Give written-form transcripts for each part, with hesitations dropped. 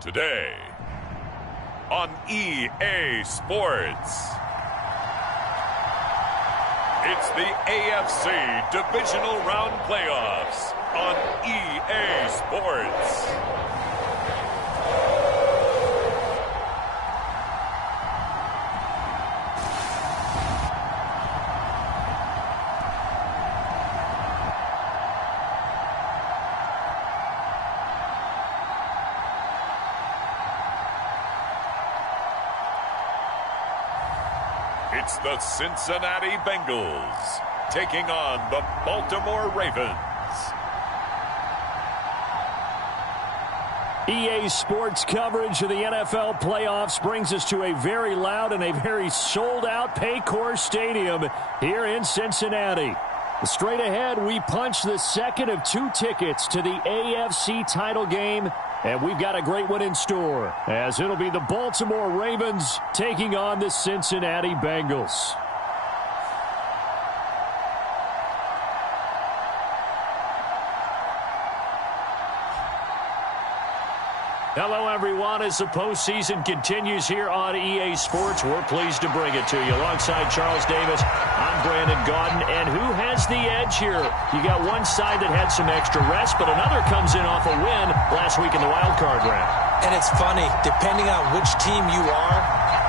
Today on EA Sports, it's the AFC Divisional Round Playoffs on EA Sports. It's the Cincinnati Bengals taking on the Baltimore Ravens. EA Sports coverage of the NFL playoffs brings us to a very loud and a very sold-out Paycor Stadium here in Cincinnati. Straight ahead, we punch the second of two tickets to the AFC title game, and we've got a great one in store, as it'll be the Baltimore Ravens taking on the Cincinnati Bengals. Hello, everyone. As the postseason continues here on EA Sports, we're pleased to bring it to you. Alongside Charles Davis, I'm Brandon Gaudin. And who has the edge here? You got one side that had some extra rest, but another comes in off a win last week in the wild card round. And it's funny, depending on which team you are,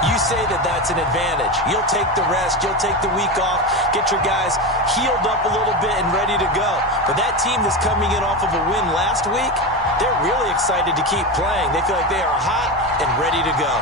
you say that that's an advantage. You'll take the rest, you'll take the week off, get your guys healed up a little bit and ready to go. But that team that's coming in off of a win last week, they're really excited to keep playing. They feel like they are hot and ready to go.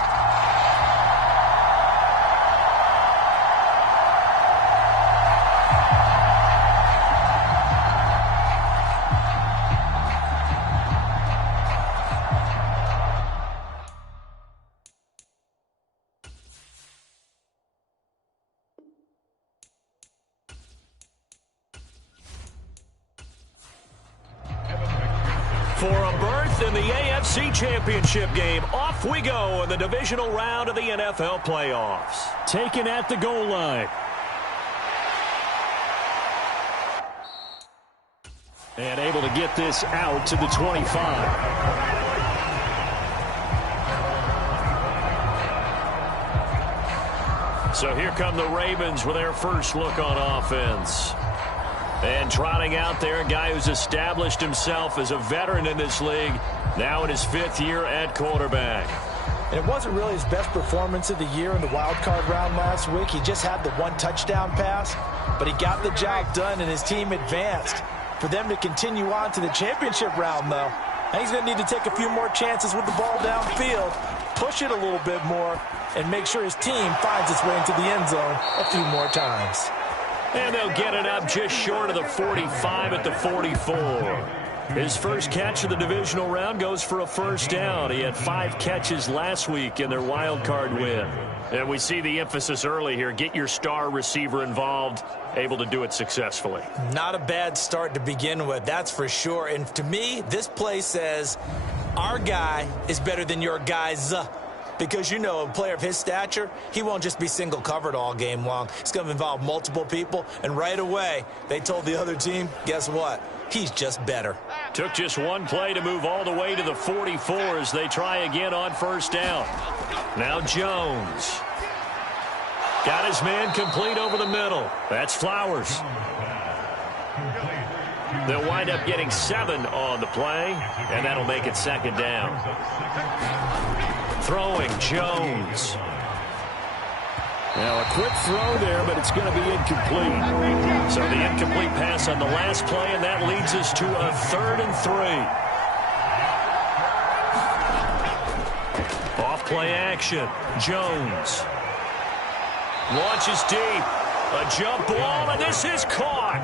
For a berth in the AFC Championship game, off we go in the divisional round of the NFL playoffs. Taken at the goal line. And able to get this out to the 25. So here come the Ravens with their first look on offense. And trotting out there, a guy who's established himself as a veteran in this league, now in his fifth year at quarterback. And it wasn't really his best performance of the year in the wild card round last week. He just had the one touchdown pass, but he got the job done and his team advanced. For them to continue on to the championship round, though, now he's going to need to take a few more chances with the ball downfield, push it a little bit more, and make sure his team finds its way into the end zone a few more times. And they'll get it up just short of the 45 at the 44. His first catch of the divisional round goes for a first down. He had 5 catches last week in their wild card win. And we see the emphasis early here. Get your star receiver involved, able to do it successfully. Not a bad start to begin with, that's for sure. And to me, this play says our guy is better than your guys. Because, you know, a player of his stature, he won't just be single covered all game long. It's going to involve multiple people. And right away, they told the other team, guess what? He's just better. Took just one play to move all the way to the 44 as they try again on first down. Now Jones. Got his man complete over the middle. That's Flowers. They'll wind up getting 7 on the play, and that'll make it second down. Throwing, Jones. Now a quick throw there, but it's going to be incomplete. So the incomplete pass on the last play, and that leads us to a 3rd and 3. Off play action. Jones. Launches deep. A jump ball, and this is caught.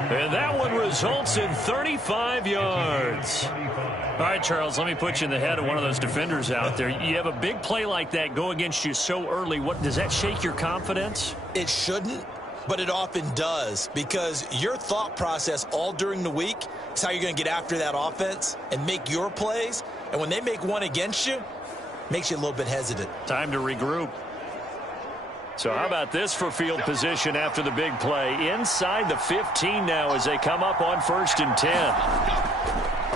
And that one results in 35 yards. All right, Charles, let me put you in the head of one of those defenders out there. You have a big play like that go against you so early. What does that shake your confidence? It shouldn't, but it often does, because your thought process all during the week is how you're going to get after that offense and make your plays. And when they make one against you, it makes you a little bit hesitant. Time to regroup. So how about this for field position after the big play? Inside the 15 now as they come up on 1st and 10.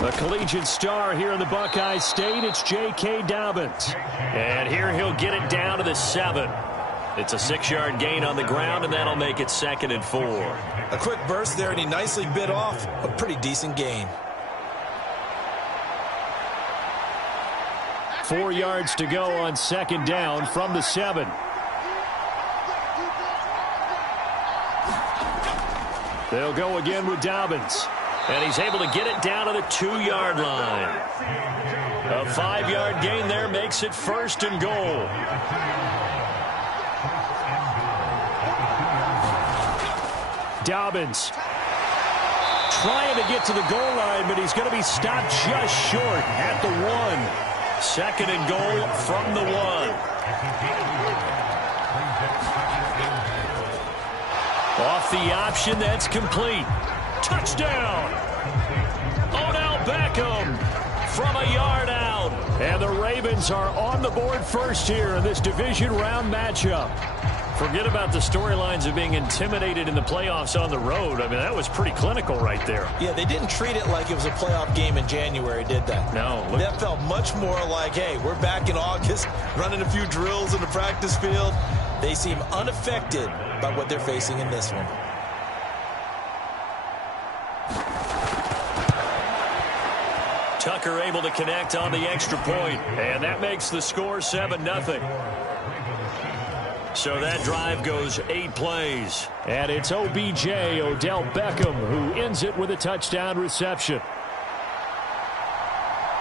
A collegiate star here in the Buckeye State, it's J.K. Dobbins. And here he'll get it down to the 7. It's a 6-yard gain on the ground, and that'll make it 2nd and 4. A quick burst there, and he nicely bit off a pretty decent gain. 4 yards to go on 2nd down from the 7. They'll go again with Dobbins. And he's able to get it down to the 2-yard line. A 5-yard gain there makes it 1st and goal. Dobbins trying to get to the goal line, but he's going to be stopped just short at the 1. 2nd and goal from the 1. Off the option, that's complete. Touchdown! Odell Beckham from a yard out. And the Ravens are on the board first here in this division round matchup. Forget about the storylines of being intimidated in the playoffs on the road. I mean, that was pretty clinical right there. Yeah, they didn't treat it like it was a playoff game in January, did they? No. That felt much more like, hey, we're back in August, running a few drills in the practice field. They seem unaffected by what they're facing in this one. Tucker able to connect on the extra point, and that makes the score 7-0. So that drive goes 8 plays. And it's OBJ, Odell Beckham, who ends it with a touchdown reception.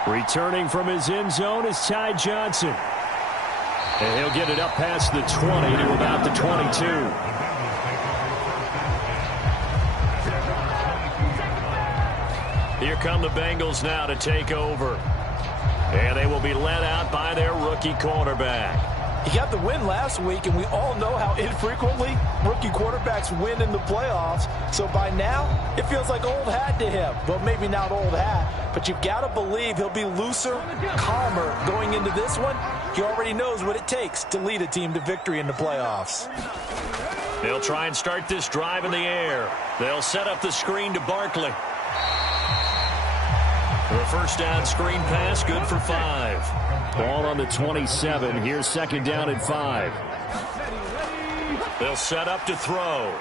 Returning from his end zone is Ty Johnson. And he'll get it up past the 20 to about the 22. Here come the Bengals now to take over. And they will be led out by their rookie quarterback. He got the win last week, and we all know how infrequently rookie quarterbacks win in the playoffs. So by now, it feels like old hat to him. Well, maybe not old hat, but you've got to believe he'll be looser, calmer going into this one. He already knows what it takes to lead a team to victory in the playoffs. They'll try and start this drive in the air. They'll set up the screen to Barkley. For a first down screen pass, good for 5. Ball on the 27. Here's 2nd down and 5. They'll set up to throw.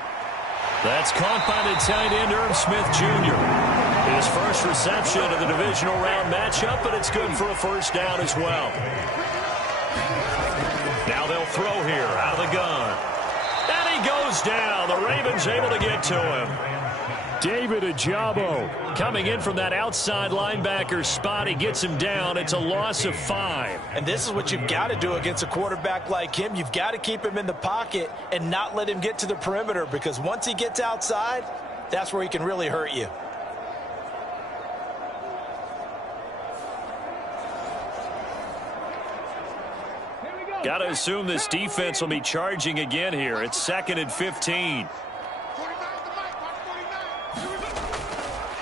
That's caught by the tight end, Irv Smith Jr. His first reception of the divisional round matchup, but it's good for a first down as well. Now they'll throw here out of the gun. And he goes down. The Ravens able to get to him. David Ojabo coming in from that outside linebacker spot. He gets him down. It's a loss of 5. And this is what you've got to do against a quarterback like him. You've got to keep him in the pocket and not let him get to the perimeter, because once he gets outside, that's where he can really hurt you. Got to assume this defense will be charging again here. It's 2nd and 15.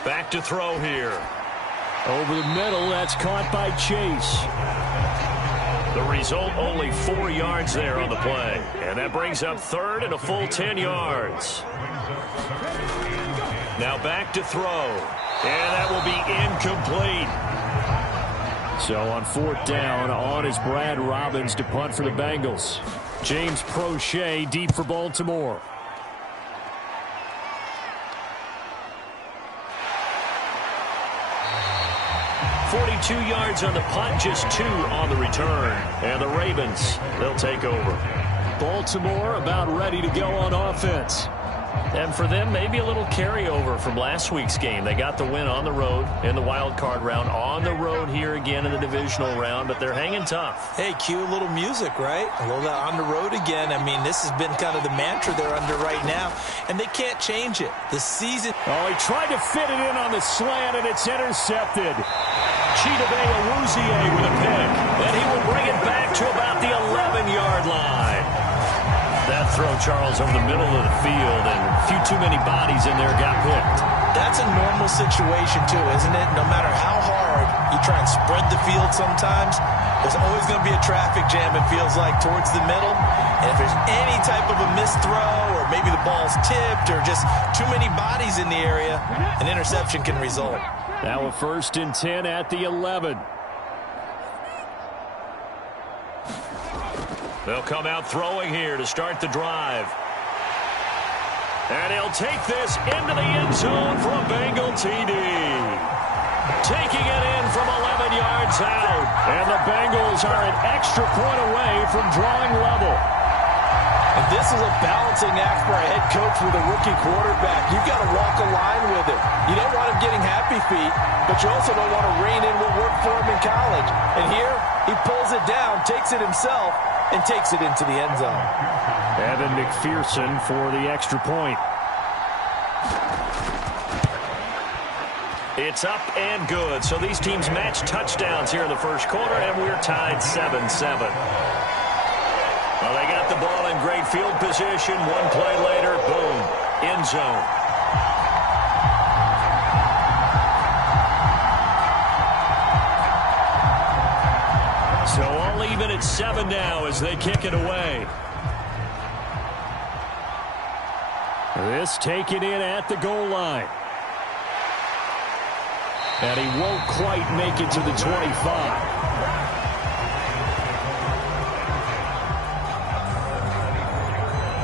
Back to throw here. Over the middle, that's caught by Chase. The result, only 4 yards there on the play. And that brings up 3rd and a full 10 yards. Now back to throw. And that will be incomplete. So on 4th down, on is Brad Robbins to punt for the Bengals. James Prochet deep for Baltimore. 42 yards on the punt, just 2 on the return. And the Ravens, they'll take over. Baltimore about ready to go on offense. And for them, maybe a little carryover from last week's game. They got the win on the road in the wild card round, on the road here again in the divisional round, but they're hanging tough. Hey, cue a little music, right? A little on the road again. I mean, this has been kind of the mantra they're under right now, and they can't change it. The season... Oh, he tried to fit it in on the slant, and it's intercepted. Chidobe Awuzie with a pick, and he will bring it back to about the 11-yard line. That throw, Charles, over the middle of the field, and a few too many bodies in there got picked. That's a normal situation, too, isn't it? No matter how hard you try and spread the field sometimes, there's always going to be a traffic jam, it feels like, towards the middle. And if there's any type of a missed throw or maybe the ball's tipped or just too many bodies in the area, an interception can result. Now a 1st and 10 at the 11. They'll come out throwing here to start the drive. And he'll take this into the end zone for a Bengal TD. Taking it in from 11 yards out. And the Bengals are an extra point away from drawing level. And this is a balancing act for a head coach with a rookie quarterback. You've got to walk a line with it. You don't want him getting happy feet, but you also don't want to rein in what worked for him in college. And here, he pulls it down, takes it himself, and takes it into the end zone. Evan McPherson for the extra point. It's up and good. So these teams match touchdowns here in the first quarter, and we're tied 7-7. Well, they got the ball in great field position. One play later, boom, end zone. So all even at 7 now as they kick it away. This taken in at the goal line. And he won't quite make it to the 25.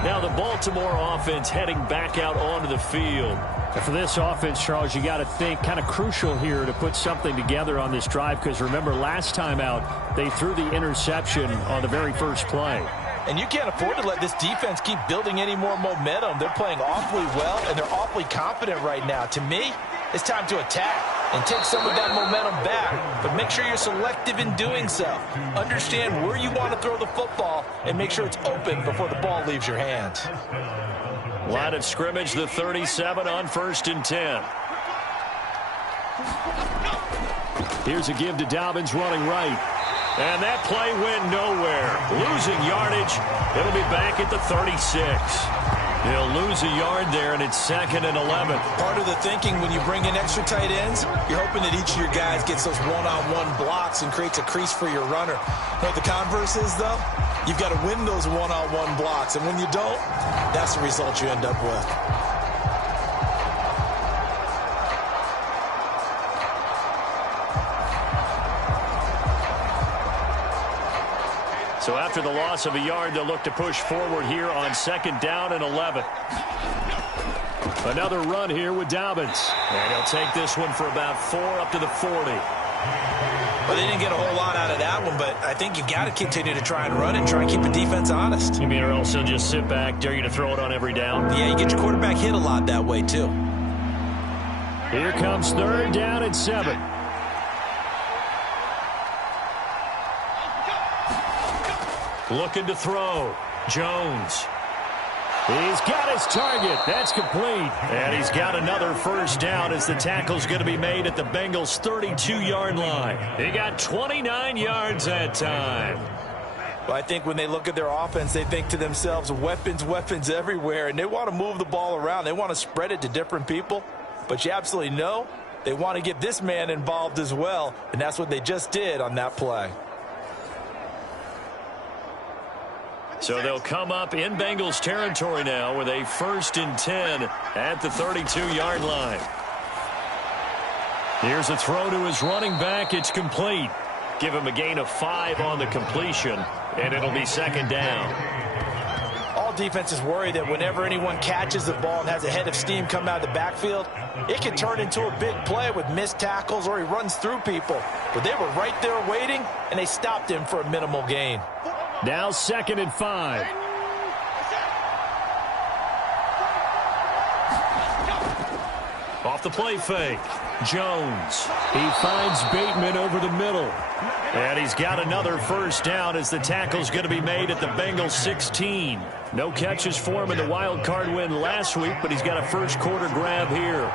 Now the Baltimore offense heading back out onto the field. And for this offense, Charles, you got to think kind of crucial here to put something together on this drive, because remember last time out they threw the interception on the very first play. And you can't afford to let this defense keep building any more momentum. They're playing awfully well, and they're awfully confident right now. To me, it's time to attack and take some of that momentum back. But make sure you're selective in doing so. Understand where you want to throw the football and make sure it's open before the ball leaves your hands. Line of scrimmage, the 37 on 1st and 10. Here's a give to Dobbins running right. And that play went nowhere. Losing yardage. It'll be back at the 36. He'll lose a yard there, and it's 2nd and 11. Part of the thinking when you bring in extra tight ends, you're hoping that each of your guys gets those one-on-one blocks and creates a crease for your runner. You know what the converse is, though? You've got to win those one-on-one blocks, and when you don't, that's the result you end up with. So after the loss of a yard, they'll look to push forward here on 2nd down and 11. Another run here with Dobbins. And he'll take this one for about 4 up to the 40. Well, they didn't get a whole lot out of that one, but I think you got to continue to try and run and try and keep the defense honest. You mean or else he'll just sit back, dare you to throw it on every down? Yeah, you get your quarterback hit a lot that way, too. Here comes 3rd down and 7. Looking to throw. Jones. He's got his target. That's complete. And he's got another 1st down as the tackle's going to be made at the Bengals' 32-yard line. He got 29 yards that time. Well, I think when they look at their offense, they think to themselves, weapons, weapons everywhere, and they want to move the ball around. They want to spread it to different people. But you absolutely know they want to get this man involved as well, and that's what they just did on that play. So they'll come up in Bengals territory now with a 1st and 10 at the 32-yard line. Here's a throw to his running back. It's complete. Give him a gain of 5 on the completion, and it'll be 2nd down. All defenses worry that whenever anyone catches the ball and has a head of steam come out of the backfield, it can turn into a big play with missed tackles or he runs through people. But they were right there waiting, and they stopped him for a minimal gain. Now 2nd and 5. Off the play fake. Jones. He finds Bateman over the middle. And he's got another 1st down as the tackle's going to be made at the Bengals 16. No catches for him in the wild card win last week, but he's got a first quarter grab here.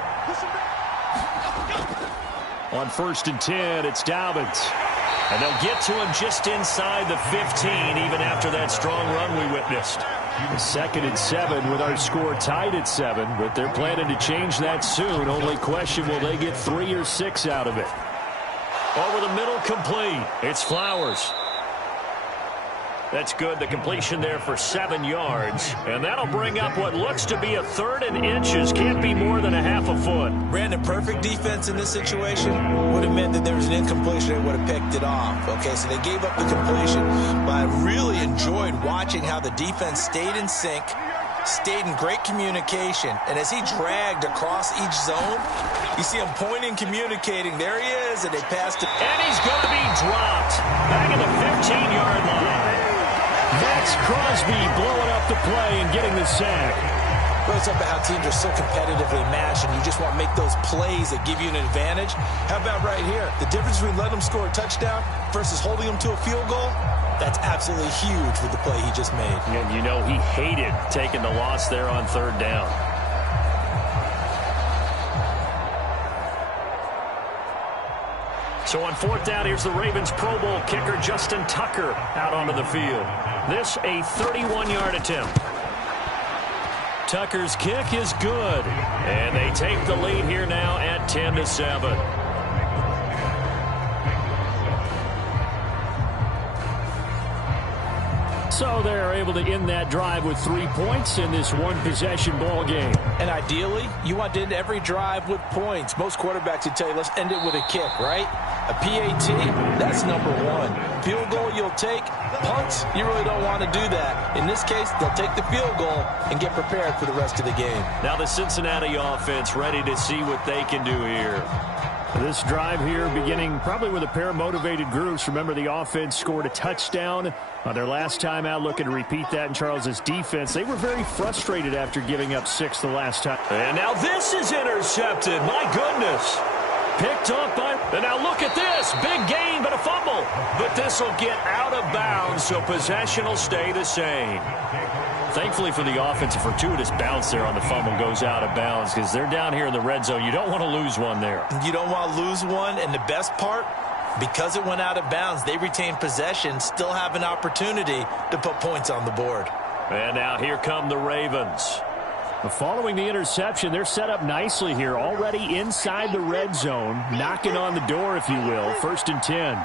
On 1st and 10, it's Dobbins. And they'll get to him just inside the 15, even after that strong run we witnessed. 2nd and 7 with our score tied at 7, but they're planning to change that soon. Only question, will they get 3 or 6 out of it? Over the middle, complete. It's Flowers. That's good. The completion there for 7 yards. And that'll bring up what looks to be a 3rd and inches. Can't be more than a half a foot. Brandon, perfect defense in this situation would have meant that there was an incompletion. They would have picked it off. Okay, so they gave up the completion. But I really enjoyed watching how the defense stayed in sync, stayed in great communication. And as he dragged across each zone, you see him pointing, communicating. There he is, and they passed it. And he's going to be dropped back at the 15-yard line. Max Crosby blowing up the play and getting the sack. Well, it's about how teams are so competitively matched, and you just want to make those plays that give you an advantage. How about right here? The difference between letting them score a touchdown versus holding them to a field goal, that's absolutely huge with the play he just made. And you know he hated taking the loss there on 3rd down. So on 4th down, here's the Ravens Pro Bowl kicker Justin Tucker out onto the field. This a 31-yard attempt. Tucker's kick is good. And they take the lead here now at 10-7. So they're able to end that drive with 3 points in this one-possession ball game. And ideally, you want to end every drive with points. Most quarterbacks would tell you, let's end it with a kick, right? A PAT, that's number 1. Field goal you'll take. Punts, you really don't want to do that. In this case, they'll take the field goal and get prepared for the rest of the game. Now the Cincinnati offense ready to see what they can do here. This drive here beginning probably with a pair of motivated groups. Remember, the offense scored a touchdown on their last time out, looking to repeat that in Charles's defense. They were very frustrated after giving up 6 the last time. And now this is intercepted. My goodness. Picked up by... And now look at this. Big gain, but a fumble. But this will get out of bounds, so possession will stay the same. Thankfully for the offense, a fortuitous bounce there on the fumble goes out of bounds because they're down here in the red zone. You don't want to lose one there. You don't want to lose one, and the best part, because it went out of bounds, they retain possession, still have an opportunity to put points on the board. And now here come the Ravens. Following the interception, they're set up nicely here, already inside the red zone, knocking on the door, if you will. 1st and 10.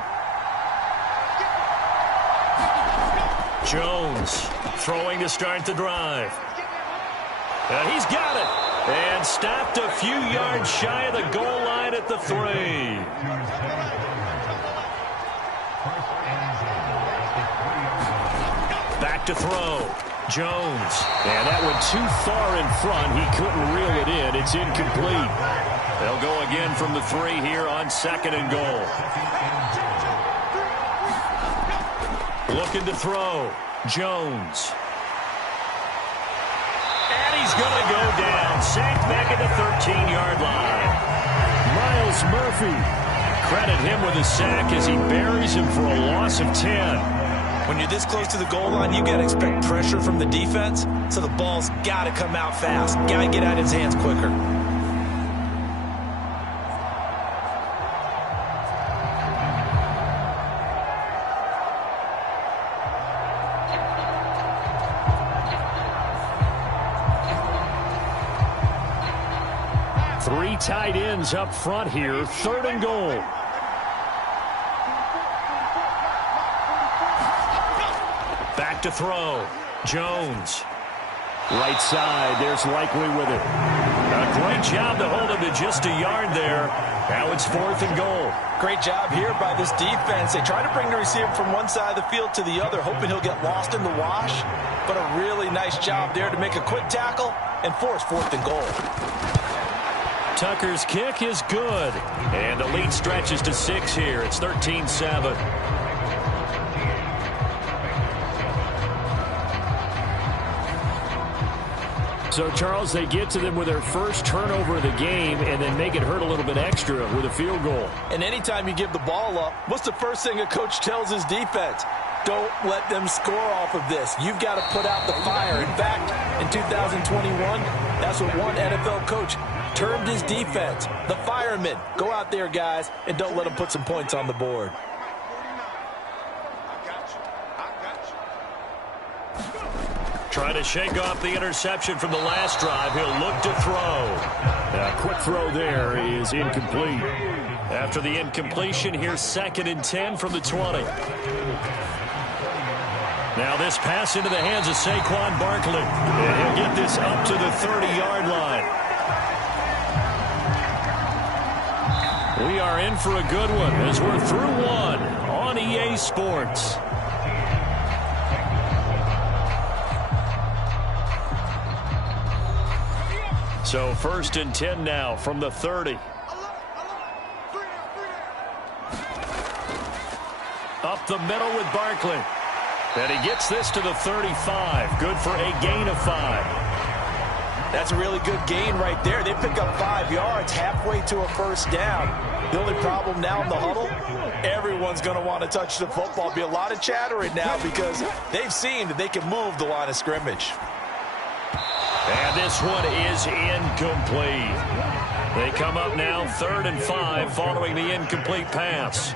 Jones throwing to start the drive. And he's got it. And stopped a few yards shy of the goal line at the 3. Back to throw. Jones. And that went too far in front. He couldn't reel it in. It's incomplete. They'll go again from the 3 here on 2nd and goal. Looking to throw. Jones. And he's going to go down. Sacked back at the 13-yard line. Miles Murphy. Credit him with a sack as he buries him for a loss of 10. When you're this close to the goal line, you got to expect pressure from the defense, so the ball's got to come out fast. Got to get out of his hands quicker. Three tight ends up front here, 3rd and goal. Back to throw. Jones. Right side. There's Likely with it. A great job to hold him to just a yard there. Now it's 4th and goal. Great job here by this defense. They try to bring the receiver from one side of the field to the other, hoping he'll get lost in the wash. But a really nice job there to make a quick tackle and force 4th and goal. Tucker's kick is good. And the lead stretches to 6 here. It's 13-7. So, Charles, they get to them with their first turnover of the game and then make it hurt a little bit extra with a field goal. And anytime you give the ball up, what's the first thing a coach tells his defense? Don't let them score off of this. You've got to put out the fire. In fact, in 2021, that's what one NFL coach termed his defense. The firemen. Go out there, guys, and don't let them put some points on the board. Trying to shake off the interception from the last drive. He'll look to throw. A quick throw there is incomplete. After the incompletion, here's 2nd and 10 from the 20. Now this pass into the hands of Saquon Barkley. And he'll get this up to the 30-yard line. We are in for a good one as we're through one on EA Sports. So 1st and 10 now from the 30. Up the middle with Barkley. And he gets this to the 35. Good for a gain of 5. That's a really good gain right there. They pick up 5 yards halfway to a first down. The only problem now in the huddle, everyone's going to want to touch the football. Be a lot of chattering now because they've seen that they can move the line of scrimmage. And this one is incomplete. They come up now 3rd and 5 following the incomplete pass.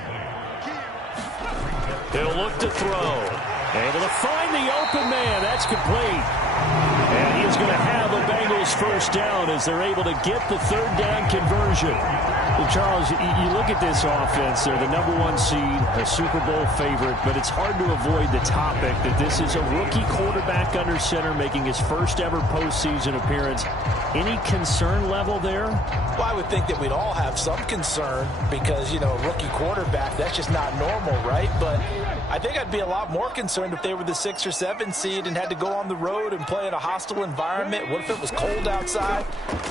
He'll look to throw. Able to find the open man. That's complete. And he is going to have a Bengals first down as they're able to get the 3rd down conversion. Well, Charles, you look at this offense. They're the #1 seed, a Super Bowl favorite, but it's hard to avoid the topic that this is a rookie quarterback under center making his first ever postseason appearance. Any concern level there? Well, I would think that we'd all have some concern because, you know, a rookie quarterback, that's just not normal, right? But I think I'd be a lot more concerned if they were the 6 or 7 seed and had to go on the road and play in a hostile environment. What if it was cold outside?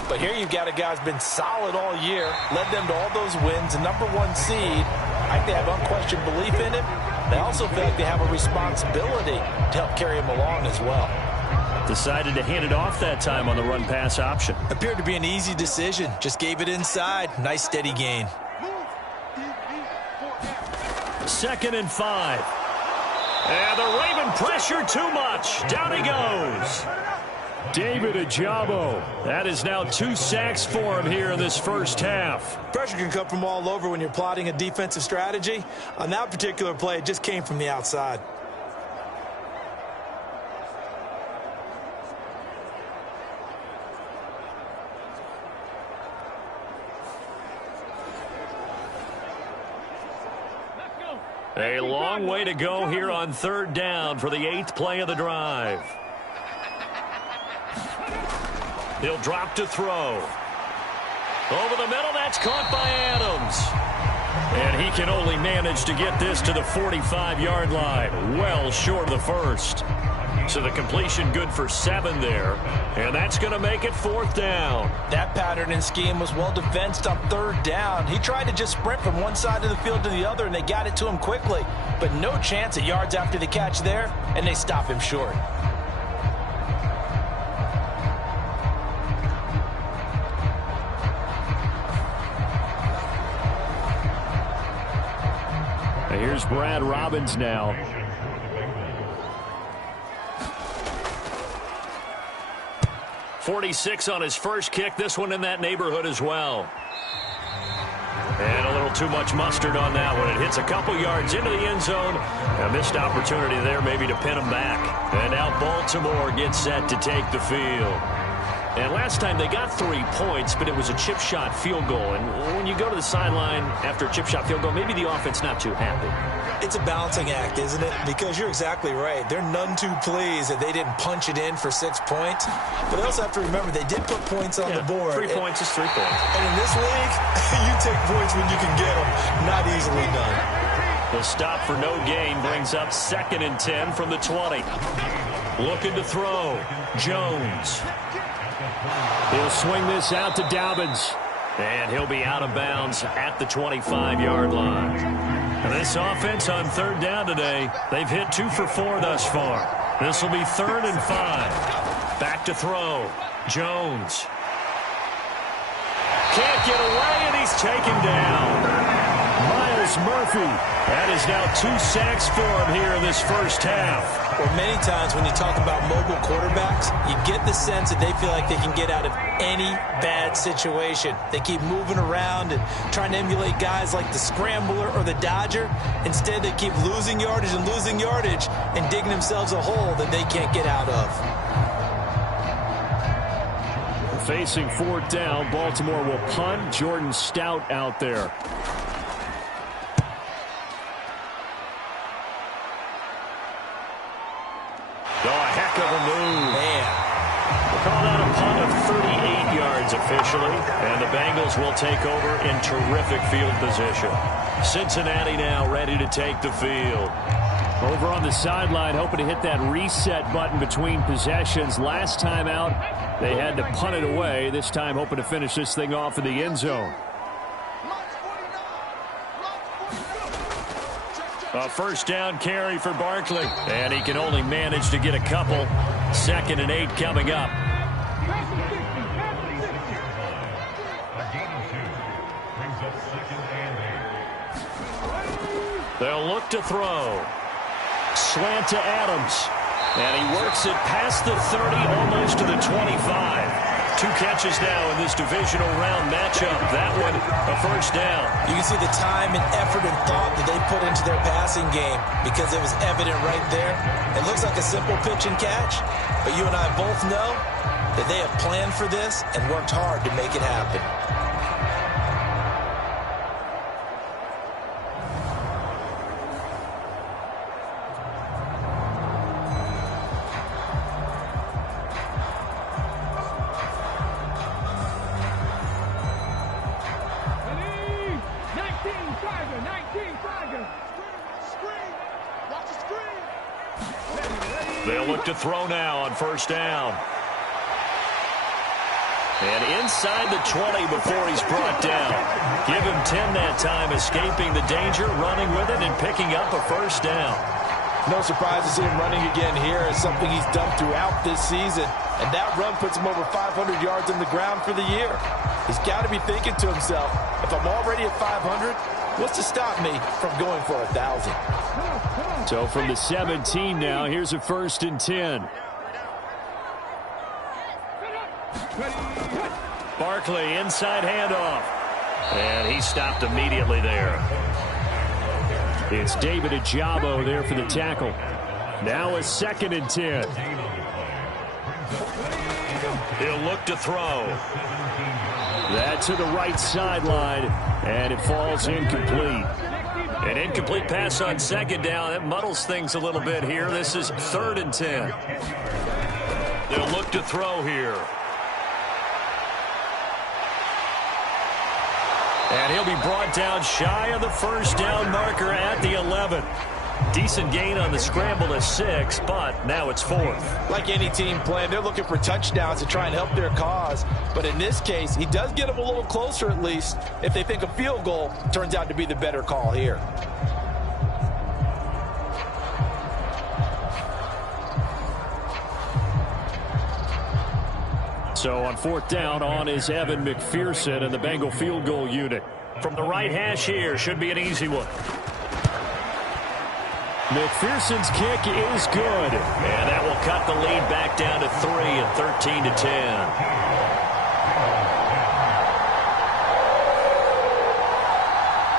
But here you've got a guy who's been solid all year, led them to all those wins, a #1 seed. I think they have unquestioned belief in him. They also feel like they have a responsibility to help carry him along as well. Decided to hand it off that time on the run-pass option. Appeared to be an easy decision. Just gave it inside. Nice steady gain. 2nd and 5. And the Raven pressure too much. Down he goes. David Ajabo. That is now 2 sacks for him here in this first half. Pressure can come from all over when you're plotting a defensive strategy. On that particular play, it just came from the outside. A long way to go here on 3rd down for the 8th play of the drive. He'll drop to throw. Over the middle, that's caught by Adams. And he can only manage to get this to the 45-yard line, well short of the first. So the completion good for 7 there, and that's going to make it 4th down. That pattern and scheme was well defensed on 3rd down. He tried to just sprint from one side of the field to the other, and they got it to him quickly. But no chance at yards after the catch there, and they stop him short. Here's Brad Robbins now. .46 on his first kick. This one in that neighborhood as well. And a little too much mustard on that one. It hits a couple yards into the end zone. A missed opportunity there maybe to pin him back. And now Baltimore gets set to take the field. And last time they got 3 points, but it was a chip shot field goal. And when you go to the sideline after a chip shot field goal, maybe the offense not too happy. It's a balancing act, isn't it? Because you're exactly right. They're none too pleased that they didn't punch it in for 6 points. But they also have to remember they did put points on the board. 3 points is 3 points. And in this league, you take points when you can get them. Not easily done. The stop for no gain brings up 2nd and 10 from the 20. Looking to throw. Jones. He'll swing this out to Dobbins. And he'll be out of bounds at the 25-yard line. And this offense on 3rd down today, they've hit 2 for 4 thus far. This will be 3rd and 5. Back to throw. Jones. Can't get away, and he's taken down. Myles Murphy. That is now 2 sacks for him here in this first half. Well, many times when you talk about mobile quarterbacks, you get the sense that they feel like they can get out of any bad situation. They keep moving around and trying to emulate guys like the Scrambler or the Dodger. Instead, they keep losing yardage and digging themselves a hole that they can't get out of. Facing 4th down, Baltimore will punt. Jordan Stout out there. call that a punt of 38 yards officially, and the Bengals will take over in terrific field position. Cincinnati now ready to take the field. Over on the sideline, hoping to hit that reset button between possessions. Last time out, they had to punt it away. This time, hoping to finish this thing off in the end zone. A first down carry for Barkley, and he can only manage to get a couple. 2nd and 8 coming up. They'll look to throw. Slant to Adams. And he works it past the 30, almost to the 25. 2 catches now in this divisional round matchup. That one, a first down. You can see the time and effort and thought that they put into their passing game because it was evident right there. It looks like a simple pitch and catch, but you and I both know that they have planned for this and worked hard to make it happen. They'll look to throw now on first down. And inside the 20 before he's brought down. Give him 10 that time, escaping the danger, running with it, and picking up a first down. No surprise to see him running again here. It's something he's done throughout this season. And that run puts him over 500 yards on the ground for the year. He's got to be thinking to himself, if I'm already at 500, what's to stop me from going for 1,000? So from the 17 now, here's a 1st and 10. Barkley, inside handoff. And he stopped immediately there. It's David Ojabo there for the tackle. Now a 2nd and 10. He'll look to throw. That to the right sideline, and it falls incomplete. An incomplete pass on 2nd down. That muddles things a little bit here. This is 3rd and 10. They'll look to throw here. And he'll be brought down shy of the first down marker at the 11. Decent gain on the scramble to 6, but now it's 4th. Like any team playing, they're looking for touchdowns to try and help their cause. But in this case, he does get them a little closer at least if they think a field goal turns out to be the better call here. So on 4th down, on is Evan McPherson and the Bengal field goal unit. From the right hash here, should be an easy one. McPherson's kick is good. And that will cut the lead back down to 3 at 13 to 10.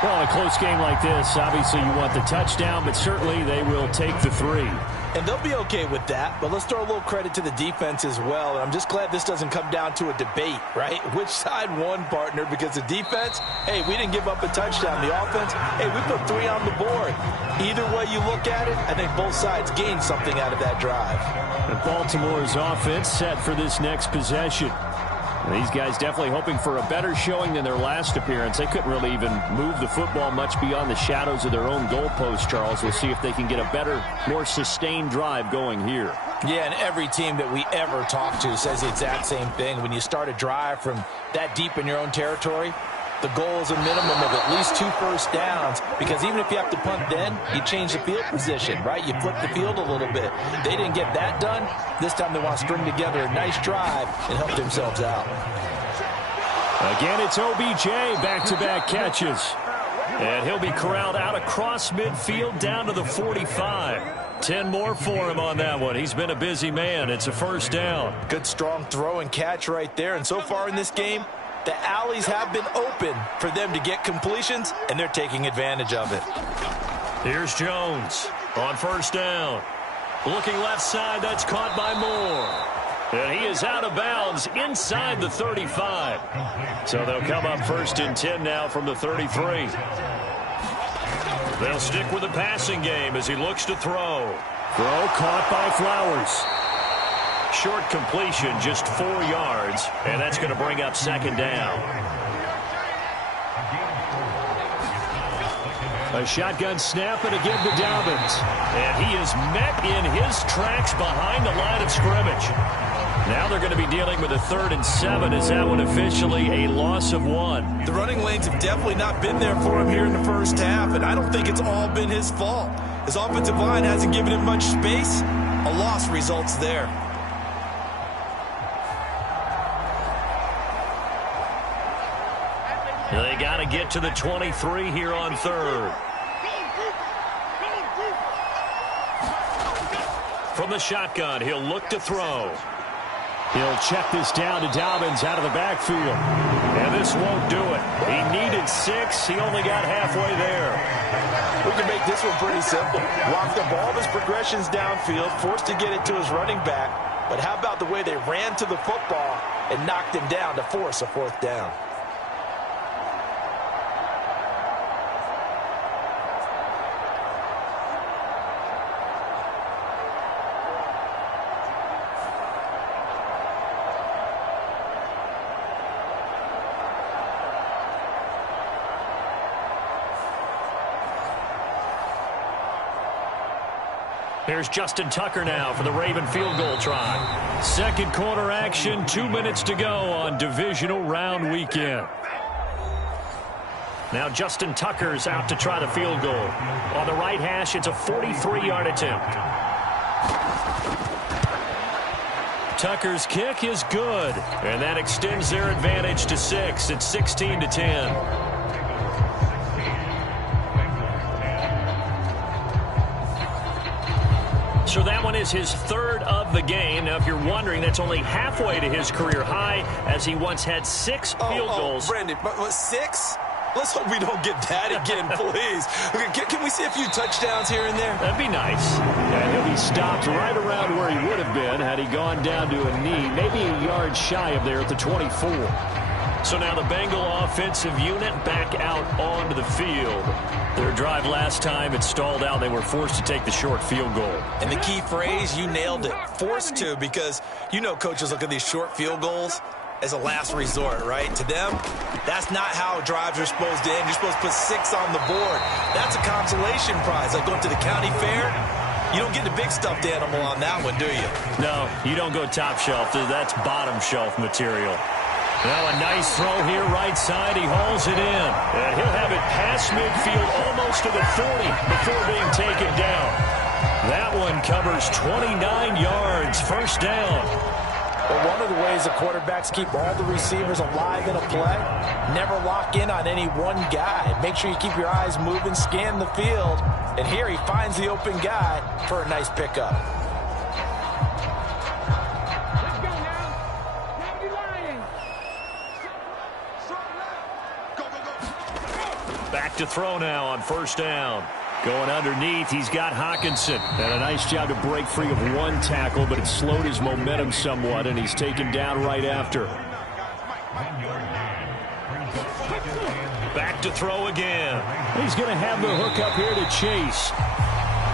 Well, in a close game like this, obviously you want the touchdown, but certainly they will take the 3. And they'll be okay with that, but let's throw a little credit to the defense as well. And I'm just glad this doesn't come down to a debate, right? Which side won, partner? Because the defense, hey, we didn't give up a touchdown. The offense, hey, we put 3 on the board. Either way you look at it, I think both sides gained something out of that drive. And Baltimore's offense set for this next possession. These guys definitely hoping for a better showing than their last appearance. They couldn't really even move the football much beyond the shadows of their own goalpost, Charles. We'll see if they can get a better, more sustained drive going here. Yeah, and every team that we ever talk to says the exact same thing. When you start a drive from that deep in your own territory, the goal is a minimum of at least 2 first downs, because even if you have to punt then, you change the field position, right? You flip the field a little bit. They didn't get that done. This time they want to string together a nice drive and help themselves out. Again, it's OBJ, back-to-back catches. And he'll be corralled out across midfield down to the 45. 10 more for him on that one. He's been a busy man. It's a first down. Good, strong throw and catch right there. And so far in this game, the alleys have been open for them to get completions, and they're taking advantage of it. Here's Jones on first down. Looking left side, that's caught by Moore. And he is out of bounds inside the 35. So they'll come up 1st and 10 now from the 33. They'll stick with the passing game as he looks to throw. Throw caught by Flowers. short completion, just 4 yards, and that's going to bring up second down. A shotgun snap and again to Dobbins. And he is met in his tracks behind the line of scrimmage. Now they're going to be dealing with a 3rd and 7. Is that one officially a loss of 1? The running lanes have definitely not been there for him here in the first half, and I don't think it's all been his fault. His offensive line hasn't given him much space. A loss results there. They got to get to the 23 here on 3rd. From the shotgun, he'll look to throw. He'll check this down to Dobbins out of the backfield. And this won't do it. He needed 6. He only got halfway there. We can make this one pretty simple. Walked up all of his progressions downfield, forced to get it to his running back. But how about the way they ran to the football and knocked him down to force a 4th down? Here's Justin Tucker now for the Raven field goal try. Second quarter action, 2 minutes to go on divisional round weekend. Now Justin Tucker's out to try the field goal. On the right hash, it's a 43-yard attempt. Tucker's kick is good, and that extends their advantage to 6. It's 16-10. So that one is his 3rd of the game. Now, if you're wondering, that's only halfway to his career high, as he once had 6 field goals. Brandon, but 6? Let's hope we don't get that again, please. Can we see a few touchdowns here and there? That'd be nice. And he'll be stopped right around where he would have been had he gone down to a knee, maybe a yard shy of there at the 24. So now the Bengal offensive unit back out onto the field. Their drive last time, it stalled out. They were forced to take the short field goal. And the key phrase, you nailed it, forced to, because you know coaches look at these short field goals as a last resort, right? To them, that's not how drives are supposed to end. You're supposed to put 6 on the board. That's a consolation prize, like going to the county fair. You don't get the big stuffed animal on that one, do you? No, you don't go top shelf. That's bottom shelf material. Now a nice throw here right side. He hauls it in. And he'll have it past midfield almost to the 40 before being taken down. That one covers 29 yards. First down. But one of the ways the quarterbacks keep all the receivers alive in a play, never lock in on any one guy. Make sure you keep your eyes moving, scan the field. And here he finds the open guy for a nice pickup. Back to throw now on first down. Going underneath, he's got Hawkinson. And a nice job to break free of one tackle, but it slowed his momentum somewhat, and he's taken down right after. Back to throw again. He's going to have the hook up here to Chase.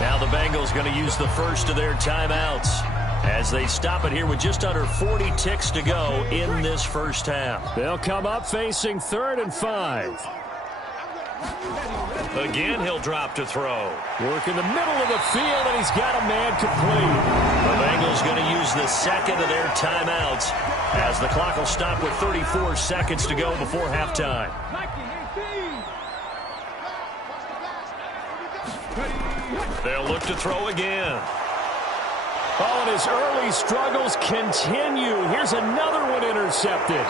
Now the Bengals going to use the first of their timeouts as they stop it here with just under 40 ticks to go in this first half. They'll come up facing 3rd and 5. Again, he'll drop to throw. Work in the middle of the field, and he's got a man complete. The Bengals going to use the second of their timeouts as the clock will stop with 34 seconds to go before halftime. They'll look to throw again. Oh, and his early struggles continue. Here's another one intercepted.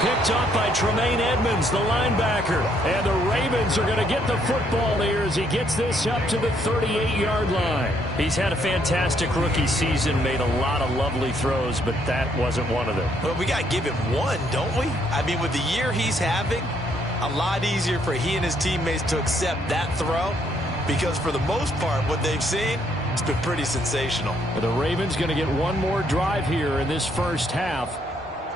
Picked up by Tremaine Edmonds, the linebacker. And the Ravens are going to get the football here as he gets this up to the 38-yard line. He's had a fantastic rookie season, made a lot of lovely throws, but that wasn't one of them. Well, we got to give him one, don't we? I mean, with the year he's having, a lot easier for he and his teammates to accept that throw, because for the most part, what they've seen, it's been pretty sensational. The Ravens going to get one more drive here in this first half.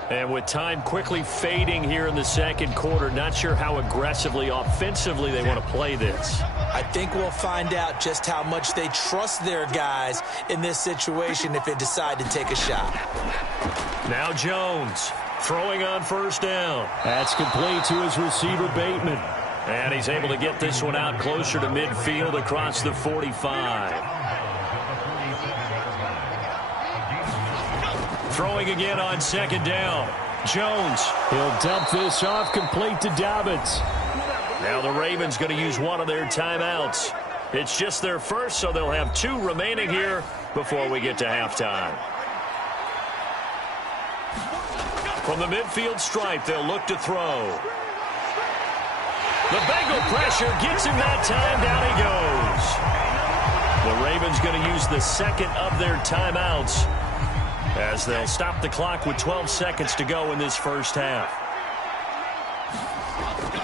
And with time quickly fading here in the second quarter, not sure how aggressively, offensively they want to play this. I think we'll find out just how much they trust their guys in this situation if they decide to take a shot. Now Jones throwing on first down. That's complete to his receiver, Bateman. And he's able to get this one out closer to midfield across the 45. Throwing again on second down. Jones. He'll dump this off complete to Dobbins. Now the Ravens going to use one of their timeouts. It's just their first, so they'll have 2 remaining here before we get to halftime. From the midfield stripe, they'll look to throw. The Bengal pressure gets him that time. Down he goes. The Ravens going to use the second of their timeouts as they'll stop the clock with 12 seconds to go in this first half.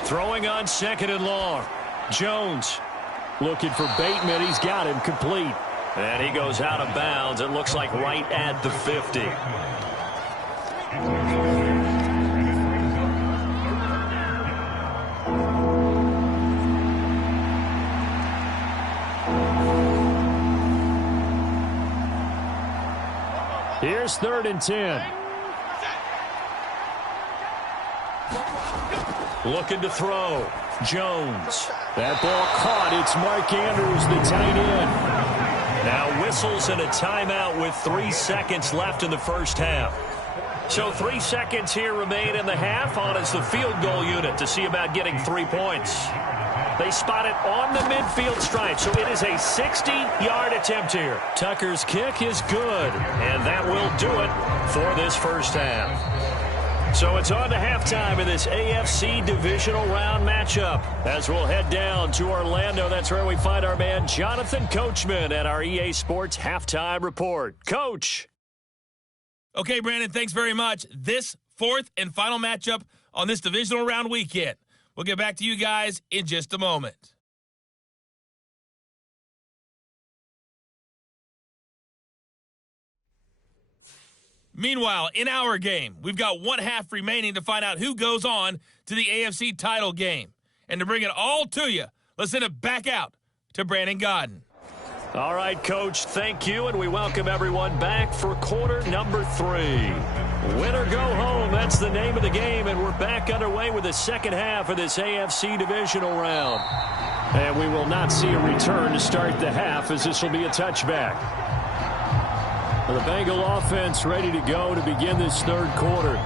Throwing on second and long. Jones looking for Bateman. He's got him complete. And he goes out of bounds. It looks like right at the 50. Here's 3rd and 10. Looking to throw. Jones. That ball caught. It's Mark Andrews, the tight end. Now whistles and a timeout with 3 seconds left in the first half. So 3 seconds here remain in the half. On is the field goal unit to see about getting 3 points. They spot it on the midfield stripe, so it is a 60-yard attempt here. Tucker's kick is good, and that will do it for this first half. So it's on to halftime in this AFC divisional round matchup. As we'll head down to Orlando, that's where we find our man Jonathan Coachman at our EA Sports Halftime Report. Coach. Okay, Brandon, thanks very much. This 4th and final matchup on this divisional round weekend. We'll get back to you guys in just a moment. Meanwhile, in our game, we've got 1 half remaining to find out who goes on to the AFC title game. And to bring it all to you, let's send it back out to Brandon Godden. All right, Coach, thank you, and we welcome everyone back for quarter number 3. Win or go home, that's the name of the game, and we're back underway with the second half of this AFC divisional round. And we will not see a return to start the half, as this will be a touchback. The Bengal offense ready to go to begin this 3rd quarter.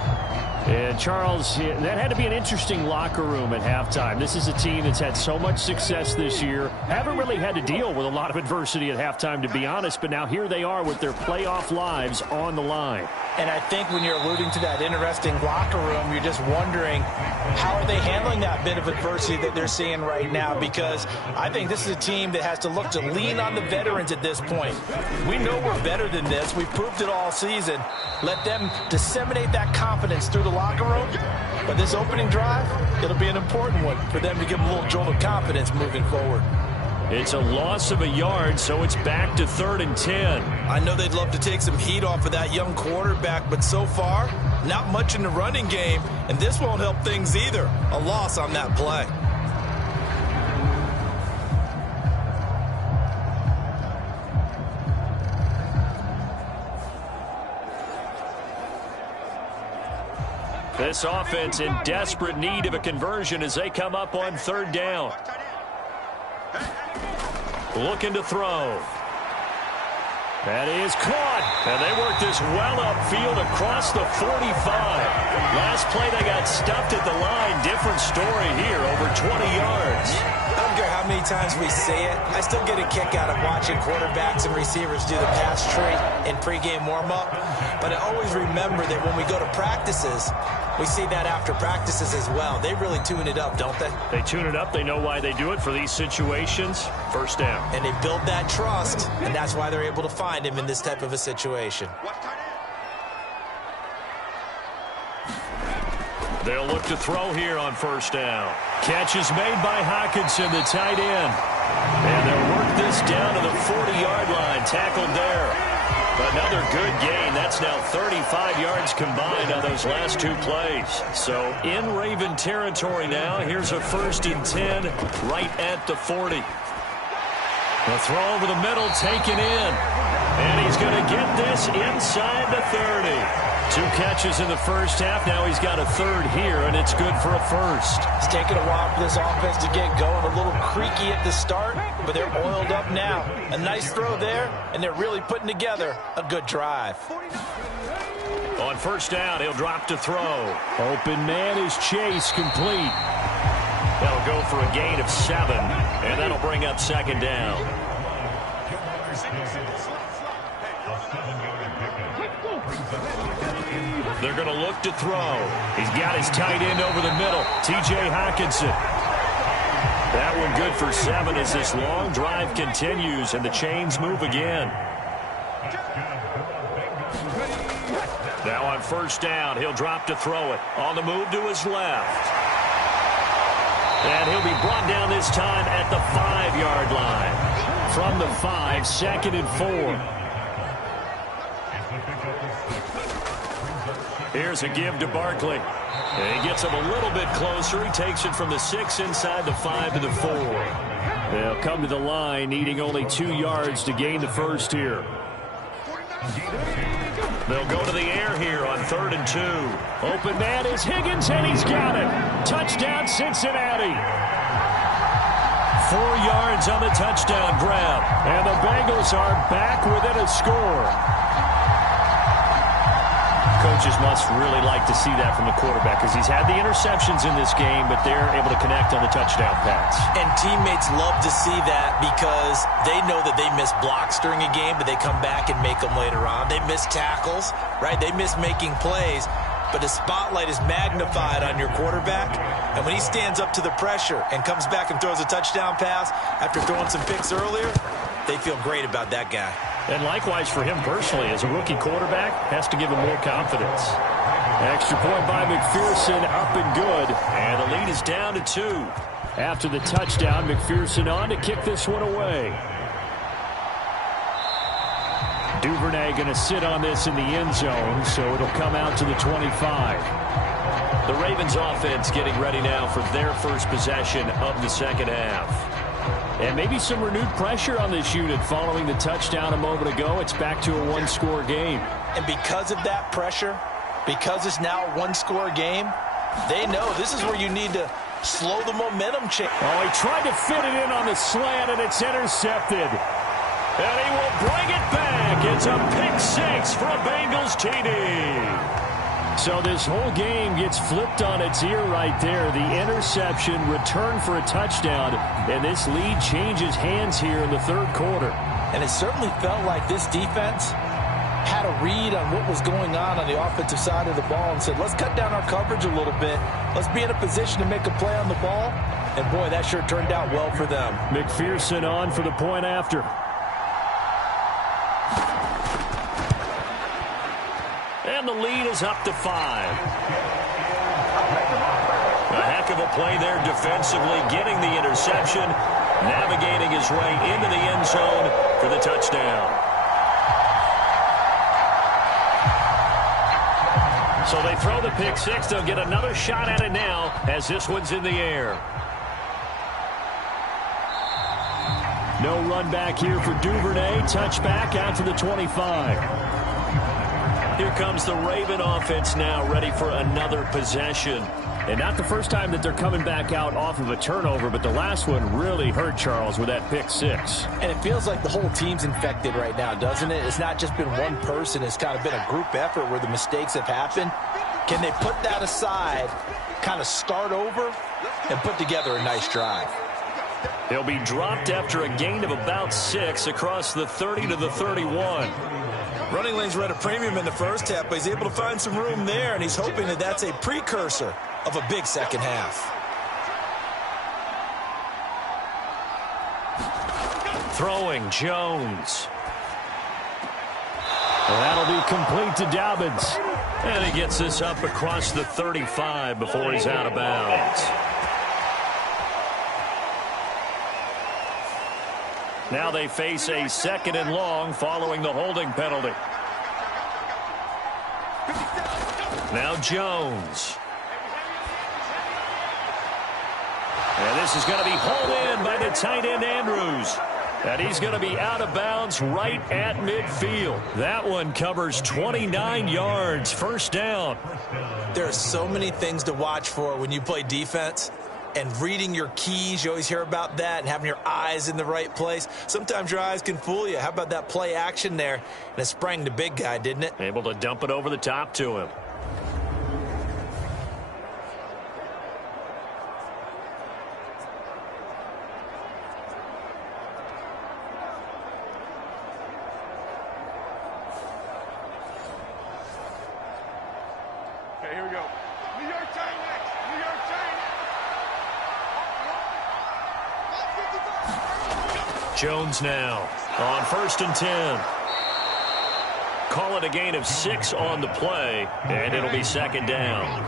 And, Charles, that had to be an interesting locker room at halftime. This is a team that's had so much success this year. Haven't really had to deal with a lot of adversity at halftime, to be honest. But now here they are with their playoff lives on the line. And I think when you're alluding to that interesting locker room, you're just wondering how are they handling that bit of adversity that they're seeing right now, because I think this is a team that has to look to lean on the veterans at this point. We know we're better than this. We've proved it all season. Let them disseminate that confidence through the locker room. But this opening drive, it'll be an important one for them to give them a little jolt of confidence moving forward. It's a loss of a yard, so it's back to 3rd and 10. I know they'd love to take some heat off of that young quarterback, but so far, not much in the running game, and this won't help things either. A loss on that play. This offense in desperate need of a conversion as they come up on 3rd down. Looking to throw. That is caught. And they work this well upfield across the 45. Last play they got stuffed at the line. Different story here, over 20 yards. I don't care how many times we say it. I still get a kick out of watching quarterbacks and receivers do the pass tree in pregame warm-up. But I always remember that when we go to practices, we see that after practices as well. They really tune it up, don't they? They tune it up. They know why they do it for these situations. First down. And they build that trust, and that's why they're able to find him in this type of a situation. They'll look to throw here on first down. Catch is made by Hockenson, the tight end. And they'll work this down to the 40-yard line. Tackled there. Another good gain. That's now 35 yards combined on those last two plays. So in Raven territory now. Here's a 1st and 10 right at the 40. The throw over the middle taken in. And he's going to get this inside the 30. 2 catches in the first half. Now he's got a 3rd here, and it's good for a 1st. It's taken a while for this offense to get going. A little creaky at the start, but they're oiled up now. A nice throw there, and they're really putting together a good drive. On 1st down, he'll drop to throw. Open man is Chase, complete. That'll go for a gain of 7, and that'll bring up 2nd down. They're going to look to throw. He's got his tight end over the middle, T.J. Hockenson. That one good for 7 as this long drive continues and the chains move again. Now on 1st down, he'll drop to throw it. On the move to his left. And he'll be brought down this time at the 5-yard line. From the 5, 2nd and 4. Here's a give to Barkley. And he gets him a little bit closer. He takes it from the 6 inside the 5 to the 4. They'll come to the line needing only 2 yards to gain the 1st here. They'll go to the air here on 3rd and 2. Open man is Higgins, and he's got it. Touchdown, Cincinnati. 4 yards on the touchdown grab. And the Bengals are back within a score. Coaches must really like to see that from the quarterback because he's had the interceptions in this game, but they're able to connect on the touchdown pass. And teammates love to see that because they know that they miss blocks during a game, but they come back and make them later on. They miss tackles, right? They miss making plays, but the spotlight is magnified on your quarterback. And when he stands up to the pressure and comes back and throws a touchdown pass after throwing some picks earlier, they feel great about that guy. And likewise for him personally, as a rookie quarterback, has to give him more confidence. Extra point by McPherson, up and good. And the lead is down to 2. After the touchdown, McPherson on to kick this one away. Duvernay going to sit on this in the end zone, so it'll come out to the 25. The Ravens offense getting ready now for their first possession of the second half. And maybe some renewed pressure on this unit following the touchdown a moment ago. It's back to a 1-score game. And because of that pressure, because it's now a 1-score game, they know this is where you need to slow the momentum change. Oh, he tried to fit it in on the slant, and it's intercepted. And he will bring it back. It's a pick 6 for a Bengals TD. So this whole game gets flipped on its ear right there. The interception, return for a touchdown, and this lead changes hands here in the 3rd quarter. And it certainly felt like this defense had a read on what was going on the offensive side of the ball and said, let's cut down our coverage a little bit. Let's be in a position to make a play on the ball. And, boy, that sure turned out well for them. McPherson on for the point after. And the lead is up to 5. A heck of a play there defensively, getting the interception, navigating his way into the end zone for the touchdown. So they throw the pick 6. They'll get another shot at it now as this one's in the air. No run back here for Duvernay. Touchback out to the 25. Here comes the Raven offense now, ready for another possession. And not the first time that they're coming back out off of a turnover, but the last one really hurt Charles with that pick 6. And it feels like the whole team's infected right now, doesn't it? It's not just been one person. It's kind of been a group effort where the mistakes have happened. Can they put that aside, kind of start over, and put together a nice drive? He'll be dropped after a gain of about 6 across the 30 to the 31. Running lanes were at a premium in the first half, but he's able to find some room there, and he's hoping that that's a precursor of a big second half. Throwing, Jones. That'll be complete to Dobbins. And he gets this up across the 35 before he's out of bounds. Now they face a 2nd and long following the holding penalty. Now Jones. And this is going to be hauled in by the tight end Andrews. And he's going to be out of bounds right at midfield. That one covers 29 yards. First down. There are so many things to watch for when you play defense. And reading your keys, you always hear about that, and having your eyes in the right place. Sometimes your eyes can fool you. How about that play action there? And it sprang the big guy, didn't it? Able to dump it over the top to him. Okay, here we go. New York Giants. New York Giants. Jones now on 1st and 10. Call it a gain of 6 on the play, and it'll be 2nd down.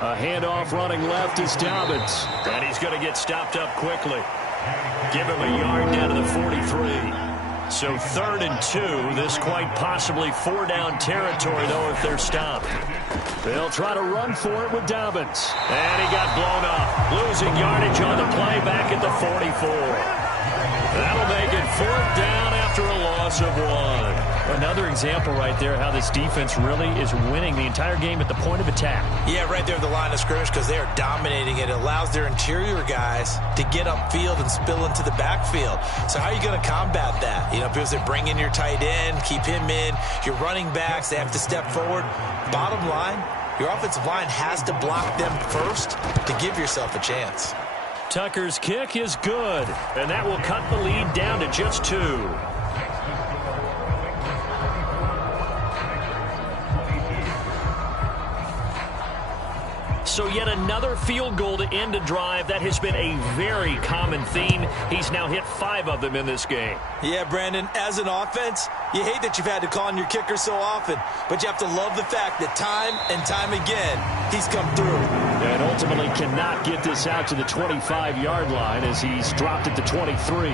A handoff running left is Dobbins, and he's going to get stopped up quickly. Give him a yard down to the 43. So 3rd and 2, this quite possibly 4-down territory, though, if they're stopped. They'll try to run for it with Dobbins. And he got blown up. Losing yardage on the play back at the 44. That'll make it 4th down after a loss of 1. Another example right there how this defense really is winning the entire game at the point of attack. Yeah, right there at the line of scrimmage because they are dominating it. It allows their interior guys to get upfield and spill into the backfield. So how are you going to combat that? You know, because they bring in your tight end, keep him in. Your running backs, they have to step forward. Bottom line, your offensive line has to block them first to give yourself a chance. Tucker's kick is good, and that will cut the lead down to just 2. So yet another field goal to end a drive. That has been a very common theme. He's now hit 5 of them in this game. Yeah, Brandon, as an offense, you hate that you've had to call on your kicker so often, but you have to love the fact that time and time again, he's come through. And ultimately cannot get this out to the 25-yard line as he's dropped at the 23.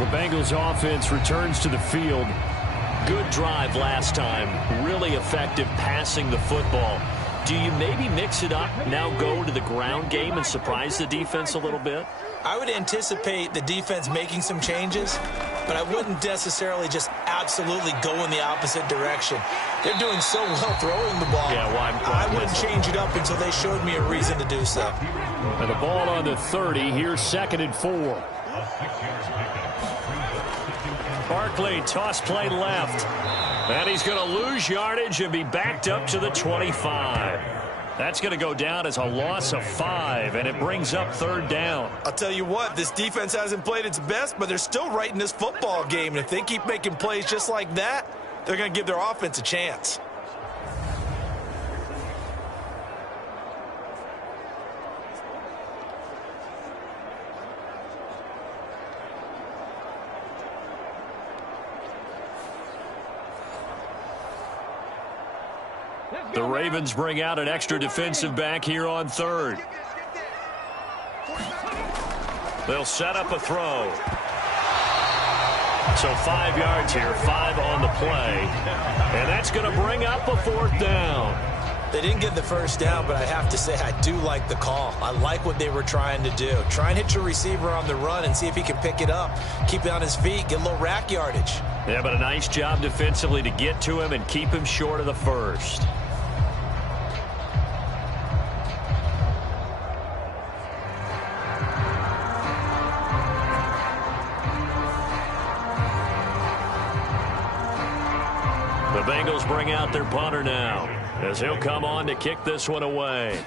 The Bengals offense returns to the field. Good drive last time. Really effective passing the football. Do you maybe mix it up, now go to the ground game and surprise the defense a little bit? I would anticipate the defense making some changes, but I wouldn't necessarily just absolutely go in the opposite direction. They're doing so well throwing the ball. Yeah, why I wouldn't change it up until they showed me a reason to do so. And the ball on the 30. Here's 2nd and 4. Barkley, toss play left. And he's going to lose yardage and be backed up to the 25. That's going to go down as a loss of 5, and it brings up 3rd down. I'll tell you what, this defense hasn't played its best, but they're still right in this football game. And if they keep making plays just like that, they're going to give their offense a chance. The Ravens bring out an extra defensive back here on 3rd. They'll set up a throw. So 5 yards here, 5 on the play. And that's going to bring up a 4th down. They didn't get the first down, but I have to say I do like the call. I like what they were trying to do. Try and hit your receiver on the run and see if he can pick it up. Keep it on his feet, get a little rack yardage. Yeah, but a nice job defensively to get to him and keep him short of the first. The Bengals bring out their punter now as he'll come on to kick this one away.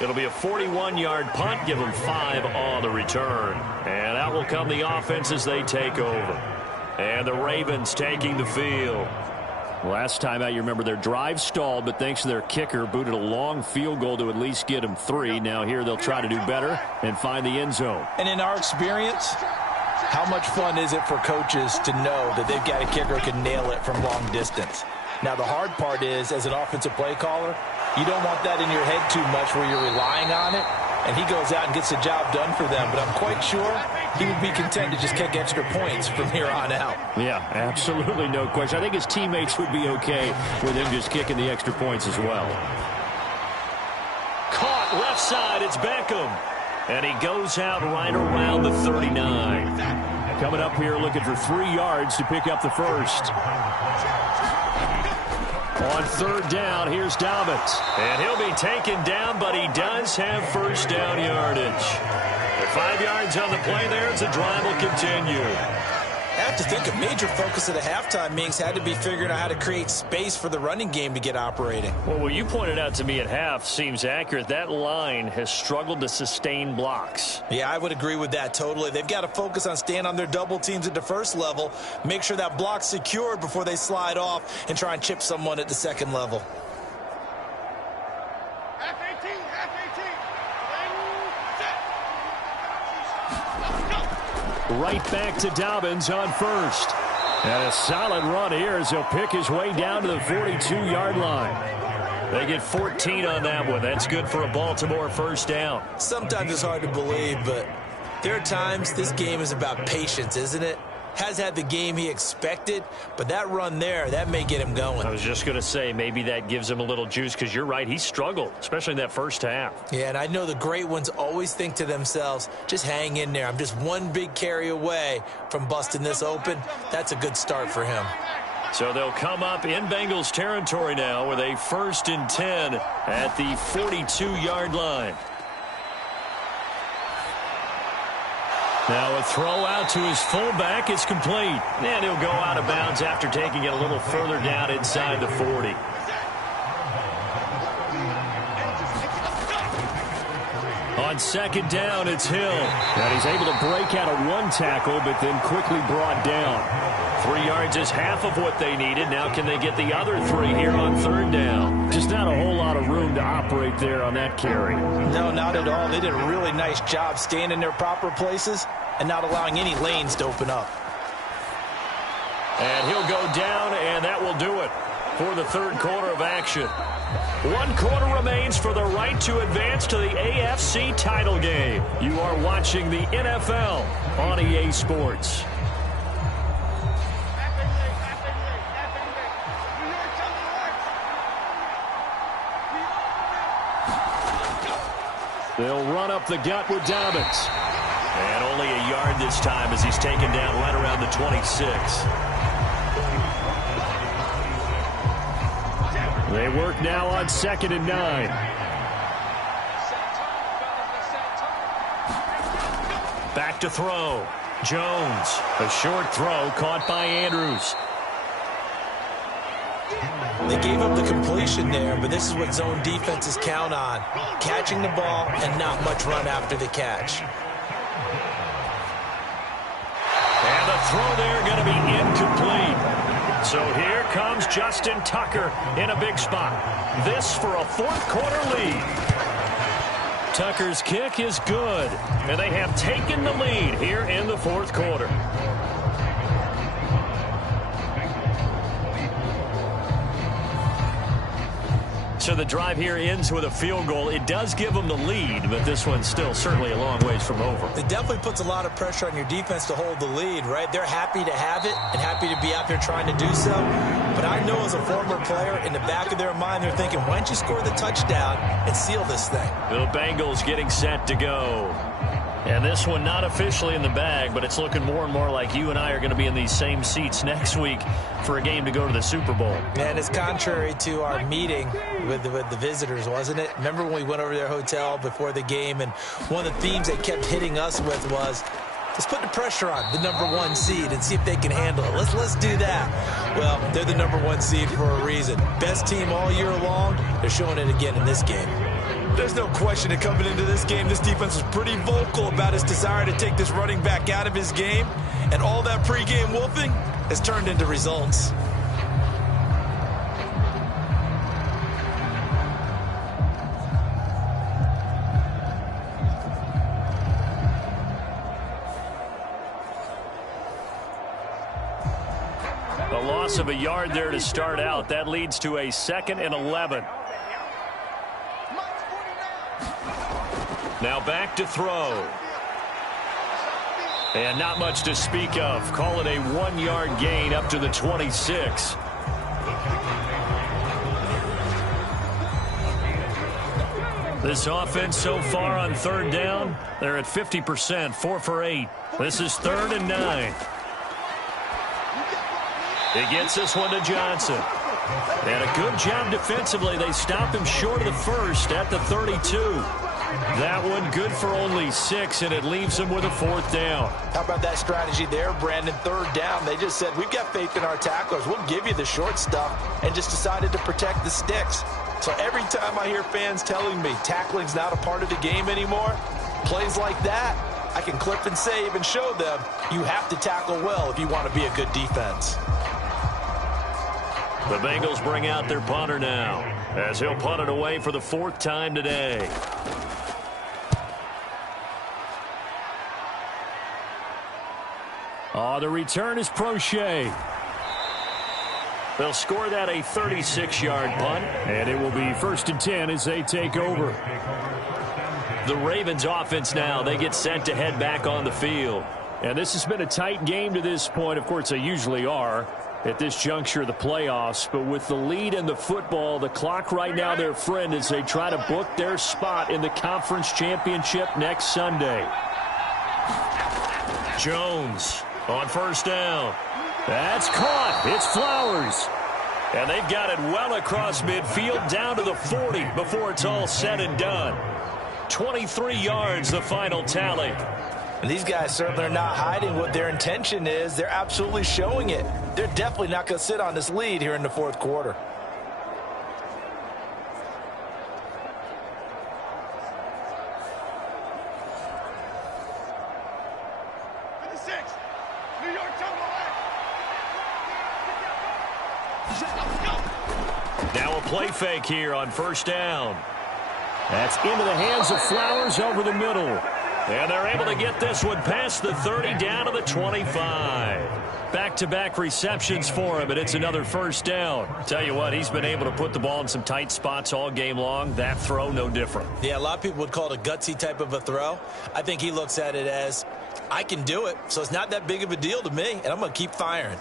It'll be a 41-yard punt, give them 5 on the return. And out will come the offense as they take over. And the Ravens taking the field. Last time out, you remember their drive stalled, but thanks to their kicker, booted a long field goal to at least get them 3. Now here they'll try to do better and find the end zone. And in our experience, How much fun is it for coaches to know that they've got a kicker who can nail it from long distance? Now, the hard part is, as an offensive play caller, you don't want that in your head too much where you're relying on it, and he goes out and gets the job done for them. But I'm quite sure he would be content to just kick extra points from here on out. Yeah, absolutely no question. I think his teammates would be okay with him just kicking the extra points as well. Caught left side, it's Beckham. And he goes out right around the 39. Coming up here looking for 3 yards to pick up the first. On third down, here's Dobbins. And he'll be taken down, but he does have first down yardage. With 5 yards on the play there, the drive will continue. I have to think a major focus of the halftime meetings had to be figuring out how to create space for the running game to get operating. Well, what you pointed out to me at half seems accurate. That line has struggled to sustain blocks. Yeah, I would agree with that totally. They've got to focus on staying on their double teams at the first level, make sure that block's secured before they slide off and try and chip someone at the second level. Right back to Dobbins on first. And a solid run here as he'll pick his way down to the 42-yard line. They get 14 on that one. That's good for a Baltimore first down. Sometimes it's hard to believe, but there are times this game is about patience, isn't it? Has had the game he expected, but that run there, that may get him going. I was just going to say, maybe that gives him a little juice, because you're right, he struggled, especially in that first half. Yeah, and I know the great ones always think to themselves, just hang in there. I'm just one big carry away from busting this open. That's a good start for him. So they'll come up in Bengals territory now with a 1st and 10 at the 42-yard line. Now a throw out to his fullback is complete. And he'll go out of bounds after taking it a little further down inside the 40. On second down, it's Hill. And he's able to break out of one tackle, but then quickly brought down. 3 yards is half of what they needed. Now can they get the other 3 here on third down? Just not a whole lot of room to operate there on that carry. No, not at all. They did a really nice job staying in their proper places and not allowing any lanes to open up. And he'll go down, and that will do it for the third quarter of action. 1 quarter remains for the right to advance to the AFC title game. You are watching the NFL on EA Sports. They'll run up the gut with Dobbins. And only a yard this time as he's taken down right around the 26. They work now on 2nd and 9. Back to throw. Jones. A short throw caught by Andrews. They gave up the completion there, but this is what zone defenses count on. Catching the ball and not much run after the catch. And the throw there going to be incomplete. So here comes Justin Tucker in a big spot. This for a fourth quarter lead. Tucker's kick is good, and they have taken the lead here in the fourth quarter. So the drive here ends with a field goal. It does give them the lead, but this one's still certainly a long ways from over. It definitely puts a lot of pressure on your defense to hold the lead, right? They're happy to have it and happy to be out there trying to do so. But I know as a former player, in the back of their mind, they're thinking, why don't you score the touchdown and seal this thing? The Bengals getting set to go. And this one not officially in the bag, but it's looking more and more like you and I are going to be in these same seats next week for a game to go to the Super Bowl. And it's contrary to our meeting with the visitors, wasn't it? Remember when we went over to their hotel before the game, and one of the themes they kept hitting us with was, let's put the pressure on the #1 seed and see if they can handle it. Let's do that. Well, they're the #1 seed for a reason. Best team all year long. They're showing it again in this game. There's no question that coming into this game, this defense was pretty vocal about its desire to take this running back out of his game. And all that pregame wolfing has turned into results. loss of a yard there to start out. That leads to a 2nd and 11. Now back to throw. And not much to speak of. Call it a 1-yard gain up to the 26. This offense so far on 3rd down, they're at 50%, 4 for 8. This is 3rd and 9. He gets this one to Johnson. And a good job defensively. They stop him short of the first at the 32. That one good for only 6, and it leaves him with a 4th down. How about that strategy there, Brandon? 3rd down. They just said, we've got faith in our tacklers. We'll give you the short stuff, and just decided to protect the sticks. So every time I hear fans telling me tackling's not a part of the game anymore, plays like that, I can clip and save and show them you have to tackle well if you want to be a good defense. The Bengals bring out their punter now, as he'll punt it away for the 4th time today. The return is Prochet. They'll score that a 36-yard punt, and it will be 1st and 10 as they take over. The Ravens offense now, they get set to head back on the field. And this has been a tight game to this point. Of course, they usually are at this juncture of the playoffs. But with the lead in the football, the clock right now their friend as they try to book their spot in the conference championship next Sunday. Jones on 1st down. That's caught. It's Flowers. And they've got it well across midfield down to the 40 before it's all said and done. 23 yards, the final tally. And these guys certainly are not hiding what their intention is. They're absolutely showing it. They're definitely not going to sit on this lead here in the 4th quarter. Now a play fake here on 1st down. That's into the hands of Flowers over the middle. And they're able to get this one past the 30 down to the 25. Back-to-back receptions for him, and it's another 1st down. Tell you what, he's been able to put the ball in some tight spots all game long. That throw, no different. Yeah, a lot of people would call it a gutsy type of a throw. I think he looks at it as, I can do it, so it's not that big of a deal to me, and I'm going to keep firing.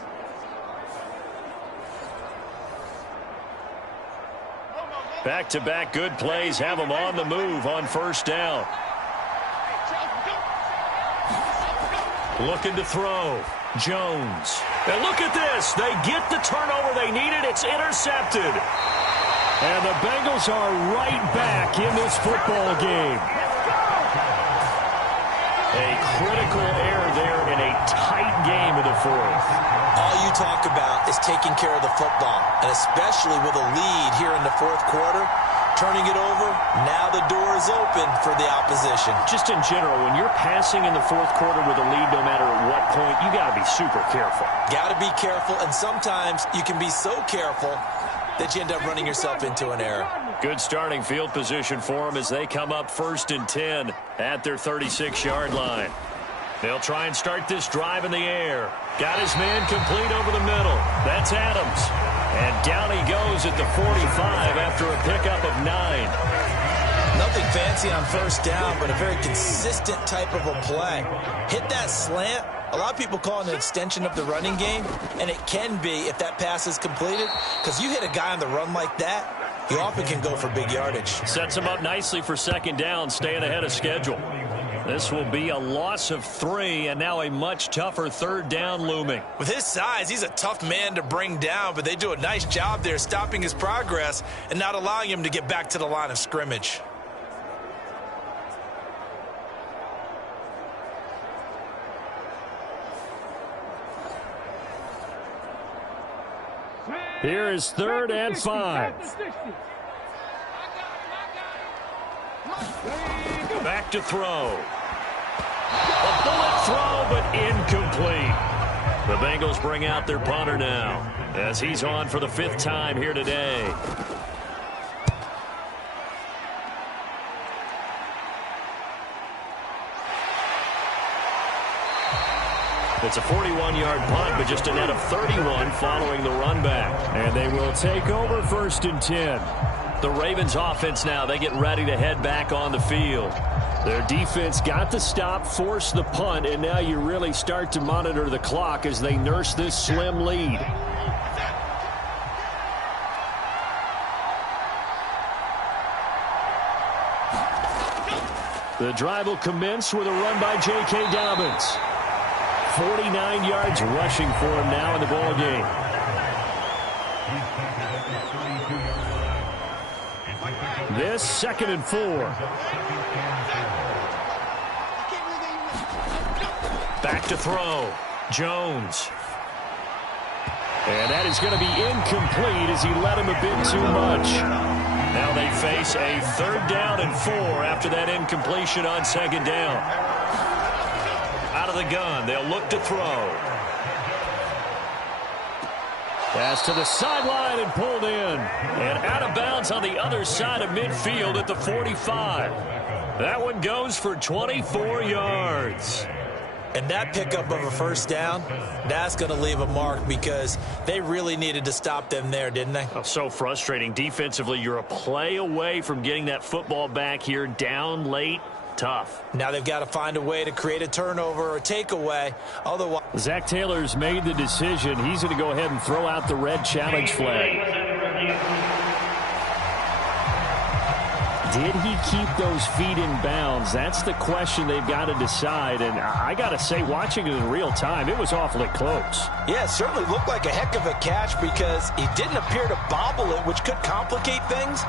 Back-to-back good plays have him on the move on 1st down. Looking to throw. Jones. And look at this. They get the turnover they needed. It's intercepted. And the Bengals are right back in this football game. A critical error there in a tight game in the 4th. All you talk about is taking care of the football, and especially with a lead here in the 4th quarter, turning it over, now the door is open for the opposition. Just in general, when you're passing in the 4th quarter with a lead, no matter at what point, you got to be super careful. Got to be careful, and sometimes you can be so careful that you end up running yourself into an error. Good starting field position for them as they come up 1st and 10 at their 36-yard line. They'll try and start this drive in the air. Got his man complete over the middle. That's Adams. And down he goes at the 45 after a pickup of 9. Nothing fancy on 1st down, but a very consistent type of a play. Hit that slant. A lot of people call it an extension of the running game, and it can be if that pass is completed, because you hit a guy on the run like that, you often can go for big yardage. Sets him up nicely for 2nd down, staying ahead of schedule. This will be a loss of 3, and now a much tougher 3rd down looming. With his size, he's a tough man to bring down, but they do a nice job there stopping his progress and not allowing him to get back to the line of scrimmage. Here is 3rd and 5. Back to throw. A bullet throw, but incomplete. The Bengals bring out their punter now as he's on for the 5th time here today. It's a 41-yard punt, but just a net of 31 following the run back. And they will take over 1st and 10. The Ravens offense now, they get ready to head back on the field. Their defense got the stop, forced the punt, and now you really start to monitor the clock as they nurse this slim lead. The drive will commence with a run by J.K. Dobbins. 49 yards rushing for him now in the ball game. This 2nd and 4. Back to throw. Jones. And that is going to be incomplete as he let him a bit too much. Now they face a 3rd down and 4 after that incompletion on 2nd down. Out of the gun, they'll look to throw. Pass to the sideline and pulled in. And out of bounds on the other side of midfield at the 45. That one goes for 24 yards. And that pickup of a 1st down, that's going to leave a mark because they really needed to stop them there, didn't they? Oh, so frustrating. Defensively, you're a play away from getting that football back here down late. Tough. Now they've got to find a way to create a turnover or a takeaway. Otherwise, Zach Taylor's made the decision. He's going to go ahead and throw out the red challenge flag. Did he keep those feet in bounds? That's the question they've got to decide. And I got to say, watching it in real time, it was awfully close. Yeah, it certainly looked like a heck of a catch because he didn't appear to bobble it, which could complicate things.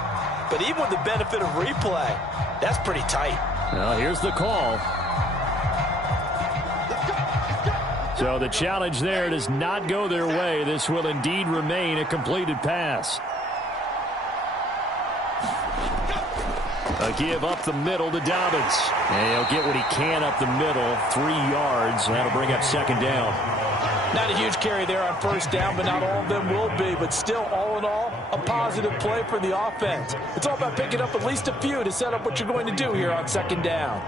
But even with the benefit of replay, that's pretty tight. Well, here's the call. So the challenge there does not go their way. This will indeed remain a completed pass. A give up the middle to Dobbins. And he'll get what he can up the middle, 3 yards. That'll bring up 2nd down. Not a huge carry there on 1st down, but not all of them will be. But still, all in all, a positive play for the offense. It's all about picking up at least a few to set up what you're going to do here on 2nd down.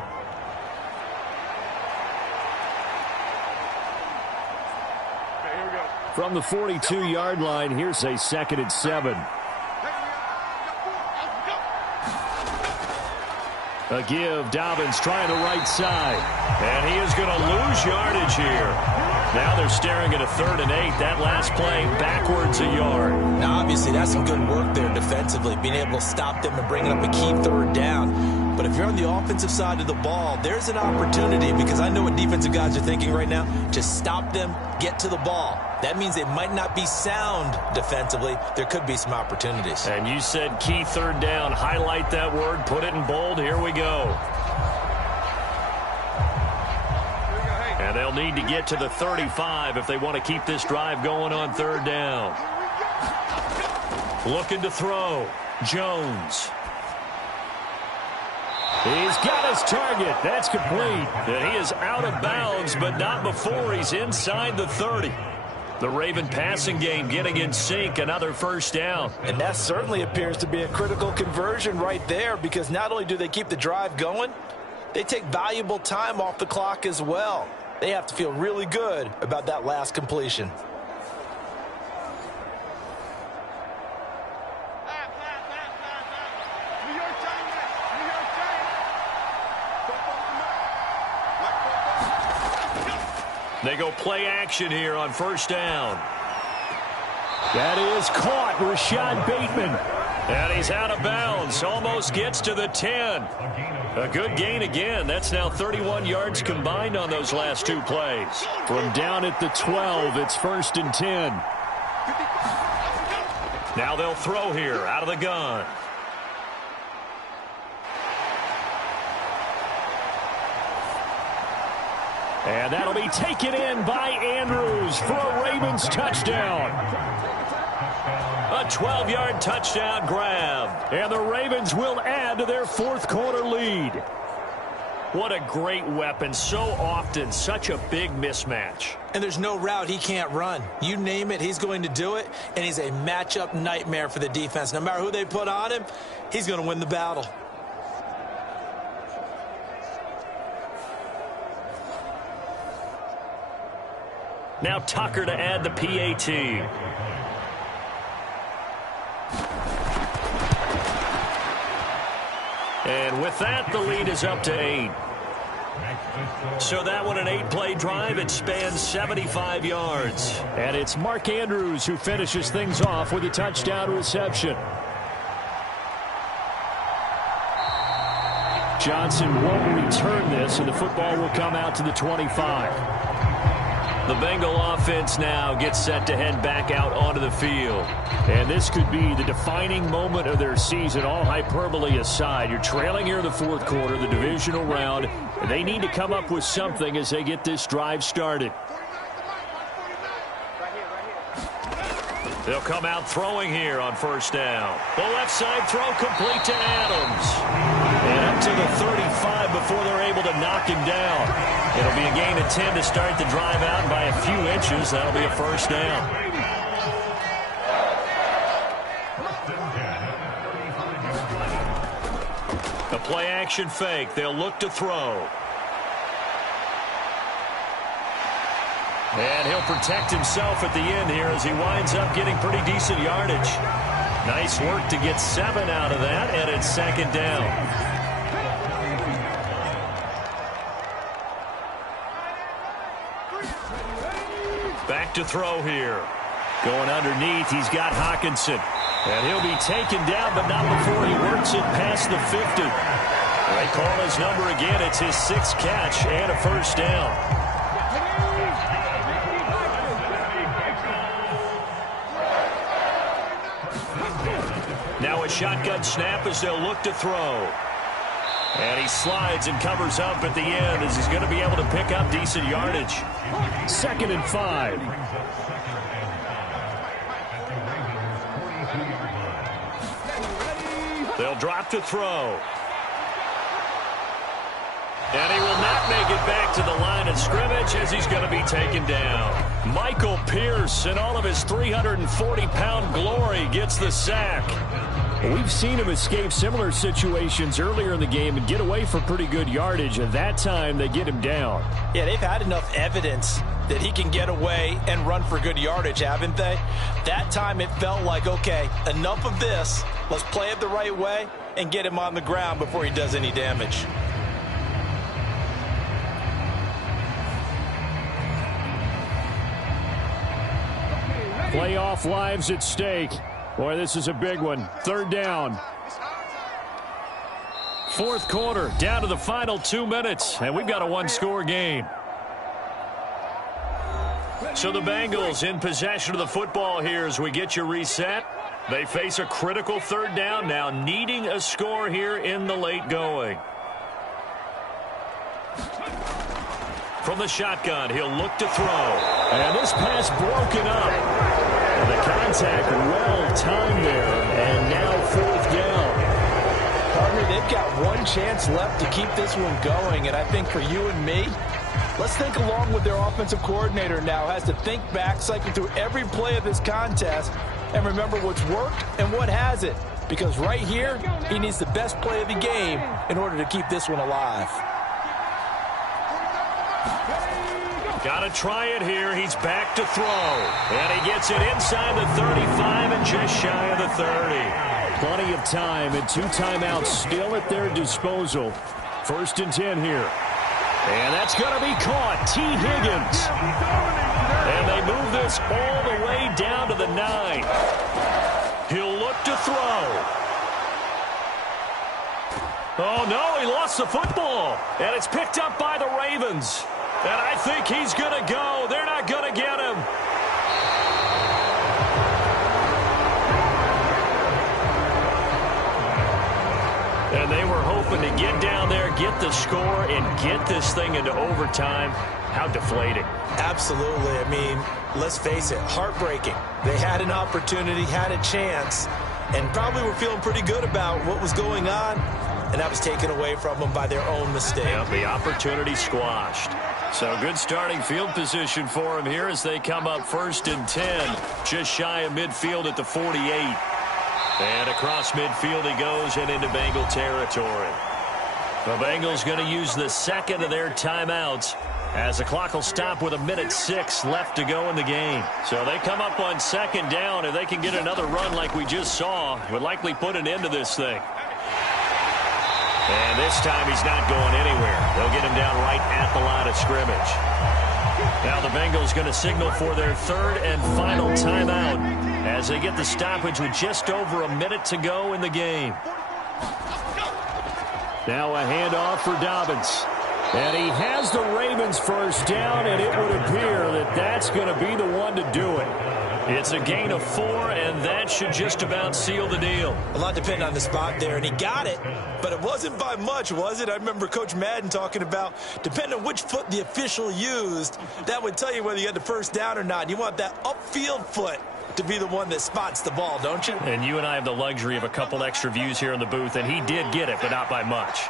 Okay, here we go. From the 42-yard line, here's a 2nd and 7. A give, Dobbins trying the right side. And he is going to lose yardage here. Now they're staring at a 3rd and 8. That last play backwards a yard. now obviously that's some good work there defensively, being able to stop them and bringing up a key 3rd down. But if you're on the offensive side of the ball, there's an opportunity, because I know what defensive guys are thinking right now, to stop them, get to the ball. That means they might not be sound defensively. There could be some opportunities. And you said key 3rd down. Highlight that word. Put it in bold. Here we go. And they'll need to get to the 35 if they want to keep this drive going on 3rd down. Looking to throw. Jones. He's got his target. That's complete. And he is out of bounds, but not before he's inside the 30. The Raven passing game getting in sync, another 1st down. And that certainly appears to be a critical conversion right there, because not only do they keep the drive going, they take valuable time off the clock as well. They have to feel really good about that last completion. They go play action here on 1st down. That is caught, Rashad Bateman. And he's out of bounds, almost gets to the 10. A good gain again. That's now 31 yards combined on those last 2 plays. From down at the 12, it's 1st and 10. Now they'll throw here out of the gun. And that'll be taken in by Andrews for a Ravens touchdown. A 12-yard touchdown grab. And the Ravens will add to their 4th quarter lead. What a great weapon. So often, such a big mismatch. And there's no route he can't run. You name it, he's going to do it. And he's a matchup nightmare for the defense. No matter who they put on him, he's going to win the battle. Now Tucker to add the PAT. And with that, the lead is up to 8. So that one, an 8-play drive. It spans 75 yards. And it's Mark Andrews who finishes things off with a touchdown reception. Johnson won't return this, and the football will come out to the 25. The Bengal offense now gets set to head back out onto the field. And this could be the defining moment of their season, all hyperbole aside. You're trailing here in the fourth quarter, the divisional round. And they need to come up with something as they get this drive started. They'll come out throwing here on first down. The left side throw complete to Adams. And up to the 35 before they're able to knock him down. It'll be a gain of 10 to start the drive out by a few inches. That'll be a first down. A play action fake. They'll look to throw. And he'll protect himself at the end here as he winds up getting pretty decent yardage. Nice work to get 7 out of that, and it's second down. Back to throw here. Going underneath, he's got Hawkinson. And he'll be taken down, but not before he works it past the 50. They call his number again. It's his 6th catch and a first down. Now a shotgun snap as they'll look to throw. And he slides and covers up at the end as he's going to be able to pick up decent yardage. 2nd and 5. They'll drop to throw. And he will not make it back to the line of scrimmage as he's going to be taken down. Michael Pierce, in all of his 340-pound glory, gets the sack. We've seen him escape similar situations earlier in the game and get away for pretty good yardage. At that time, they get him down. Yeah, they've had enough evidence that he can get away and run for good yardage, haven't they? That time it felt like, okay, enough of this. Let's play it the right way and get him on the ground before he does any damage. Playoff lives at stake. Boy, this is a big one. 3rd down. 4th quarter, down to the final 2 minutes, and we've got a 1-score game. So the Bengals in possession of the football here as we get you reset. They face a critical 3rd down now, needing a score here in the late going. From the shotgun, he'll look to throw. And this pass broken up. And the contact well-timed there, and now 4th down. Partner, they've got one chance left to keep this one going, and I think for you and me, let's think along with their offensive coordinator now has to think back, cycle through every play of this contest, and remember what's worked and what hasn't. Because right here, he needs the best play of the game in order to keep this one alive. Got to try it here. He's back to throw. And he gets it inside the 35 and just shy of the 30. Plenty of time and 2 timeouts still at their disposal. 1st and 10 here. And that's going to be caught. T. Higgins. And they move this all the way down to the 9. He'll look to throw. Oh, no, he lost the football. And it's picked up by the Ravens. And I think he's going to go. They're not going to get him. And they were hoping to get down there, get the score, and get this thing into overtime. How deflating. Absolutely. I mean, let's face it, heartbreaking. They had an opportunity, had a chance, and probably were feeling pretty good about what was going on, and that was taken away from them by their own mistake. Yep, the opportunity squashed. So good starting field position for him here as they come up 1st and 10, just shy of midfield at the 48. And across midfield he goes and into Bengal territory. The Bengals going to use the 2nd of their timeouts as the clock will stop with 1:06 left to go in the game. So they come up on second down, and they can get another run like we just saw. Would likely put an end to this thing. And this time he's not going anywhere. They'll get him down right at the line of scrimmage. Now the Bengals going to signal for their third and final timeout as they get the stoppage with just over 1 minute to go in the game. Now a handoff for Dobbins. And he has the Ravens first down, and it would appear that that's going to be the one to do it. It's a gain of 4, and that should just about seal the deal. A lot depended on the spot there, and he got it, but it wasn't by much, was it? I remember Coach Madden talking about, depending on which foot the official used, that would tell you whether you had the first down or not. You want that upfield foot to be the one that spots the ball, don't you? And you and I have the luxury of a couple extra views here in the booth, and he did get it, but not by much.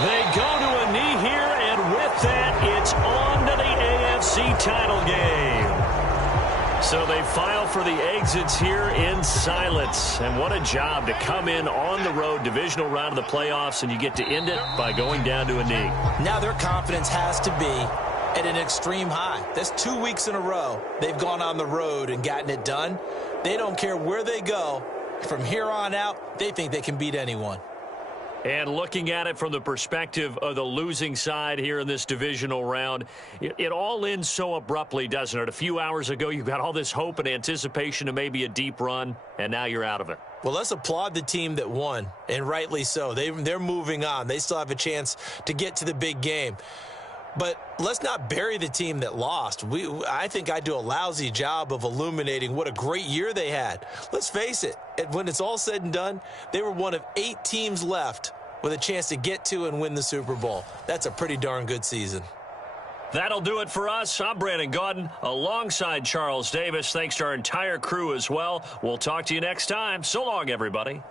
They go to a knee here, and with that, it's on to the AFC title game. So they file for the exits here in silence. And what a job to come in on the road, divisional round of the playoffs, and you get to end it by going down to a knee. Now their confidence has to be at an extreme high. That's 2 weeks in a row they've gone on the road and gotten it done. They don't care where they go. From here on out, they think they can beat anyone. And looking at it from the perspective of the losing side here in this divisional round, it all ends so abruptly, doesn't it? A few hours ago, you got all this hope and anticipation of maybe a deep run, and now you're out of it. Well, let's applaud the team that won, and rightly so. They're moving on. They still have a chance to get to the big game. But let's not bury the team that lost. I think I do a lousy job of illuminating what a great year they had. Let's face it, when it's all said and done, they were one of 8 teams left with a chance to get to and win the Super Bowl. That's a pretty darn good season. That'll do it for us. I'm Brandon Gaudin alongside Charles Davis. Thanks to our entire crew as well. We'll talk to you next time. So long, everybody.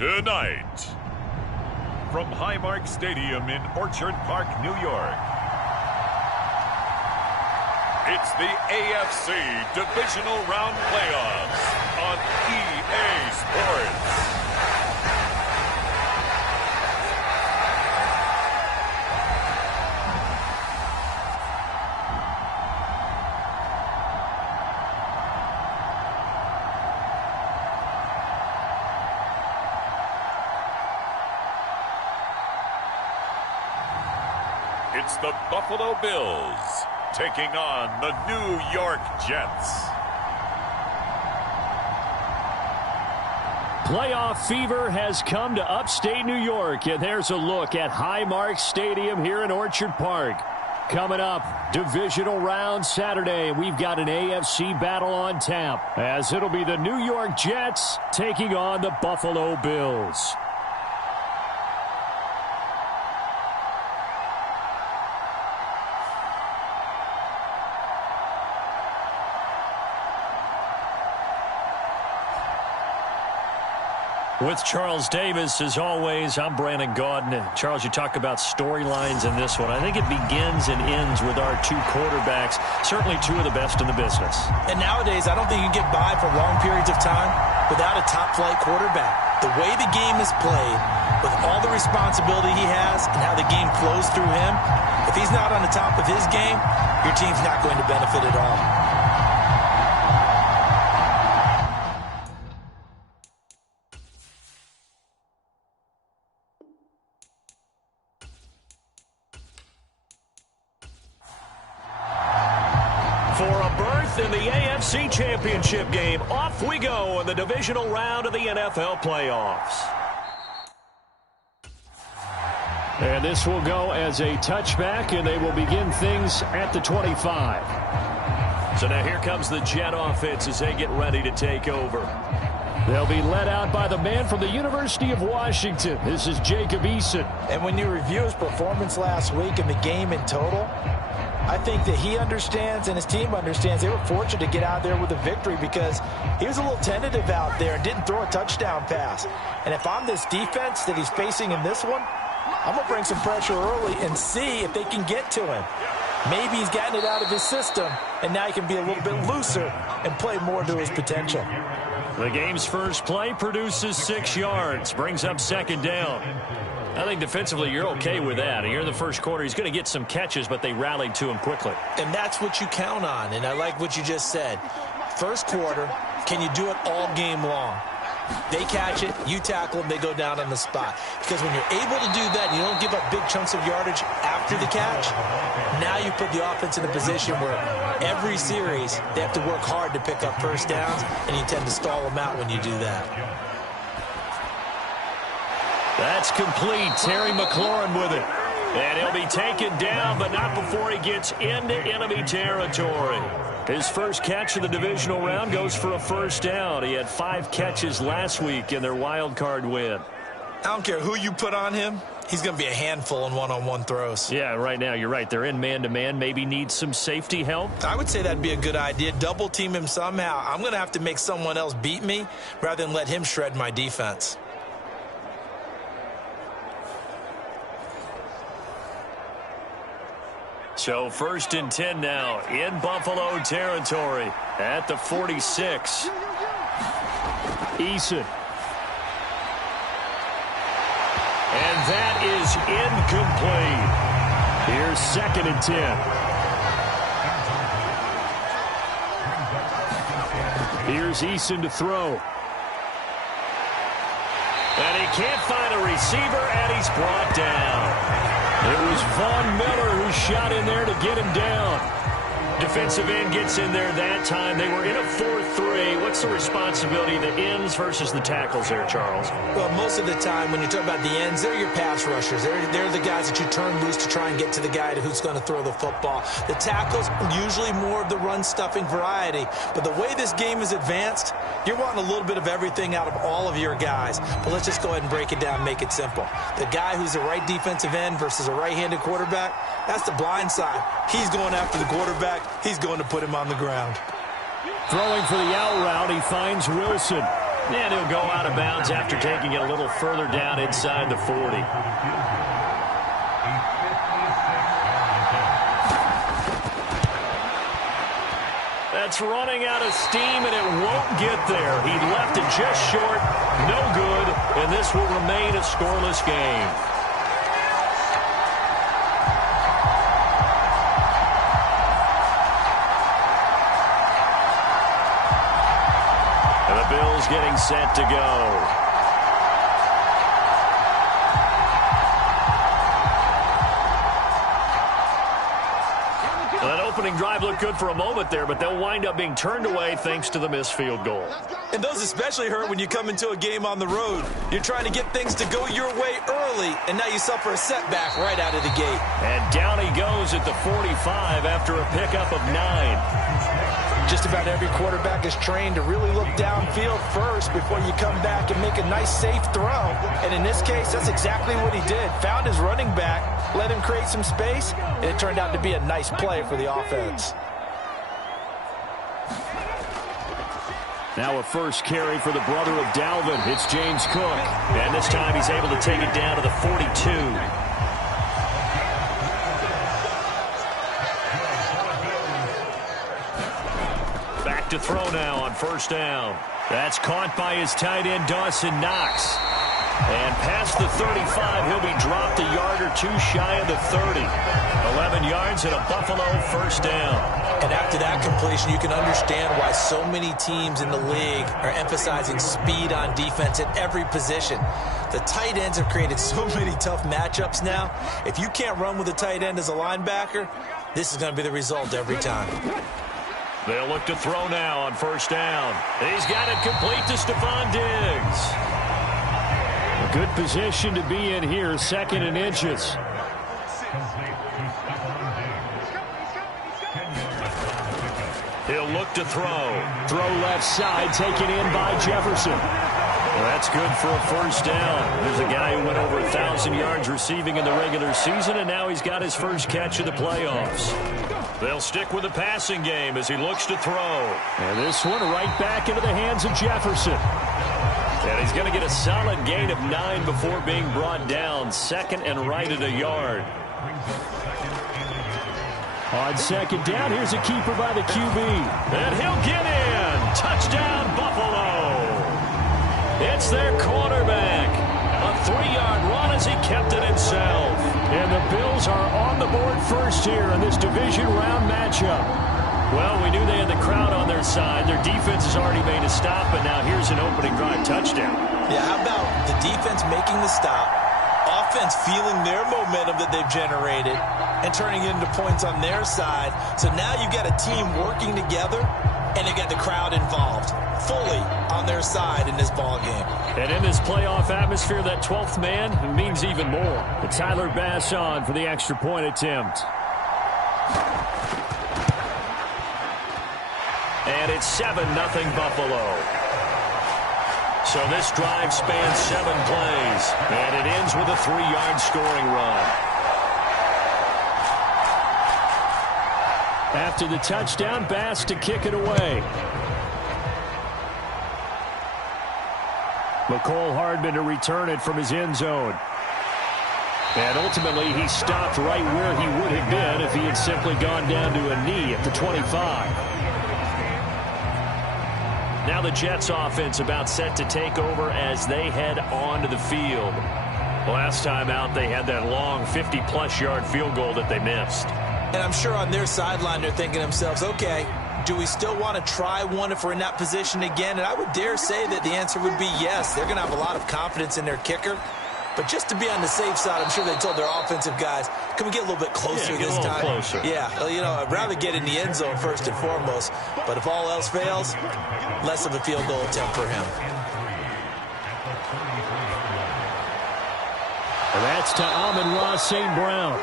Tonight, from Highmark Stadium in Orchard Park, New York, it's the AFC Divisional Round Playoffs on EA Sports. It's the Buffalo Bills taking on the New York Jets. Playoff fever has come to upstate New York, and there's a look at Highmark Stadium here in Orchard Park. Coming up, divisional round Saturday, we've got an AFC battle on tap, as it'll be the New York Jets taking on the Buffalo Bills. With Charles Davis, as always, I'm Brandon Gaudin. Charles, you talk about storylines in this one. I think it begins and ends with our two quarterbacks, certainly two of the best in the business. And nowadays, I don't think you can get by for long periods of time without a top-flight quarterback. The way the game is played, with all the responsibility he has and how the game flows through him, if he's not on the top of his game, your team's not going to benefit at all. For a berth in the AFC Championship game, off we go in the divisional round of the NFL playoffs. And this will go as a touchback, and they will begin things at the 25. So now here comes the Jet offense as they get ready to take over. They'll be led out by the man from the University of Washington. This is Jacob Eason. And when you review his performance last week and the game in total, I think that he understands and his team understands they were fortunate to get out there with a victory because he was a little tentative out there and didn't throw a touchdown pass. And if I'm this defense that he's facing in this one, I'm going to bring some pressure early and see if they can get to him. Maybe he's gotten it out of his system, and now he can be a little bit looser and play more to his potential. The game's first play produces 6 yards, brings up second down. I think defensively you're okay with that. Here in the first quarter, he's going to get some catches, but they rallied to him quickly. And that's what you count on, and I like what you just said. First quarter, can you do it all game long? They catch it, you tackle them, they go down on the spot. Because when you're able to do that, you don't give up big chunks of yardage after the catch, now you put the offense in a position where every series they have to work hard to pick up first downs, and you tend to stall them out when you do that. That's complete. Terry McLaurin with it. And he'll be taken down, but not before he gets into enemy territory. His first catch of the divisional round goes for a first down. He had 5 catches last week in their wild card win. I don't care who you put on him. He's going to be a handful in one-on-one throws. Yeah, right now you're right. They're in man-to-man. Maybe need some safety help. I would say that'd be a good idea. Double team him somehow. I'm going to have to make someone else beat me rather than let him shred my defense. So 1st and 10 now in Buffalo territory at the 46. Eason. And that is incomplete. Here's 2nd and 10. Here's Eason to throw. And he can't find a receiver, and he's brought down. It was Von Miller who shot in there to get him down. Defensive end gets in there that time. They were in a 4-3. What's the responsibility of the ends versus the tackles there, Charles? Well, most of the time when you talk about the ends, they're your pass rushers. They're the guys that you turn loose to try and get to the guy who's going to throw the football. The tackles, usually more of the run-stuffing variety. But the way this game is advanced, you're wanting a little bit of everything out of all of your guys. But let's just go ahead and break it down and make it simple. The guy who's the right defensive end versus a right-handed quarterback, that's the blind side. He's going after the quarterback. He's going to put him on the ground. Throwing for the out route, he finds Wilson. And he'll go out of bounds after taking it a little further down inside the 40. That's running out of steam, and it won't get there. He left it just short, no good, and this will remain a scoreless game. And the Bills getting set to go. That opening drive looked good for a moment there, but they'll wind up being turned away thanks to the missed field goal. And those especially hurt when you come into a game on the road. You're trying to get things to go your way early, and now you suffer a setback right out of the gate. And down he goes at the 45 after a pickup of 9. Just about every quarterback is trained to really look downfield first before you come back and make a nice, safe throw. And in this case, that's exactly what he did. Found his running back, let him create some space, and it turned out to be a nice play for the offense. Now a first carry for the brother of Dalvin. It's James Cook. And this time he's able to take it down to the 42. To throw now on first down. That's caught by his tight end, Dawson Knox. And past the 35, he'll be dropped a yard or two shy of the 30. 11 yards and a Buffalo first down. And after that completion, you can understand why so many teams in the league are emphasizing speed on defense at every position. The tight ends have created so many tough matchups now. If you can't run with a tight end as a linebacker, this is going to be the result every time. They'll look to throw now on first down. He's got it complete to Stephon Diggs. A good position to be in here, 2nd and inches. He'll look to throw. Throw left side, taken in by Jefferson. Well, that's good for a first down. There's a guy who went over 1,000 yards receiving in the regular season, and now he's got his first catch of the playoffs. They'll stick with the passing game as he looks to throw. And this one right back into the hands of Jefferson. And he's going to get a solid gain of 9 before being brought down. 2nd and right at a yard. On 2nd down, here's a keeper by the QB. And he'll get in. Touchdown, Buffalo. It's their quarterback. A 3-yard run as he kept it himself. And the Bills are on the board first here in this division round matchup. Well, we knew they had the crowd on their side. Their defense has already made a stop, and now here's an opening drive touchdown. Yeah, how about the defense making the stop, offense feeling their momentum that they've generated, and turning it into points on their side. So now you've got a team working together, and they got the crowd involved fully on their side in this ball game. And in this playoff atmosphere, that 12th man means even more. But Tyler Bass on for the extra point attempt. And it's 7-0 Buffalo. So this drive spans 7 plays, and it ends with a 3-yard scoring run. After the touchdown, Bass to kick it away. McCole Hardman to return it from his end zone. And ultimately, he stopped right where he would have been if he had simply gone down to a knee at the 25. Now the Jets offense about set to take over as they head onto the field. Last time out, they had that long 50-plus yard field goal that they missed. And I'm sure on their sideline, they're thinking to themselves, okay, do we still want to try one if we're in that position again? And I would dare say that the answer would be yes. They're going to have a lot of confidence in their kicker. But just to be on the safe side, I'm sure they told their offensive guys, can we get a little bit closer this time? Closer. Yeah, well, you know, I'd rather get in the end zone first and foremost. But if all else fails, less of a field goal attempt for him. And that's to Amon-Ra St. Brown.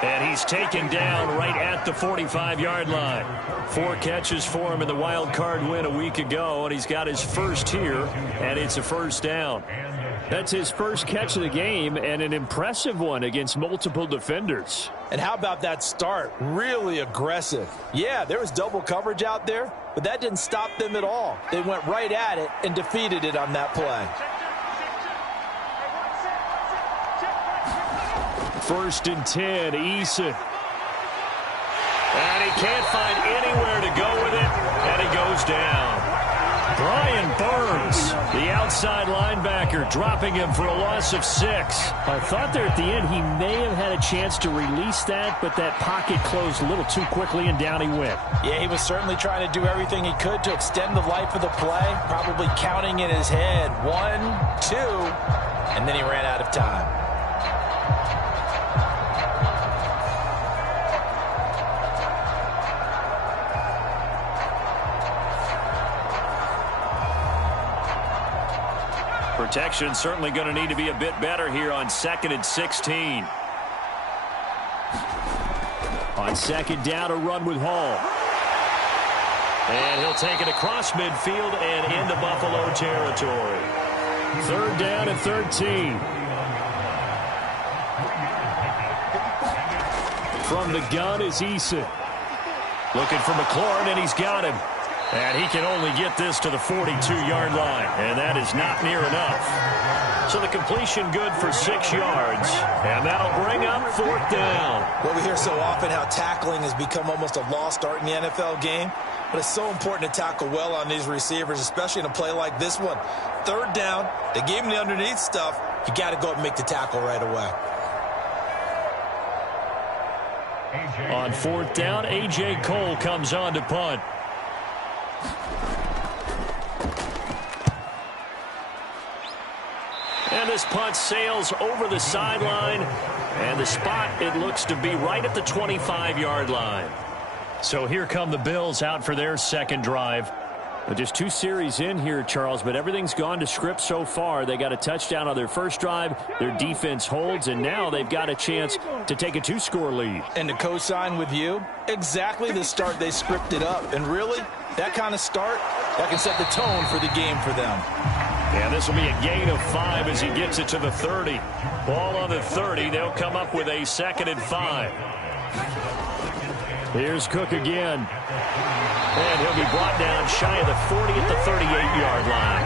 And he's taken down right at the 45-yard line. 4 catches for him in the wild card win a week ago, and he's got his first here, and it's a first down. That's his first catch of the game, and an impressive one against multiple defenders. And how about that start? Really aggressive. Yeah, there was double coverage out there, but that didn't stop them at all. They went right at it and defeated it on that play. First and 10, Eason. And he can't find anywhere to go with it, and he goes down. Brian Burns, the outside linebacker, dropping him for a loss of 6. I thought there at the end he may have had a chance to release that, but that pocket closed a little too quickly, and down he went. Yeah, he was certainly trying to do everything he could to extend the life of the play, probably counting in his head 1, 2, and then he ran out of time. Protection certainly going to need to be a bit better here on 2nd and 16. On 2nd down, a run with Hall. And he'll take it across midfield and into Buffalo territory. 3rd down and 13. From the gun is Eason. Looking for McLaurin, and he's got him. And he can only get this to the 42-yard line, and that is not near enough. So the completion good for 6 yards, and that'll bring up 4th down. Well, we hear so often how tackling has become almost a lost art in the NFL game, but it's so important to tackle well on these receivers, especially in a play like this one. 3rd down, they gave him the underneath stuff. You got to go and make the tackle right away. On 4th down, A.J. Cole comes on to punt. And this punt sails over the sideline, and the spot, it looks to be right at the 25-yard line. So here come the Bills out for their 2nd drive. Just 2 series in here, Charles, but everything's gone to script so far. They got a touchdown on their first drive. Their defense holds, and now they've got a chance to take a 2-score lead. And to co-sign with you, exactly the start they scripted up. And really, that kind of start, that can set the tone for the game for them. Yeah, this will be a gain of 5 as he gets it to the 30. Ball on the 30. They'll come up with a 2nd and 5. Here's Cook again. And he'll be brought down shy of the 40 at the 38-yard line.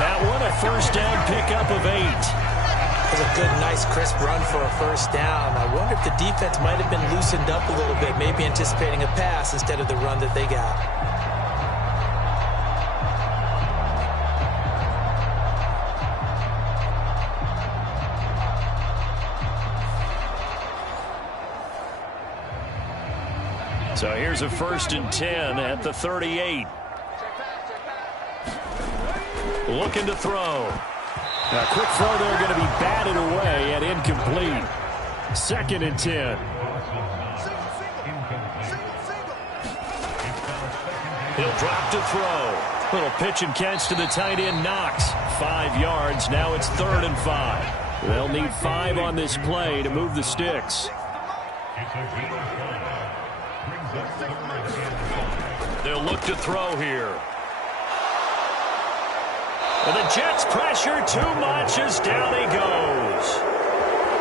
That one, a 1st down pickup of 8. It was a good, nice, crisp run for a 1st down. I wonder if the defense might have been loosened up a little bit, maybe anticipating a pass instead of the run that they got. So here's a 1st and 10 at the 38. Looking to throw. A quick throw there, going to be batted away and incomplete. 2nd and 10. He'll drop to throw. Little pitch and catch to the tight end, Knox. 5 yards. Now it's 3rd and 5. They'll need 5 on this play to move the sticks. They'll look to throw here. And the Jets pressure too much as down he goes.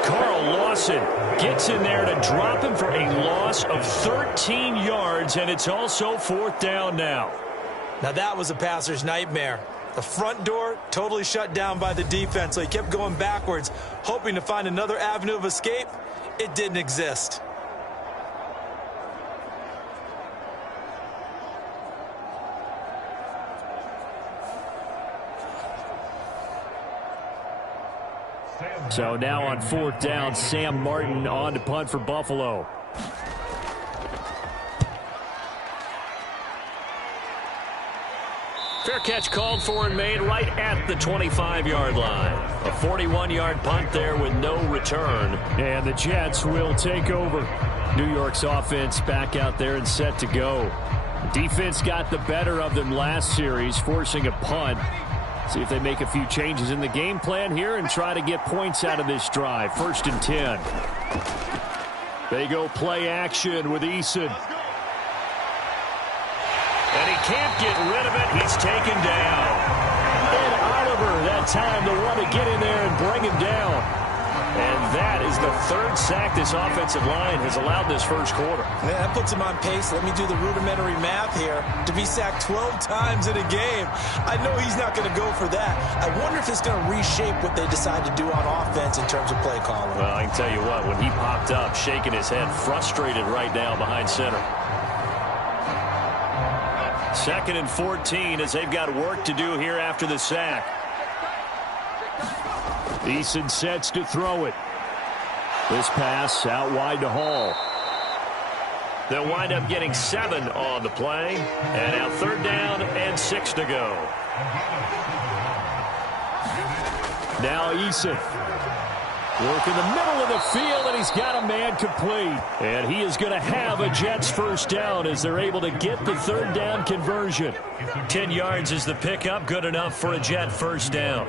Carl Lawson gets in there to drop him for a loss of 13 yards, and it's also 4th down now. Now that was a passer's nightmare. The front door totally shut down by the defense, so he kept going backwards, hoping to find another avenue of escape. It didn't exist. So now on 4th down, Sam Martin on to punt for Buffalo. Fair catch called for and made right at the 25-yard line. A 41-yard punt there with no return. And the Jets will take over. New York's offense back out there and set to go. Defense got the better of them last series, forcing a punt. See if they make a few changes in the game plan here and try to get points out of this drive. 1st and 10. They go play action with Eason. And he can't get rid of it. He's taken down. And Oliver, that time to want to get in there and bring him down. And that is the third sack this offensive line has allowed this first quarter. Yeah, that puts him on pace. Let me do the rudimentary math here. To be sacked 12 times in a game, I know he's not going to go for that. I wonder if it's going to reshape what they decide to do on offense in terms of play calling. Well, I can tell you what, when he popped up, shaking his head, frustrated right now behind center. 2nd and 14 as they've got work to do here after the sack. Eason sets to throw it. This pass out wide to Hall. They'll wind up getting 7 on the play. And now 3rd down and 6 to go. Now Eason. Work in the middle of the field, and he's got a man complete. And he is going to have a Jets first down as they're able to get the 3rd down conversion. 10 yards is the pickup, good enough for a Jet first down.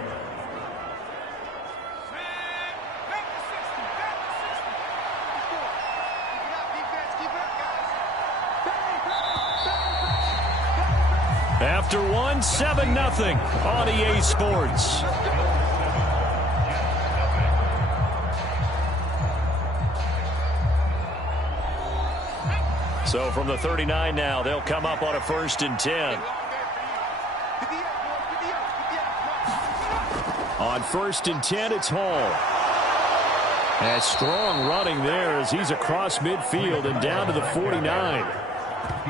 After 1, 7-0 on EA Sports. So from the 39 now, they'll come up on a 1st and 10. On 1st and 10, it's Hall. And strong running there as he's across midfield and down to the 49.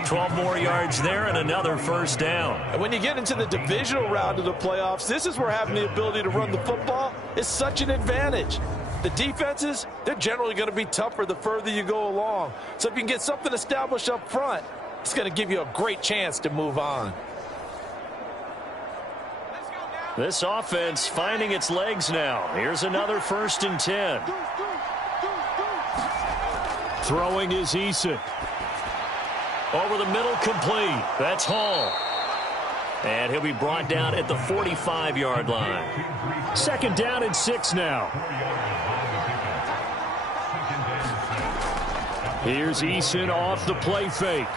12 more yards there and another first down. And when you get into the divisional round of the playoffs, this is where having the ability to run the football is such an advantage. The defenses, they're generally going to be tougher the further you go along. So if you can get something established up front, it's going to give you a great chance to move on. This offense finding its legs now. Here's another 1st and 10. Throwing is Eason. Over the middle, complete. That's Hall. And he'll be brought down at the 45-yard line. 2nd down and 6 now. Here's Eason off the play fake.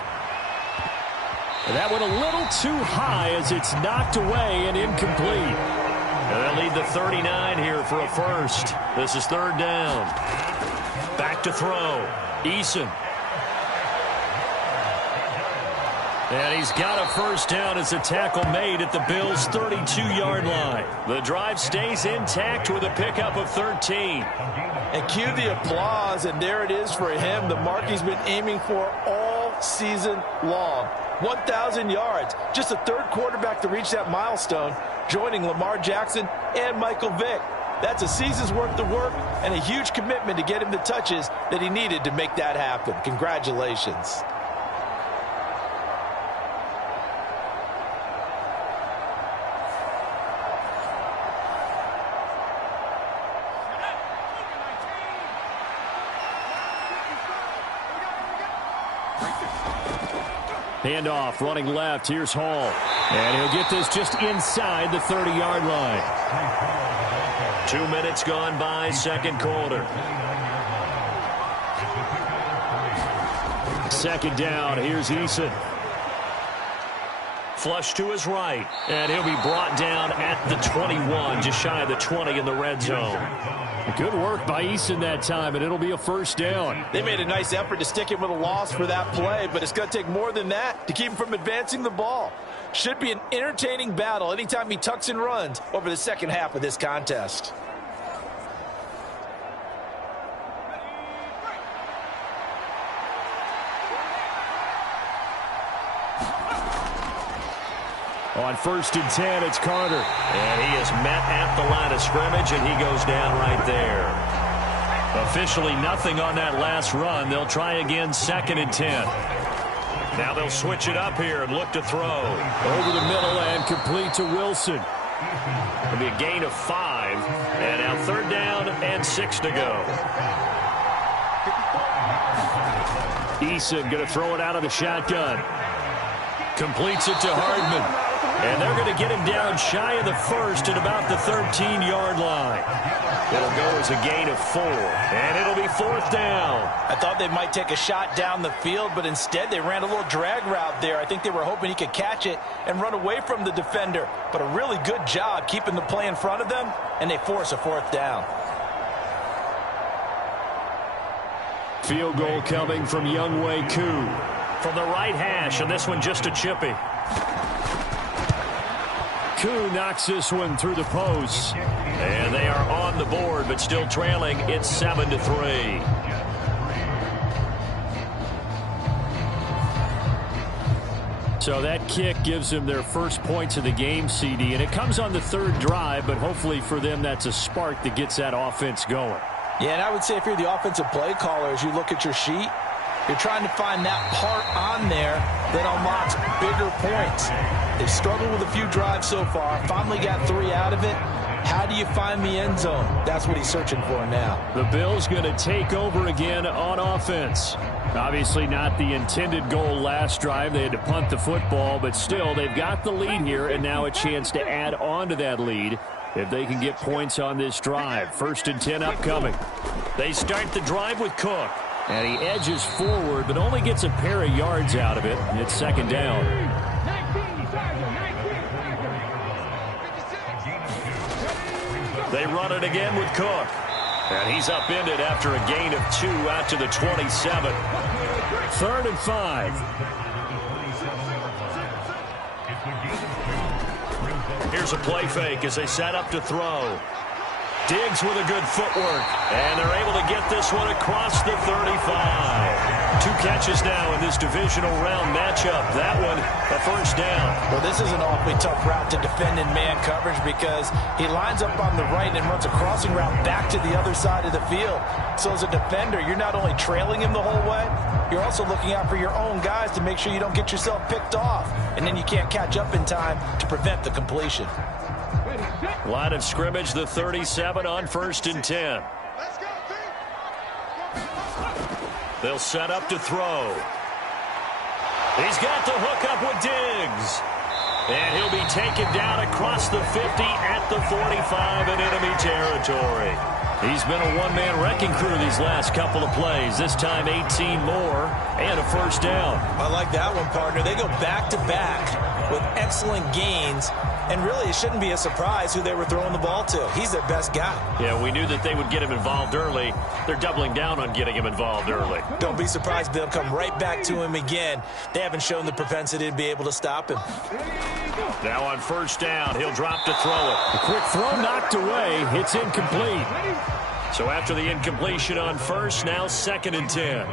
And that went a little too high as it's knocked away and incomplete. And they'll lead the 39 here for a first. This is 3rd down. Back to throw. Eason. And he's got a first down as a tackle made at the Bills' 32-yard line. The drive stays intact with a pickup of 13. And cue the applause, and there it is for him, the mark he's been aiming for all season long. 1,000 yards. Just the 3rd quarterback to reach that milestone, joining Lamar Jackson and Michael Vick. That's a season's worth of work and a huge commitment to get him the touches that he needed to make that happen. Congratulations. Handoff, running left. Here's Hall. And he'll get this just inside the 30-yard line. 2 minutes gone by, 2nd quarter. 2nd down. Here's Eason. Flush to his right. And he'll be brought down at the 21, just shy of the 20 in the red zone. Good work by Eason that time, and it'll be a first down. They made a nice effort to stick him with a loss for that play, but it's going to take more than that to keep him from advancing the ball. Should be an entertaining battle anytime he tucks and runs over the second half of this contest. On 1st and 10, it's Carter. And he is met at the line of scrimmage, and he goes down right there. Officially nothing on that last run. They'll try again, 2nd and 10. Now they'll switch it up here and look to throw. Over the middle and complete to Wilson. It'll be a gain of 5. And now 3rd down and 6 to go. Eason going to throw it out of the shotgun. Completes it to Hardman. And they're going to get him down shy of the first at about the 13-yard line. It'll go as a gain of 4, and it'll be 4th down. I thought they might take a shot down the field, but instead they ran a little drag route there. I think they were hoping he could catch it and run away from the defender. But a really good job keeping the play in front of them, and they force a 4th down. Field goal coming from Younghoe Koo. From the right hash, and this one just a chippy. Koo knocks this one through the post. And they are on the board, but still trailing. It's 7-3. So that kick gives them their first points of the game, CD. And it comes on the 3rd drive, but hopefully for them that's a spark that gets that offense going. Yeah, and I would say if you're the offensive play caller, as you look at your sheet, you're trying to find that part on there that unlocks bigger points. They've struggled with a few drives so far, finally got 3 out of it. How do you find the end zone? That's what he's searching for now. The Bills going to take over again on offense. Obviously not the intended goal last drive. They had to punt the football, but still they've got the lead here, and now a chance to add on to that lead if they can get points on this drive. 1st and 10 upcoming. They start the drive with Cook. And he edges forward, but only gets a pair of yards out of it. It's 2nd down. They run it again with Cook. And he's upended after a gain of 2 out to the 27. 3rd and 5. Here's a play fake as they set up to throw. Diggs with a good footwork, and they're able to get this one across the 35. 2 catches now in this divisional round matchup. That one, a 1st down. Well, this is an awfully tough route to defend in man coverage because he lines up on the right and runs a crossing route back to the other side of the field. So as a defender, you're not only trailing him the whole way, you're also looking out for your own guys to make sure you don't get yourself picked off. And then you can't catch up in time to prevent the completion. Line of scrimmage, the 37 on 1st and 10. They'll set up to throw. He's got the hook up with Diggs. And he'll be taken down across the 50 at the 45 in enemy territory. He's been a one-man wrecking crew these last couple of plays. This time 18 more and a 1st down. I like that one, partner. They go back-to-back with excellent gains. And really, it shouldn't be a surprise who they were throwing the ball to. He's their best guy. Yeah, we knew that they would get him involved early. They're doubling down on getting him involved early. Don't be surprised they'll come right back to him again. They haven't shown the propensity to be able to stop him. Now on 1st down, he'll drop to throw it. A quick throw knocked away. It's incomplete. So after the incompletion on 1st, now 2nd and 10.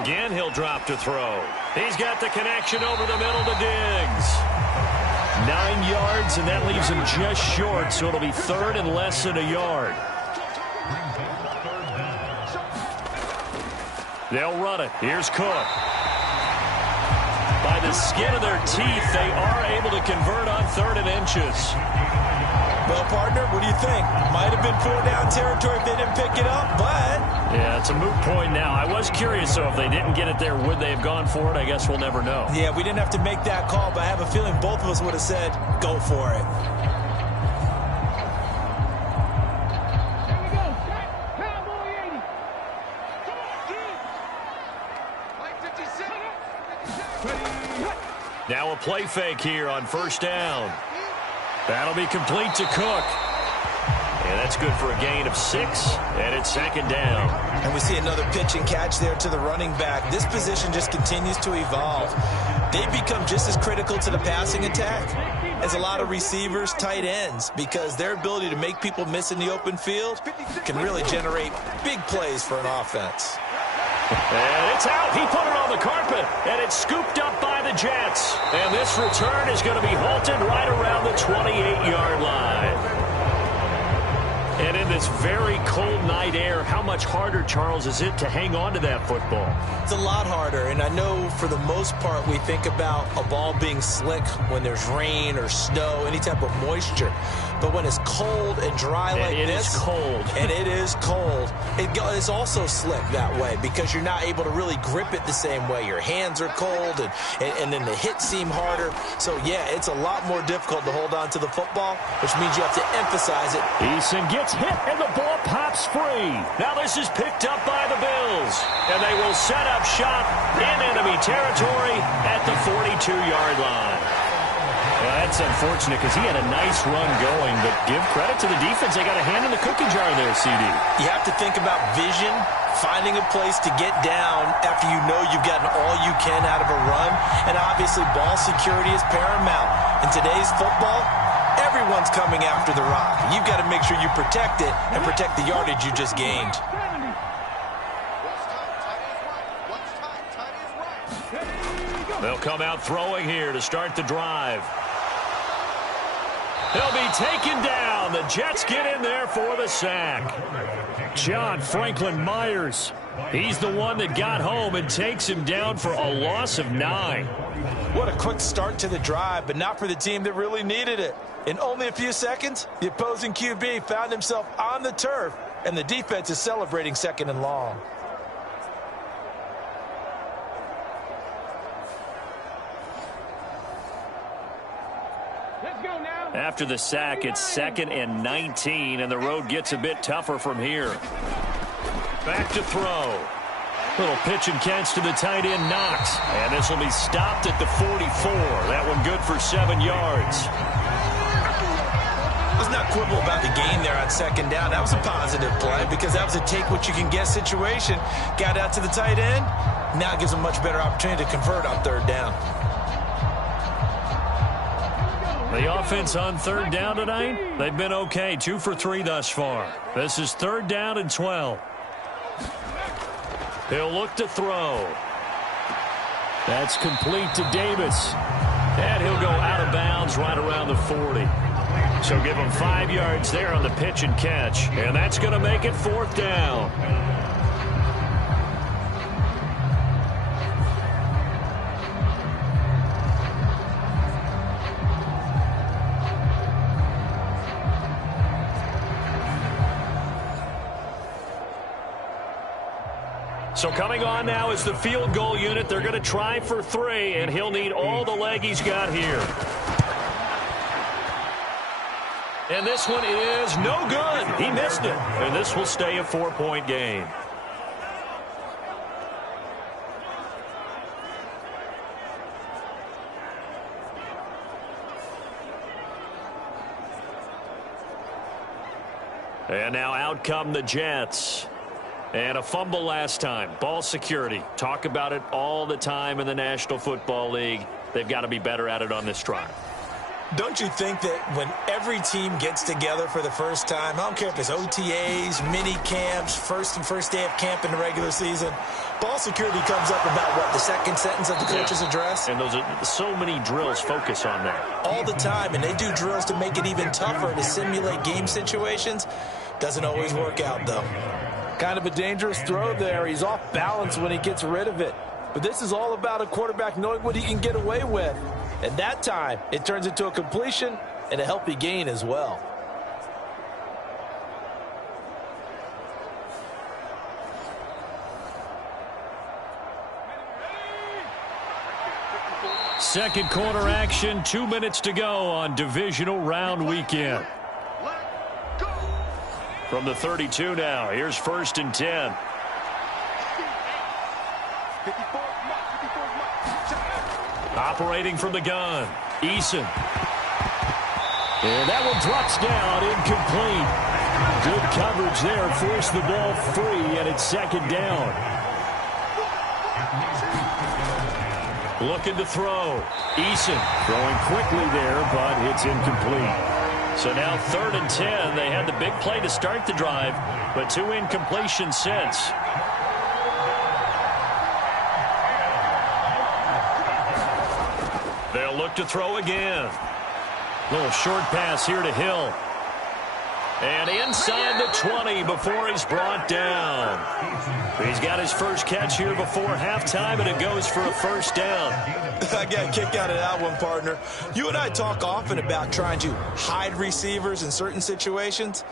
Again, he'll drop to throw. He's got the connection over the middle to Diggs. 9 yards, and that leaves him just short, so it'll be 3rd and less than a yard. They'll run it. Here's Cook. By the skin of their teeth, they are able to convert on 3rd and inches. Well, partner, what do you think? Might have been 4-down territory if they didn't pick it up, but... Yeah, it's a moot point now. I was curious, though, if they didn't get it there, would they have gone for it? I guess we'll never know. Yeah, we didn't have to make that call, but I have a feeling both of us would have said, go for it. Now a play fake here on 1st down. That'll be complete to Cook. And that's good for a gain of 6, and it's 2nd down. And we see another pitch and catch there to the running back. This position just continues to evolve. They've become just as critical to the passing attack as a lot of receivers, tight ends, because their ability to make people miss in the open field can really generate big plays for an offense. And it's out. He put it on the carpet, and it's scooped up by the Jets. And this return is going to be halted right around the 28-yard line. And in this very cold night air, how much harder, Charles, is it to hang on to that football? It's a lot harder, and I know for the most part we think about a ball being slick when there's rain or snow, any type of moisture. but when it's cold and dry like this. It is cold. And it is cold. It's also slick that way because you're not able to really grip it the same way. Your hands are cold, and then the hits seem harder. So, yeah, it's a lot more difficult to hold on to the football, which means you have to emphasize it. Eason gets hit, and the ball pops free. Now this is picked up by the Bills, and they will set up shop in enemy territory at the 42-yard line. Well, that's unfortunate because he had a nice run going, but give credit to the defense. They got a hand in the cookie jar there, CD. You have to think about vision, finding a place to get down after you know you've gotten all you can out of a run, and obviously ball security is paramount. In today's football, everyone's coming after the rock. You've got to make sure you protect it and protect the yardage you just gained. They'll come out throwing here to start the drive. He'll be taken down. The Jets get in there for the sack. John Franklin Myers. He's the one that got home and takes him down for a loss of 9. What a quick start to the drive, but not for the team that really needed it. In only a few seconds, the opposing QB found himself on the turf, and the defense is celebrating 2nd and long. After the sack, it's 2nd and 19, and the road gets a bit tougher from here. Back to throw. Little pitch and catch to the tight end, Knox. And this will be stopped at the 44. That one good for 7 yards. Let's not quibble about the gain there on 2nd down. That was a positive play because that was a take-what-you-can-get situation. Got out to the tight end. Now it gives them a much better opportunity to convert on 3rd down. The offense on 3rd down tonight, they've been okay. 2 for 3 thus far. This is 3rd down and 12. He'll look to throw. That's complete to Davis. And he'll go out of bounds right around the 40. So give him 5 yards there on the pitch and catch. And that's going to make it 4th down. So coming on now is the field goal unit. They're going to try for 3, and he'll need all the leg he's got here. And this one is no good. He missed it. And this will stay a 4-point game. And now out come the Jets. And a fumble last time. Ball security. Talk about it all the time in the National Football League. They've got to be better at it on this drive. Don't you think that when every team gets together for the first time, I don't care if it's OTAs, mini camps, first day of camp in the regular season, ball security comes up about, what, the 2nd sentence of the coach's address? And those are so many drills focus on that. All the time, and they do drills to make it even tougher to simulate game situations. Doesn't always work out, though. Kind of a dangerous throw there. He's off balance when he gets rid of it. But this is all about a quarterback knowing what he can get away with. And that time, it turns into a completion and a healthy gain as well. Second quarter action, 2 minutes to go on divisional round weekend. From the 32 now, here's 1st and 10. Operating from the gun, Eason. And that one drops down, incomplete. Good coverage there, forced the ball free, and it's 2nd down. Looking to throw. Eason throwing quickly there, but it's incomplete. So now 3rd and 10. They had the big play to start the drive, but 2 incompletions since. They'll look to throw again. Little short pass here to Hill. And inside the 20 before he's brought down. He's got his first catch here before halftime, and it goes for a first down. I got a kick out of that one, partner. You and I talk often about trying to hide receivers in certain situations,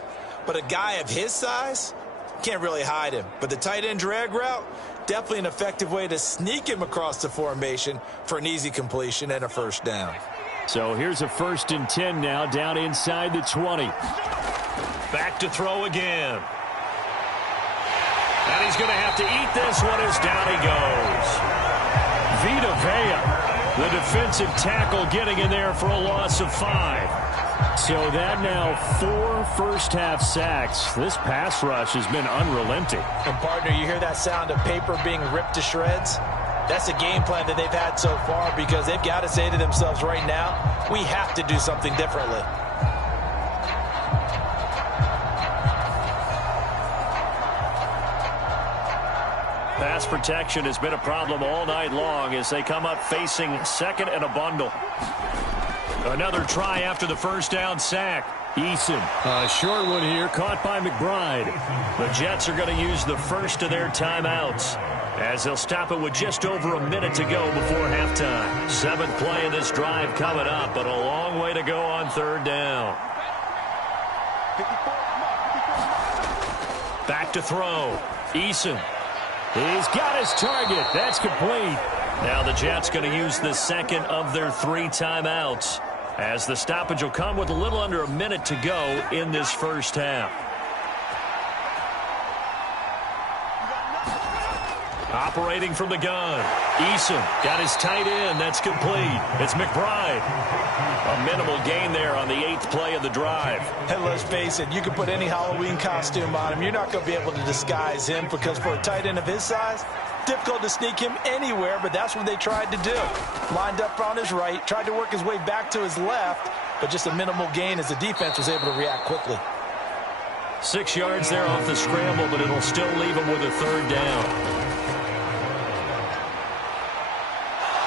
but a guy of his size can't really hide him. But the tight end drag route, definitely an effective way to sneak him across the formation for an easy completion and a first down. So here's a 1st and 10 now, down inside the 20. Back to throw again. And he's going to have to eat this one as down he goes. Vita Vea, the defensive tackle, getting in there for a loss of 5. So that now 4 first-half sacks. This pass rush has been unrelenting. And, partner, you hear that sound of paper being ripped to shreds? That's a game plan that they've had so far because they've got to say to themselves right now, we have to do something differently. Pass protection has been a problem all night long as they come up facing 2nd and a bundle. Another try after the first down sack. Eason, a short one here, caught by McBride. The Jets are going to use the first of their timeouts as they'll stop it with just over a minute to go before halftime. 7th play of this drive coming up, but a long way to go on 3rd down. Back to throw. Eason. He's got his target. That's complete. Now the Jets going to use the 2nd of their 3 timeouts as the stoppage will come with a little under a minute to go in this first half. Operating from the gun. Eason got his tight end. That's complete. It's McBride. A minimal gain there on the 8th play of the drive. And let's face it, you can put any Halloween costume on him. You're not going to be able to disguise him because for a tight end of his size, difficult to sneak him anywhere, but that's what they tried to do. Lined up on his right, tried to work his way back to his left, but just a minimal gain as the defense was able to react quickly. 6 yards there off the scramble, but it'll still leave him with a 3rd down.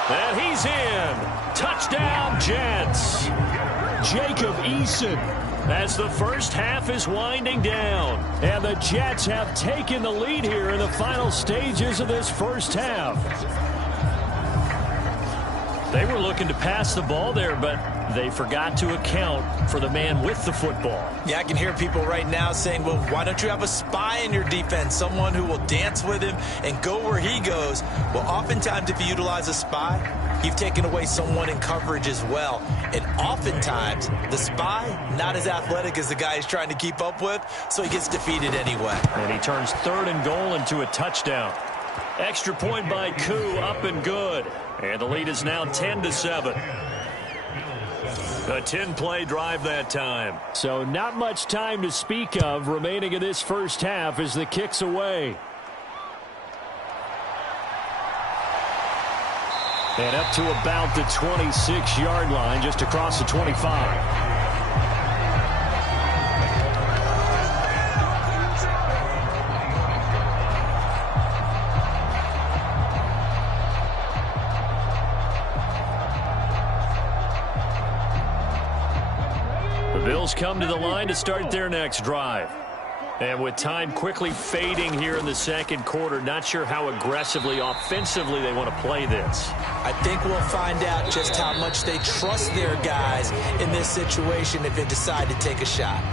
And he's in. Touchdown, Jets. Jacob Eason as the first half is winding down. And the Jets have taken the lead here in the final stages of this first half. They were looking to pass the ball there, but they forgot to account for the man with the football. Yeah, I can hear people right now saying, well, why don't you have a spy in your defense, someone who will dance with him and go where he goes? Well, oftentimes if you utilize a spy, you've taken away someone in coverage as well. And oftentimes, the spy, not as athletic as the guy he's trying to keep up with, so he gets defeated anyway. And he turns 3rd and goal into a touchdown. Extra point by Koo, up and good. And the lead is now 10-7. A 10-play drive that time. So not much time to speak of remaining in this first half as the kick's away. And up to about the 26-yard line, just across the 25. Bills come to the line to start their next drive. And with time quickly fading here in the second quarter, not sure how aggressively, offensively they want to play this. I think we'll find out just how much they trust their guys in this situation if they decide to take a shot.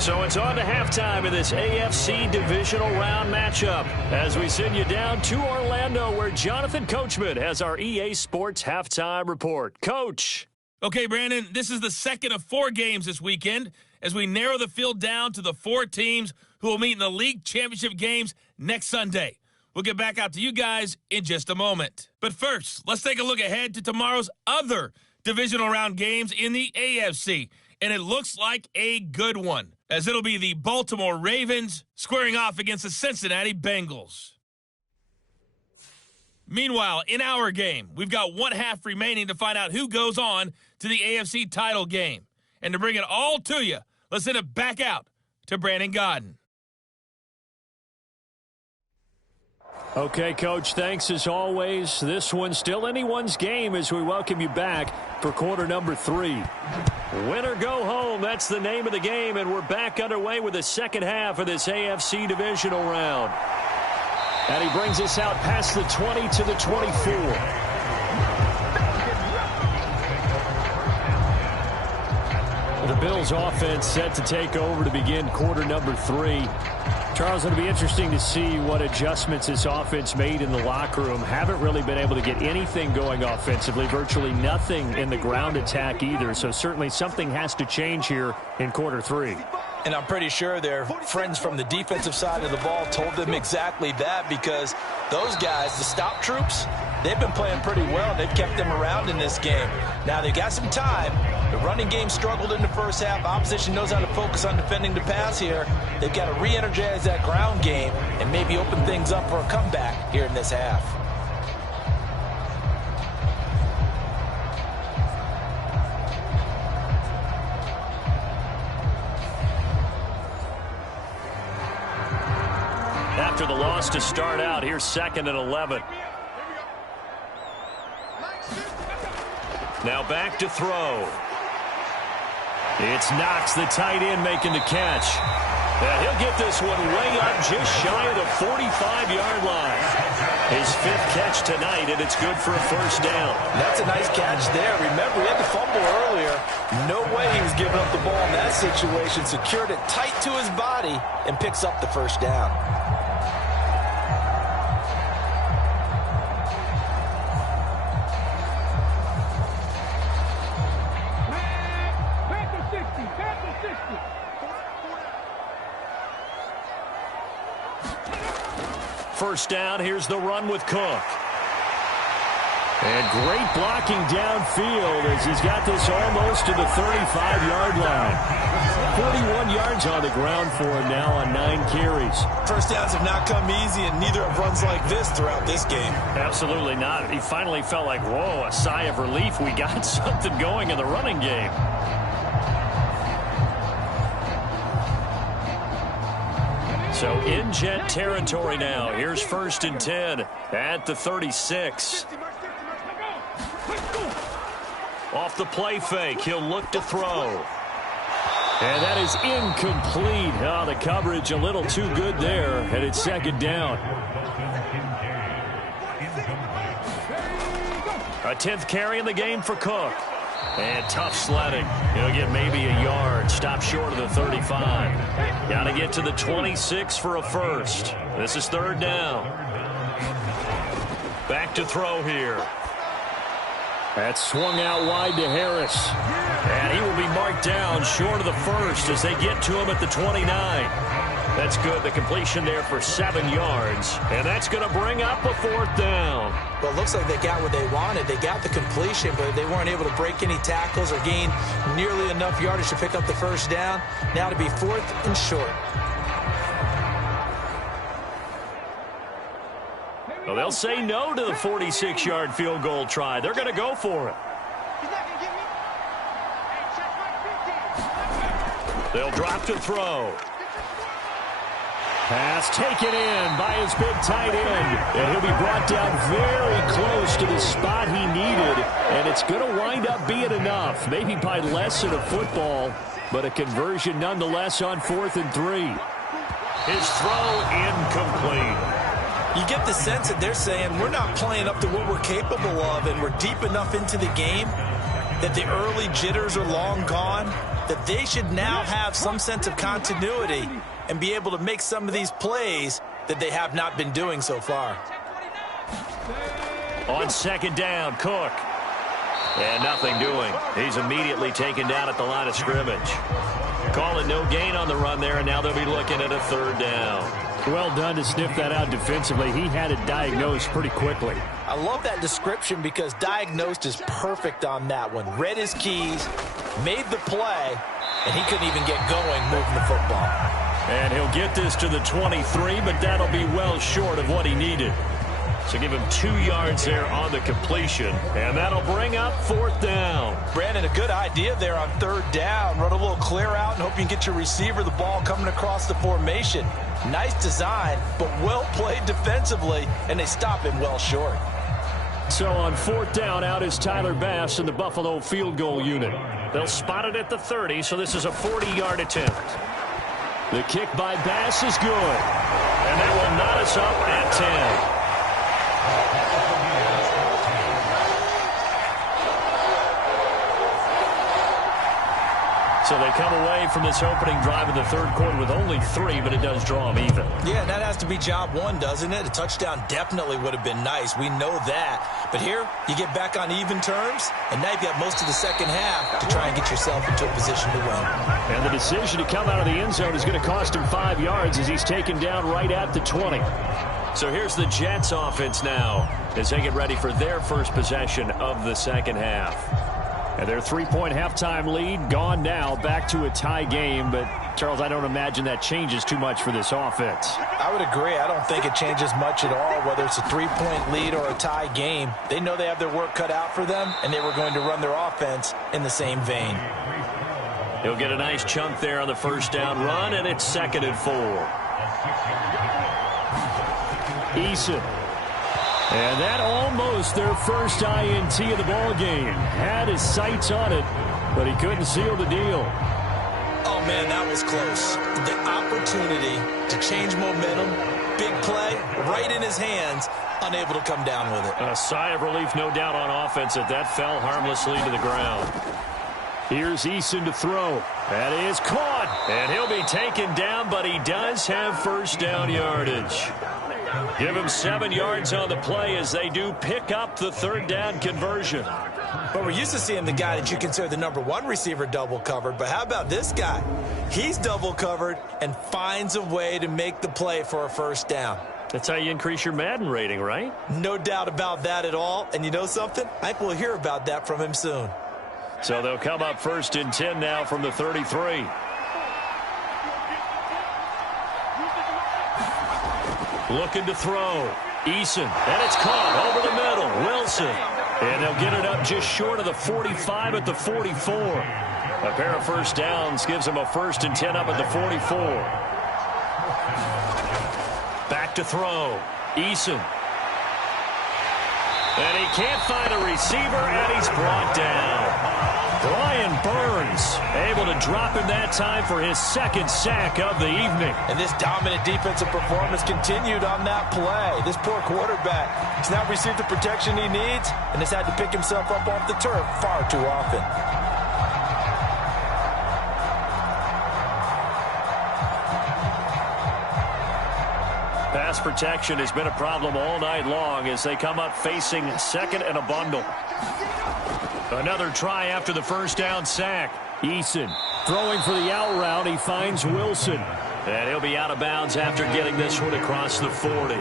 So it's on to halftime in this AFC divisional round matchup as we send you down to Orlando where Jonathan Coachman has our EA Sports halftime report. Coach. Okay, Brandon, this is the second of 4 games this weekend as we narrow the field down to the 4 teams who will meet in the league championship games next Sunday. We'll get back out to you guys in just a moment. But first, let's take a look ahead to tomorrow's other divisional round games in the AFC. And it looks like a good one, as it'll be the Baltimore Ravens squaring off against the Cincinnati Bengals. Meanwhile, in our game, we've got 1 half remaining to find out who goes on to the AFC title game. And to bring it all to you, let's send it back out to Brandon Godden. Okay, Coach, thanks as always. This one's still anyone's game as we welcome you back for quarter number 3. Win or go home, that's the name of the game, and we're back underway with the second half of this AFC divisional round. And he brings us out past the 20 to the 24. The Bills offense set to take over to begin quarter number 3. Charles, it'll be interesting to see what adjustments this offense made in the locker room. Haven't really been able to get anything going offensively, virtually nothing in the ground attack either. So certainly something has to change here in quarter 3. And I'm pretty sure their friends from the defensive side of the ball told them exactly that, because those guys, the stop troops, they've been playing pretty well. They've kept them around in this game. Now they've got some time. The running game struggled in the first half. Opposition knows how to focus on defending the pass here. They've got to re-energize that ground game and maybe open things up for a comeback here in this half. After the loss to start out, here's 2nd and 11. Now back to throw. It's Knox, the tight end, making the catch. He'll get this one way up just shy of the 45-yard line. His 5th catch tonight, and it's good for a first down. That's a nice catch there. Remember, he had the fumble earlier. No way he was giving up the ball in that situation. Secured it tight to his body and picks up the first down. First down, here's the run with Cook. And great blocking downfield as he's got this almost to the 35-yard line. 41 yards on the ground for him now on 9 carries. First downs have not come easy, and neither have runs like this throughout this game. Absolutely not. He finally felt like, whoa, a sigh of relief. We got something going in the running game. So in Jet territory now. Here's 1st and 10 at the 36. Off the play fake, he'll look to throw. And that is incomplete. Oh, the coverage a little too good there, and it's 2nd down. A 10th carry in the game for Cook. And tough sledding. He'll get maybe a yard. Stop short of the 35. Got to get to the 26 for a first. This is 3rd down. Back to throw here. That's swung out wide to Harris. And he will be marked down short of the first as they get to him at the 29. That's good. The completion there for 7 yards. And that's going to bring up a 4th down. Well, it looks like they got what they wanted. They got the completion, but they weren't able to break any tackles or gain nearly enough yardage to pick up the first down. Now to be 4th and short. Well, they'll say no to the 46-yard field goal try. They're going to go for it. They'll drop to throw. Pass taken in by his big tight end. And he'll be brought down very close to the spot he needed. And it's going to wind up being enough. Maybe by less than a football, but a conversion nonetheless on 4th and 3. His throw incomplete. You get the sense that they're saying we're not playing up to what we're capable of, and we're deep enough into the game that the early jitters are long gone, that they should now have some sense of continuity and be able to make some of these plays that they have not been doing so far. On 2nd down, Cook. And nothing doing. He's immediately taken down at the line of scrimmage. Call it no gain on the run there, and now they'll be looking at a 3rd down. Well done to sniff that out defensively. He had it diagnosed pretty quickly. I love that description because diagnosed is perfect on that one. Read his keys, made the play, and he couldn't even get going moving the football. And he'll get this to the 23, but that'll be well short of what he needed. So give him 2 yards there on the completion, and that'll bring up 4th down. Brandon, a good idea there on 3rd down. Run a little clear out and hope you can get your receiver the ball coming across the formation. Nice design, but well played defensively, and they stop him well short. So on 4th down, out is Tyler Bass in the Buffalo field goal unit. They'll spot it at the 30, so this is a 40-yard attempt. The kick by Bass is good. And that will not us up at 10. So they come away from this opening drive in the third quarter with only 3, but it does draw them even. Yeah, that has to be job one, doesn't it? A touchdown definitely would have been nice. We know that. But here, you get back on even terms, and now you've got most of the second half to try and get yourself into a position to win. And the decision to come out of the end zone is going to cost him 5 yards as he's taken down right at the 20. So here's the Jets offense now as they get ready for their first possession of the second half. And their 3-point halftime lead gone now, back to a tie game. But, Charles, I don't imagine that changes too much for this offense. I would agree. I don't think it changes much at all, whether it's a 3-point lead or a tie game. They know they have their work cut out for them, and they were going to run their offense in the same vein. He'll get a nice chunk there on the first down run, and it's 2nd and 4. Eason. And that almost their first INT of the ball game. Had his sights on it, but he couldn't seal the deal. Oh, man, that was close. The opportunity to change momentum, big play, right in his hands, unable to come down with it. A sigh of relief, no doubt, on offense that fell harmlessly to the ground. Here's Eason to throw. That is caught. And he'll be taken down, but he does have first down yardage. Give him 7 yards on the play as they do pick up the third down conversion. But we're used to seeing the guy that you consider the number 1 receiver double covered. But how about this guy? He's double covered and finds a way to make the play for a first down. That's how you increase your Madden rating, right? No doubt about that at all. And you know something? I think we'll hear about that from him soon. So they'll come up 1st and 10 now from the 33. Looking to throw. Eason. And it's caught over the middle. Wilson. And they'll get it up just short of the 45 at the 44. A pair of first downs gives them a 1st and 10 up at the 44. Back to throw. Eason. And he can't find a receiver, and he's brought down. Brian Burns able to drop him that time for his 2nd sack of the evening. And this dominant defensive performance continued on that play. This poor quarterback has not received the protection he needs and has had to pick himself up off the turf far too often. Pass protection has been a problem all night long as they come up facing 2nd and a bundle. Another try after the first down sack. Eason throwing for the out route. He finds Wilson. And he'll be out of bounds after getting this one across the 40.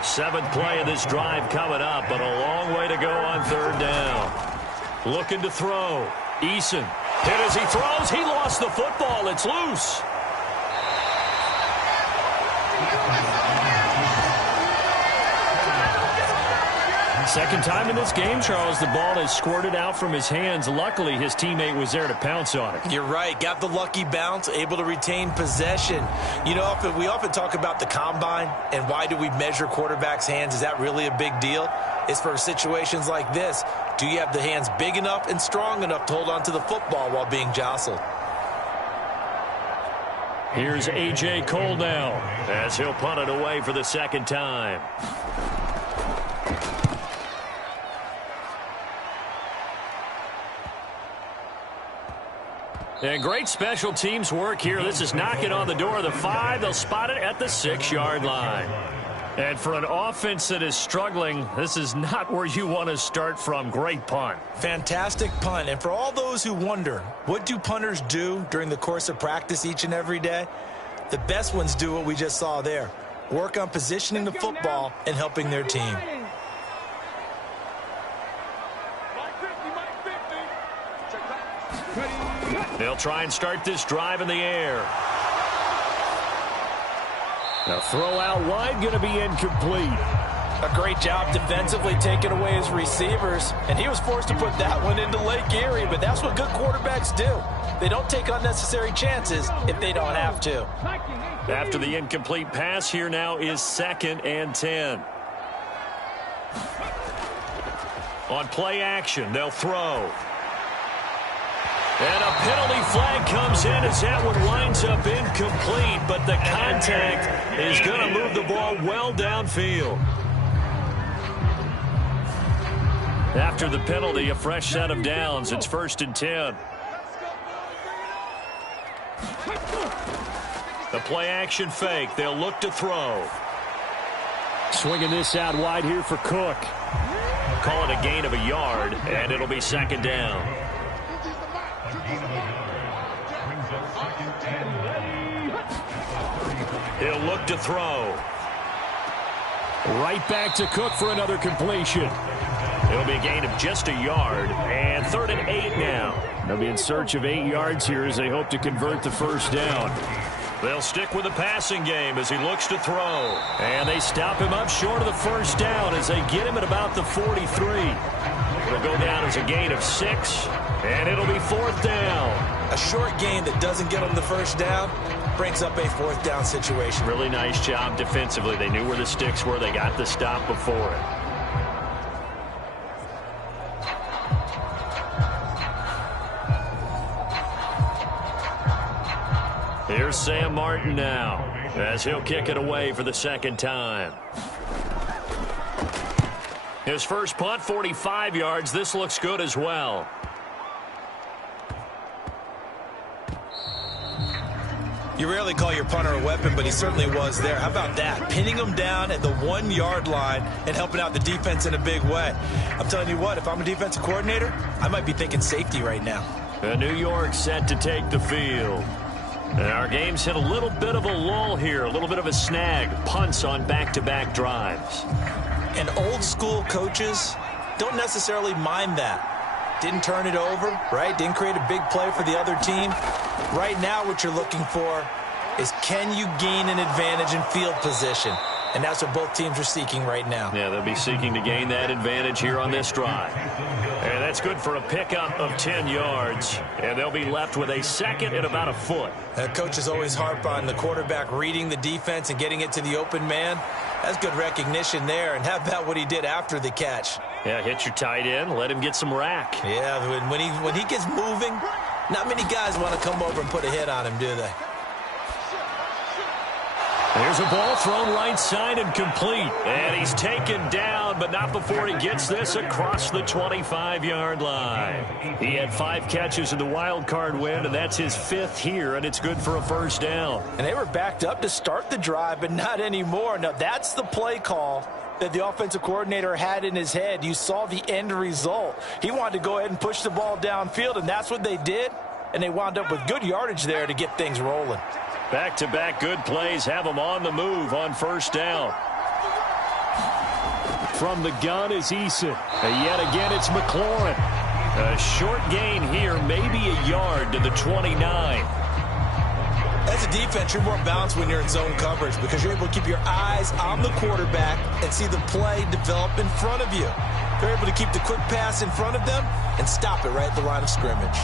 7th play of this drive coming up, but a long way to go on 3rd down. Looking to throw. Eason. Hit as he throws. He lost the football. It's loose. Second time in this game, Charles, the ball has squirted out from his hands. Luckily, his teammate was there to pounce on it. You're right. Got the lucky bounce, able to retain possession. You know, we often talk about the combine and why do we measure quarterbacks' hands. Is that really a big deal? It's for situations like this. Do you have the hands big enough and strong enough to hold on to the football while being jostled? Here's A.J. Cole now as he'll punt it away for the 2nd time. And great special teams work here. This is knocking on the door of the 5. They'll spot it at the 6-yard line. And for an offense that is struggling, this is not where you want to start from. Great punt. Fantastic punt. And for all those who wonder, what do punters do during the course of practice each and every day? The best ones do what we just saw there. Work on positioning the football and helping their team. They'll try and start this drive in the air. Now throw out wide, going to be incomplete. A great job defensively taking away his receivers, and he was forced to put that one into Lake Erie, but that's what good quarterbacks do. They don't take unnecessary chances if they don't have to. After the incomplete pass, here now is 2nd and 10. On play action, they'll throw. And a penalty flag comes in as that one winds up incomplete, but the contact is going to move the ball well downfield. After the penalty, a fresh set of downs. It's 1st and 10. The play-action fake. They'll look to throw. Swinging this out wide here for Cook. Call it a gain of a yard, and it'll be 2nd down. He'll look to throw. Right back to Cook for another completion. It'll be a gain of just a yard, and 3rd and 8 now. They'll be in search of 8 yards here as they hope to convert the first down. They'll stick with the passing game as he looks to throw. And they stop him up short of the first down as they get him at about the 43. It'll go down as a gain of 6, and it'll be 4th down. A short gain that doesn't get them the first down brings up a 4th down situation. Really nice job defensively. They knew where the sticks were. They got the stop before it. Here's Sam Martin now as he'll kick it away for the 2nd time. His first punt, 45 yards. This looks good as well. You rarely call your punter a weapon, but he certainly was there. How about that? Pinning him down at the 1-yard line and helping out the defense in a big way. I'm telling you what, if I'm a defensive coordinator, I might be thinking safety right now. New York set to take the field. And our game's hit a little bit of a lull here, a little bit of a snag. Punts on back-to-back drives. And old-school coaches don't necessarily mind that. Didn't turn it over, right? Didn't create a big play for the other team. Right now what you're looking for is can you gain an advantage in field position? And that's what both teams are seeking right now. Yeah, they'll be seeking to gain that advantage here on this drive. And that's good for a pickup of 10 yards. And they'll be left with a 2nd and about a foot. Coaches always harp on the quarterback reading the defense and getting it to the open man. That's good recognition there. And how about what he did after the catch? Yeah, hit your tight end, let him get some rack. Yeah, when he gets moving, not many guys want to come over and put a hit on him, do they? There's a ball thrown right side and complete. And he's taken down, but not before he gets this across the 25-yard line. He had 5 catches in the wild card win, and that's his 5th here, and it's good for a first down. And they were backed up to start the drive, but not anymore. Now, that's the play call that the offensive coordinator had in his head. You saw the end result. He wanted to go ahead and push the ball downfield, and that's what they did. And they wound up with good yardage there to get things rolling. Back-to-back good plays have them on the move on first down. From the gun is Eason. And yet again, it's McLaurin. A short gain here, maybe a yard to the 29. As a defense, you're more balanced when you're in zone coverage because you're able to keep your eyes on the quarterback and see the play develop in front of you. You're able to keep the quick pass in front of them and stop it right at the line of scrimmage.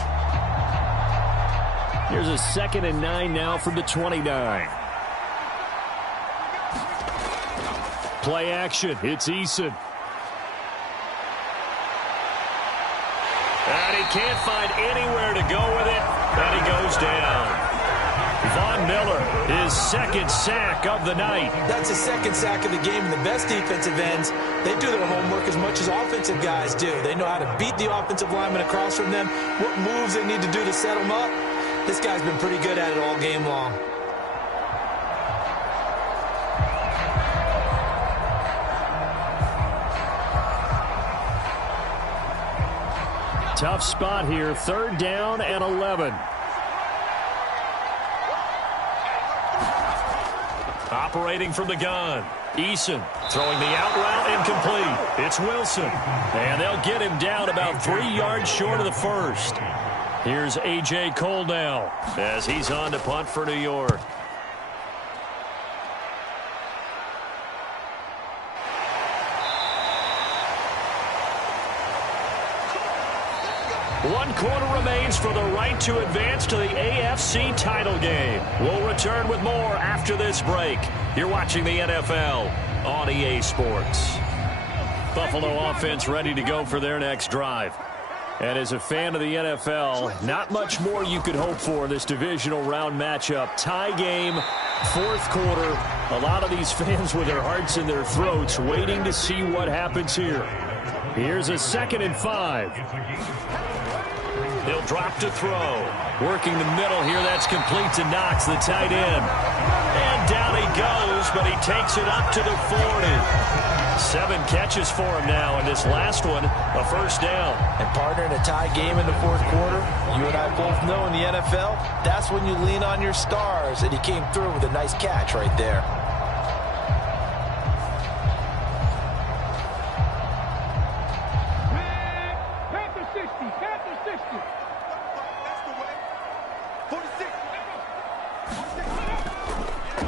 Here's a 2nd and 9 now from the 29. Play action. It's Eason. And he can't find anywhere to go with it. And he goes down. Von Miller, his 2nd sack of the night. That's his 2nd sack of the game. And the best defensive ends, they do their homework as much as offensive guys do. They know how to beat the offensive lineman across from them, what moves they need to do to set them up. This guy's been pretty good at it all game long. Tough spot here. 3rd down and 11. Operating from the gun. Eason throwing the out route incomplete. It's Wilson. And they'll get him down about 3 yards short of the first. Here's A.J. Cole now as he's on to punt for New York. One quarter remains for the right to advance to the AFC title game. We'll return with more after this break. You're watching the NFL on EA Sports. Buffalo offense ready to go for their next drive. And as a fan of the NFL, not much more you could hope for in this divisional round matchup. Tie game, fourth quarter. A lot of these fans with their hearts in their throats waiting to see what happens here. Here's a 2nd and 5. He'll drop to throw. Working the middle here. That's complete to Knox, the tight end. And down he goes, but he takes it up to the 40. 7 catches for him now, and this last one, a first down. And partner, in a tie game in the fourth quarter, you and I both know in the NFL, that's when you lean on your stars, and he came through with a nice catch right there. Panther 60, Panther 60. That's the way.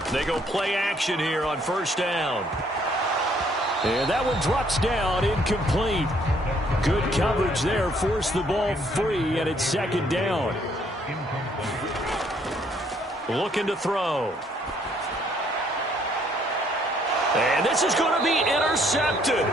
46. They go play action here on first down. And that one drops down, incomplete. Good coverage there, forced the ball free, and it's 2nd down. Looking to throw. And this is going to be intercepted.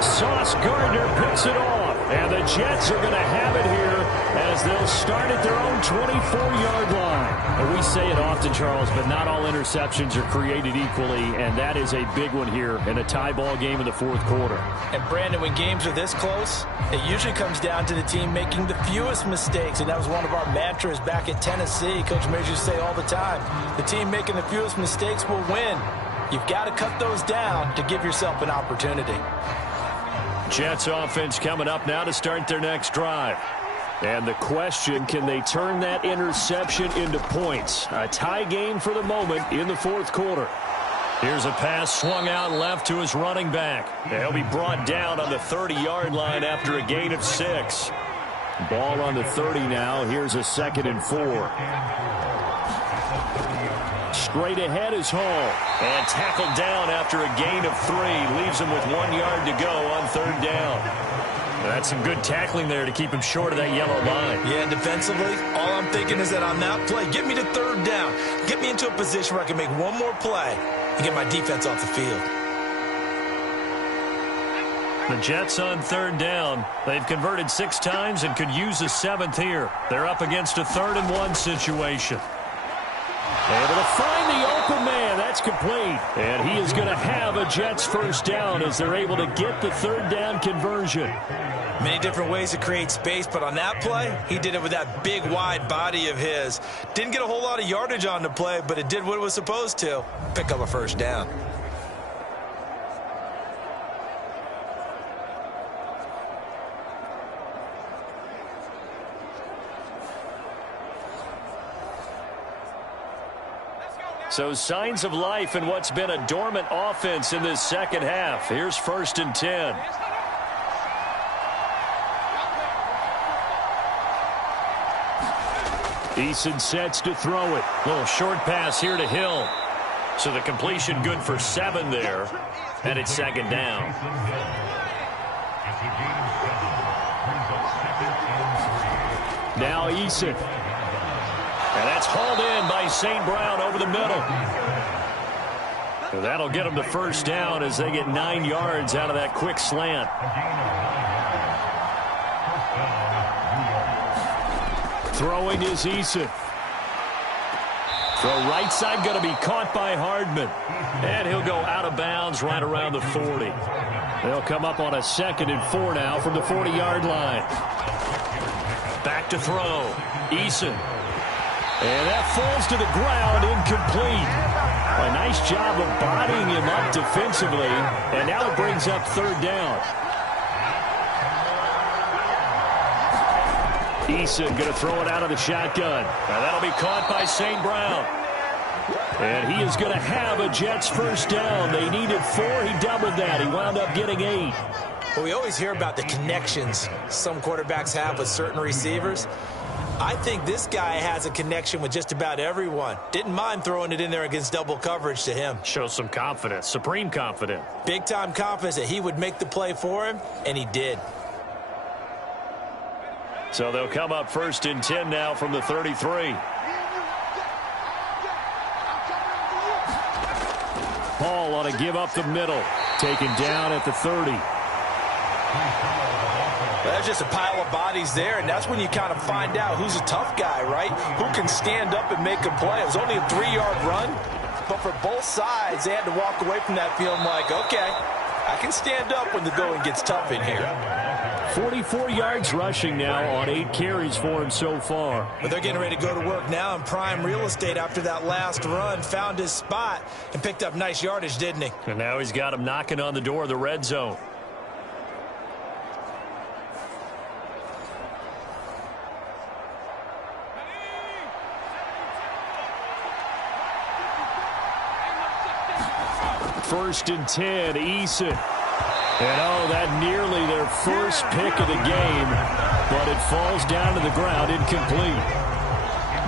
Sauce Gardner picks it off, and the Jets are going to have it here as they'll start at their own 24-yard line. And we say it often, Charles, but not all interceptions are created equally, and that is a big one here in a tie ball game in the fourth quarter. And, Brandon, when games are this close, it usually comes down to the team making the fewest mistakes, and that was one of our mantras back at Tennessee. Coach Mays used to say all the time, the team making the fewest mistakes will win. You've got to cut those down to give yourself an opportunity. Jets offense coming up now to start their next drive. And the question, can they turn that interception into points? A tie game for the moment in the fourth quarter. Here's a pass swung out left to his running back. He'll be brought down on the 30-yard line after a gain of 6. Ball on the 30 now. Here's a 2nd and 4. Straight ahead is Hall. And tackled down after a gain of 3. Leaves him with 1 yard to go on 3rd down. That's some good tackling there to keep him short of that yellow line. Yeah, and defensively, all I'm thinking is that on that play, get me to 3rd down. Get me into a position where I can make one more play and get my defense off the field. The Jets on 3rd down. They've converted 6 times and could use a 7th here. They're up against a 3rd and 1 situation. Able to find the open man. That's complete. And he is going to have a Jets first down as they're able to get the 3rd down conversion. Many different ways to create space, but on that play, he did it with that big, wide body of his. Didn't get a whole lot of yardage on the play, but it did what it was supposed to. Pick up a first down. So signs of life in what's been a dormant offense in this second half. Here's 1st and 10. Eason sets to throw it. Little short pass here to Hill. So the completion good for 7 there. And it's 2nd down. Now Eason. And that's hauled in by St. Brown over the middle. And that'll get them to first down as they get 9 yards out of that quick slant. Throwing is Eason. Throw right side going to be caught by Hardman. And he'll go out of bounds right around the 40. They'll come up on a 2nd and 4 now from the 40-yard line. Back to throw. Eason. And that falls to the ground, incomplete. A nice job of bodying him up defensively. And now it brings up 3rd down. Eason going to throw it out of the shotgun. And that'll be caught by St. Brown. And he is going to have a Jets first down. They needed 4. He doubled that. He wound up getting 8. Well, we always hear about the connections some quarterbacks have with certain receivers. I think this guy has a connection with just about everyone. Didn't mind throwing it in there against double coverage to him. Shows some confidence, supreme confidence. Big-time confidence that he would make the play for him, and he did. So they'll come up 1st and 10 now from the 33. Hall ought to give up the middle. Taken down at the 30. That's just a pile of bodies there, and that's when you kind of find out who's a tough guy, right? Who can stand up and make a play. It was only a 3-yard run, but for both sides, they had to walk away from that feeling like, okay, I can stand up when the going gets tough in here. 44 yards rushing now on 8 carries for him so far. But they're getting ready to go to work now in prime real estate after that last run. Found his spot and picked up nice yardage, didn't he? And now he's got him knocking on the door of the red zone. First and 10, Eason. And oh, that nearly their first pick of the game, but it falls down to the ground incomplete.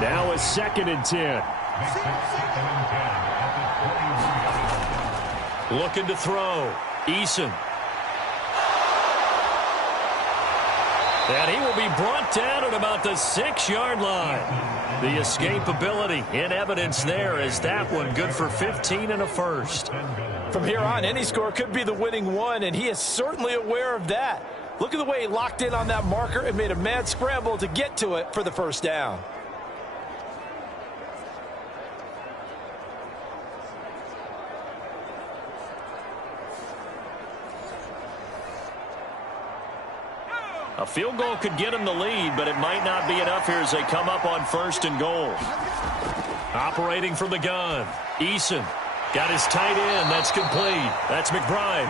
Now a 2nd and 10. Looking to throw. Eason. And he will be brought down at about the 6-yard line. The escapability in evidence there as that one good for 15 and a first. From here on, any score could be the winning one, and he is certainly aware of that. Look at the way he locked in on that marker and made a mad scramble to get to it for the first down. A field goal could get him the lead, but it might not be enough here as they come up on 1st and goal. Operating from the gun, Eason got his tight end. That's complete. That's McBride.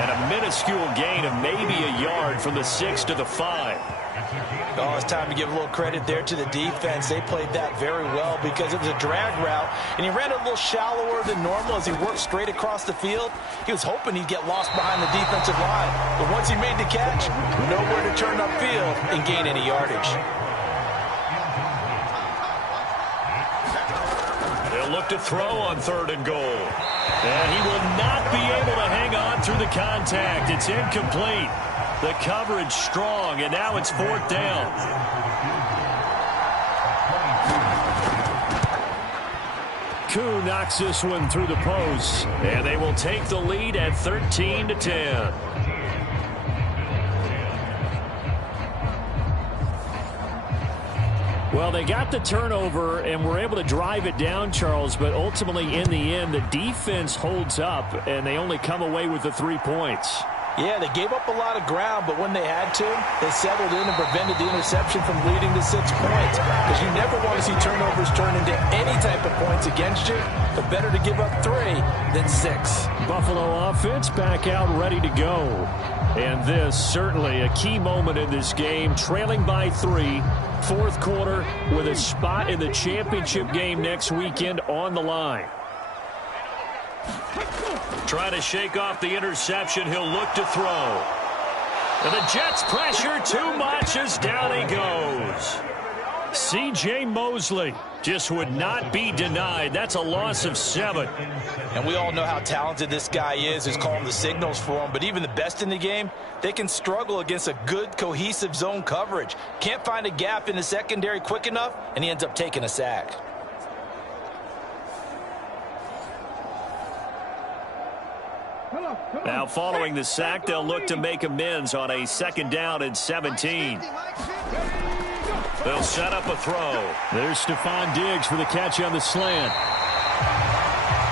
And a minuscule gain of maybe a yard from the 6 to the 5. Oh, it's time to give a little credit there to the defense. They played that very well because it was a drag route, and he ran a little shallower than normal as he worked straight across the field. He was hoping he'd get lost behind the defensive line, but once he made the catch, nowhere to turn upfield and gain any yardage. They'll look to throw on 3rd and goal. And he will not be able to hang on through the contact. It's incomplete. The coverage strong, and now it's 4th down. Koo knocks this one through the post, and they will take the lead at 13-10. Well, they got the turnover and were able to drive it down, Charles, but ultimately in the end, the defense holds up, and they only come away with the 3 points. Yeah, they gave up a lot of ground, but when they had to, they settled in and prevented the interception from leading to 6 points. Because you never want to see turnovers turn into any type of points against you, but better to give up 3 than 6. Buffalo offense back out ready to go. And this certainly a key moment in this game, trailing by 3, 4th quarter with a spot in the championship game next weekend on the line. Trying to shake off the interception. He'll look to throw. And the Jets pressure too much as down he goes. C.J. Mosley just would not be denied. That's a loss of 7. And we all know how talented this guy is, who's calling the signals for him. But even the best in the game, they can struggle against a good, cohesive zone coverage. Can't find a gap in the secondary quick enough, and he ends up taking a sack. Now following the sack, they'll look to make amends on a 2nd down and 17. They'll set up a throw. There's Stephon Diggs for the catch on the slant.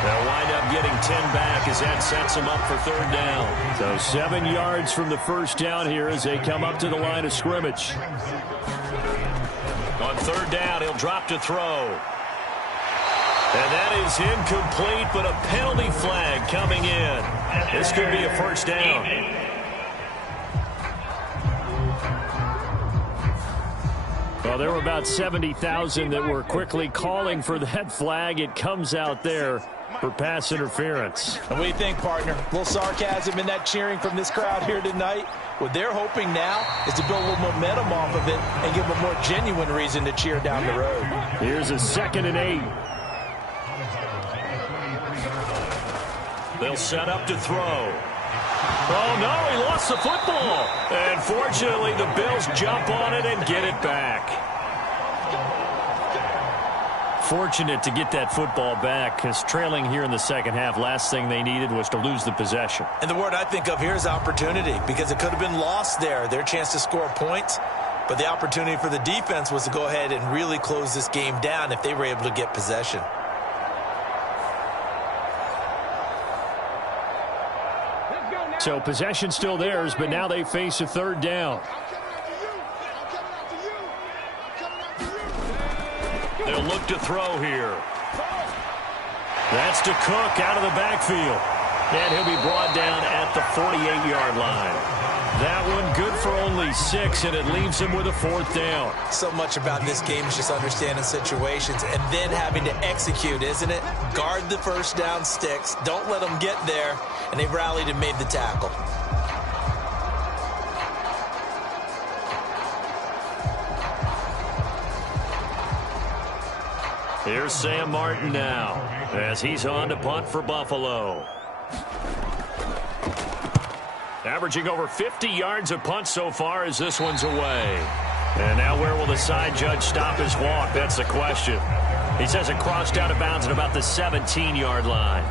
They'll wind up getting 10 back as that sets them up for 3rd down. So 7 yards from the first down here as they come up to the line of scrimmage. On 3rd down, he'll drop to throw. And that is incomplete, but a penalty flag coming in. This could be a 1st down. Well, there were about 70,000 that were quickly calling for that flag. It comes out there for pass interference. And what do you think, partner? A little sarcasm in that cheering from this crowd here tonight. What they're hoping now is to build a little momentum off of it and give them a more genuine reason to cheer down the road. Here's a 2nd and 8. They'll set up to throw. Oh, no, he lost the football. And fortunately, the Bills jump on it and get it back. Fortunate to get that football back, because trailing here in the second half, last thing they needed was to lose the possession. And the word I think of here is opportunity, because it could have been lost there. Their chance to score points, but the opportunity for the defense was to go ahead and really close this game down if they were able to get possession. So possession still theirs, but now they face a third down. They'll look to throw here. That's to Cook out of the backfield. And he'll be brought down at the 48-yard line. That one good for only 6, and it leaves him with a fourth down. So much about this game is just understanding situations and then having to execute, isn't it? Guard the first down sticks. Don't let them get there. And they rallied and made the tackle. Here's Sam Martin now as he's on to punt for Buffalo. Averaging over 50 yards a punt so far as this one's away. And now where will the side judge stop his walk? That's the question. He says it crossed out of bounds at about the 17-yard line.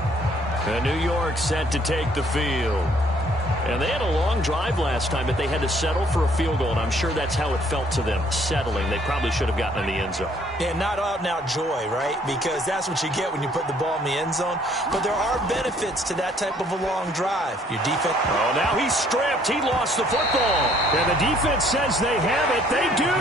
And New York set to take the field. And they had a long drive last time, but they had to settle for a field goal, and I'm sure that's how it felt to them, settling. They probably should have gotten in the end zone. And not out-and-out joy, right? Because that's what you get when you put the ball in the end zone. But there are benefits to that type of a long drive. Your defense... Oh, now he's stripped. He lost the football. And the defense says they have it. They do.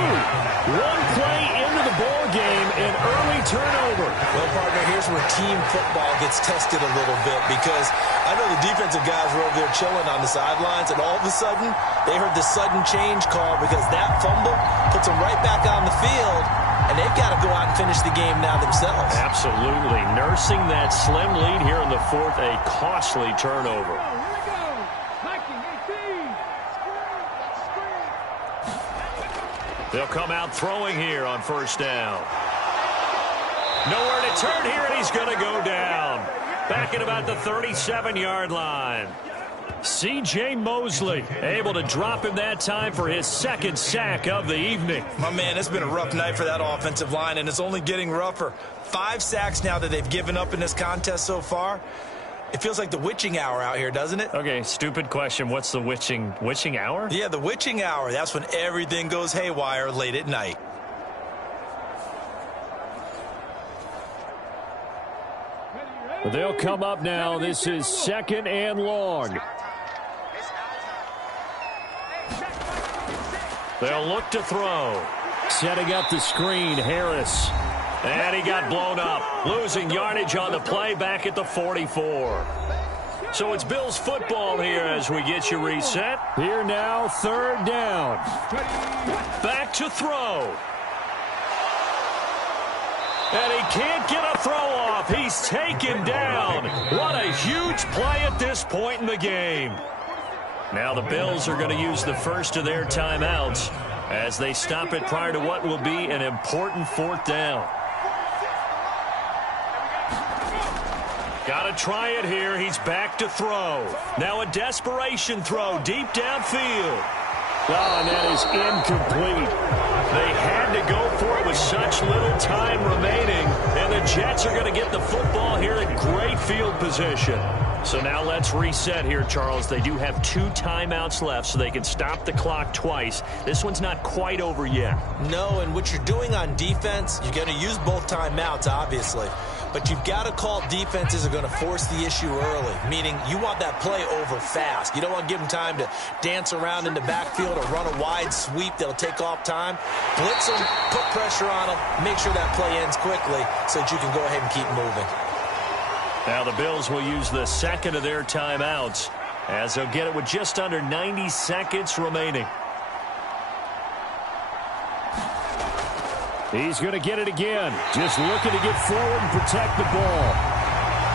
One play into the ball game, an early turnover. Well, partner, here's where team football gets tested a little bit, because I know the defensive guys were over there chilling on the sidelines, and all of a sudden, they heard the sudden change call because that fumble puts them right back on the field, and they've got to go out and finish the game now themselves. Absolutely. Nursing that slim lead here in the fourth, a costly turnover. They'll come out throwing here on first down. Nowhere to turn here, and he's going to go down. Back at about the 37-yard line. C.J. Mosley able to drop him that time for his second sack of the evening. My man, it's been a rough night for that offensive line, and it's only getting rougher. 5 sacks now that they've given up in this contest so far. It feels like the witching hour out here, doesn't it? Okay, stupid question. What's the witching hour? Yeah, the witching hour. That's when everything goes haywire late at night. They'll come up now. This is 2nd and long. They'll look to throw. Setting up the screen, Harris. And he got blown up. Losing yardage on the play back at the 44. So it's Bills football here as we get you reset. Here now, 3rd down. Back to throw. And he can't get a throw off. He's taken down. What a huge play at this point in the game. Now the Bills are going to use the first of their timeouts as they stop it prior to what will be an important 4th down. Got to try it here. He's back to throw. Now a desperation throw deep downfield. Oh, and that is incomplete. They had to go for it with such little time remaining, and the Jets are going to get the football here in great field position. So now let's reset here, Charles. They do have 2 timeouts left, so they can stop the clock twice. This one's not quite over yet. No, and what you're doing on defense, you're going to use both timeouts, obviously. But you've got to call defenses are going to force the issue early, meaning you want that play over fast. You don't want to give them time to dance around in the backfield or run a wide sweep that'll take off time. Blitz them, put pressure on them, make sure that play ends quickly so that you can go ahead and keep moving. Now the Bills will use the second of their timeouts as they'll get it with just under 90 seconds remaining. He's going to get it again. Just looking to get forward and protect the ball.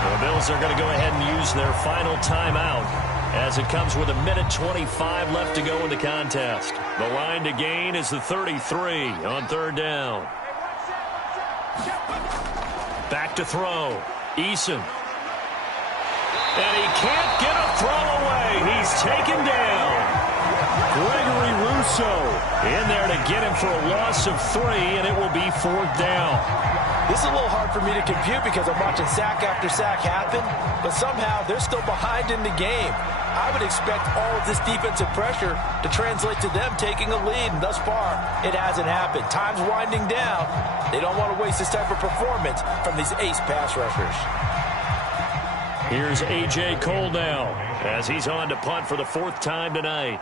The Bills are going to go ahead and use their final timeout as it comes with 1:25 left to go in the contest. The line to gain is the 33 on 3rd down. Back to throw. Eason. And he can't get a throw away. He's taken down. Gregory so. In there to get him for a loss of 3, and it will be 4th down. This is a little hard for me to compute because I'm watching sack after sack happen, but somehow they're still behind in the game. I would expect all of this defensive pressure to translate to them taking a lead, and thus far, it hasn't happened. Time's winding down. They don't want to waste this type of performance from these ace pass rushers. Here's A.J. Cole now as he's on to punt for the 4th time tonight.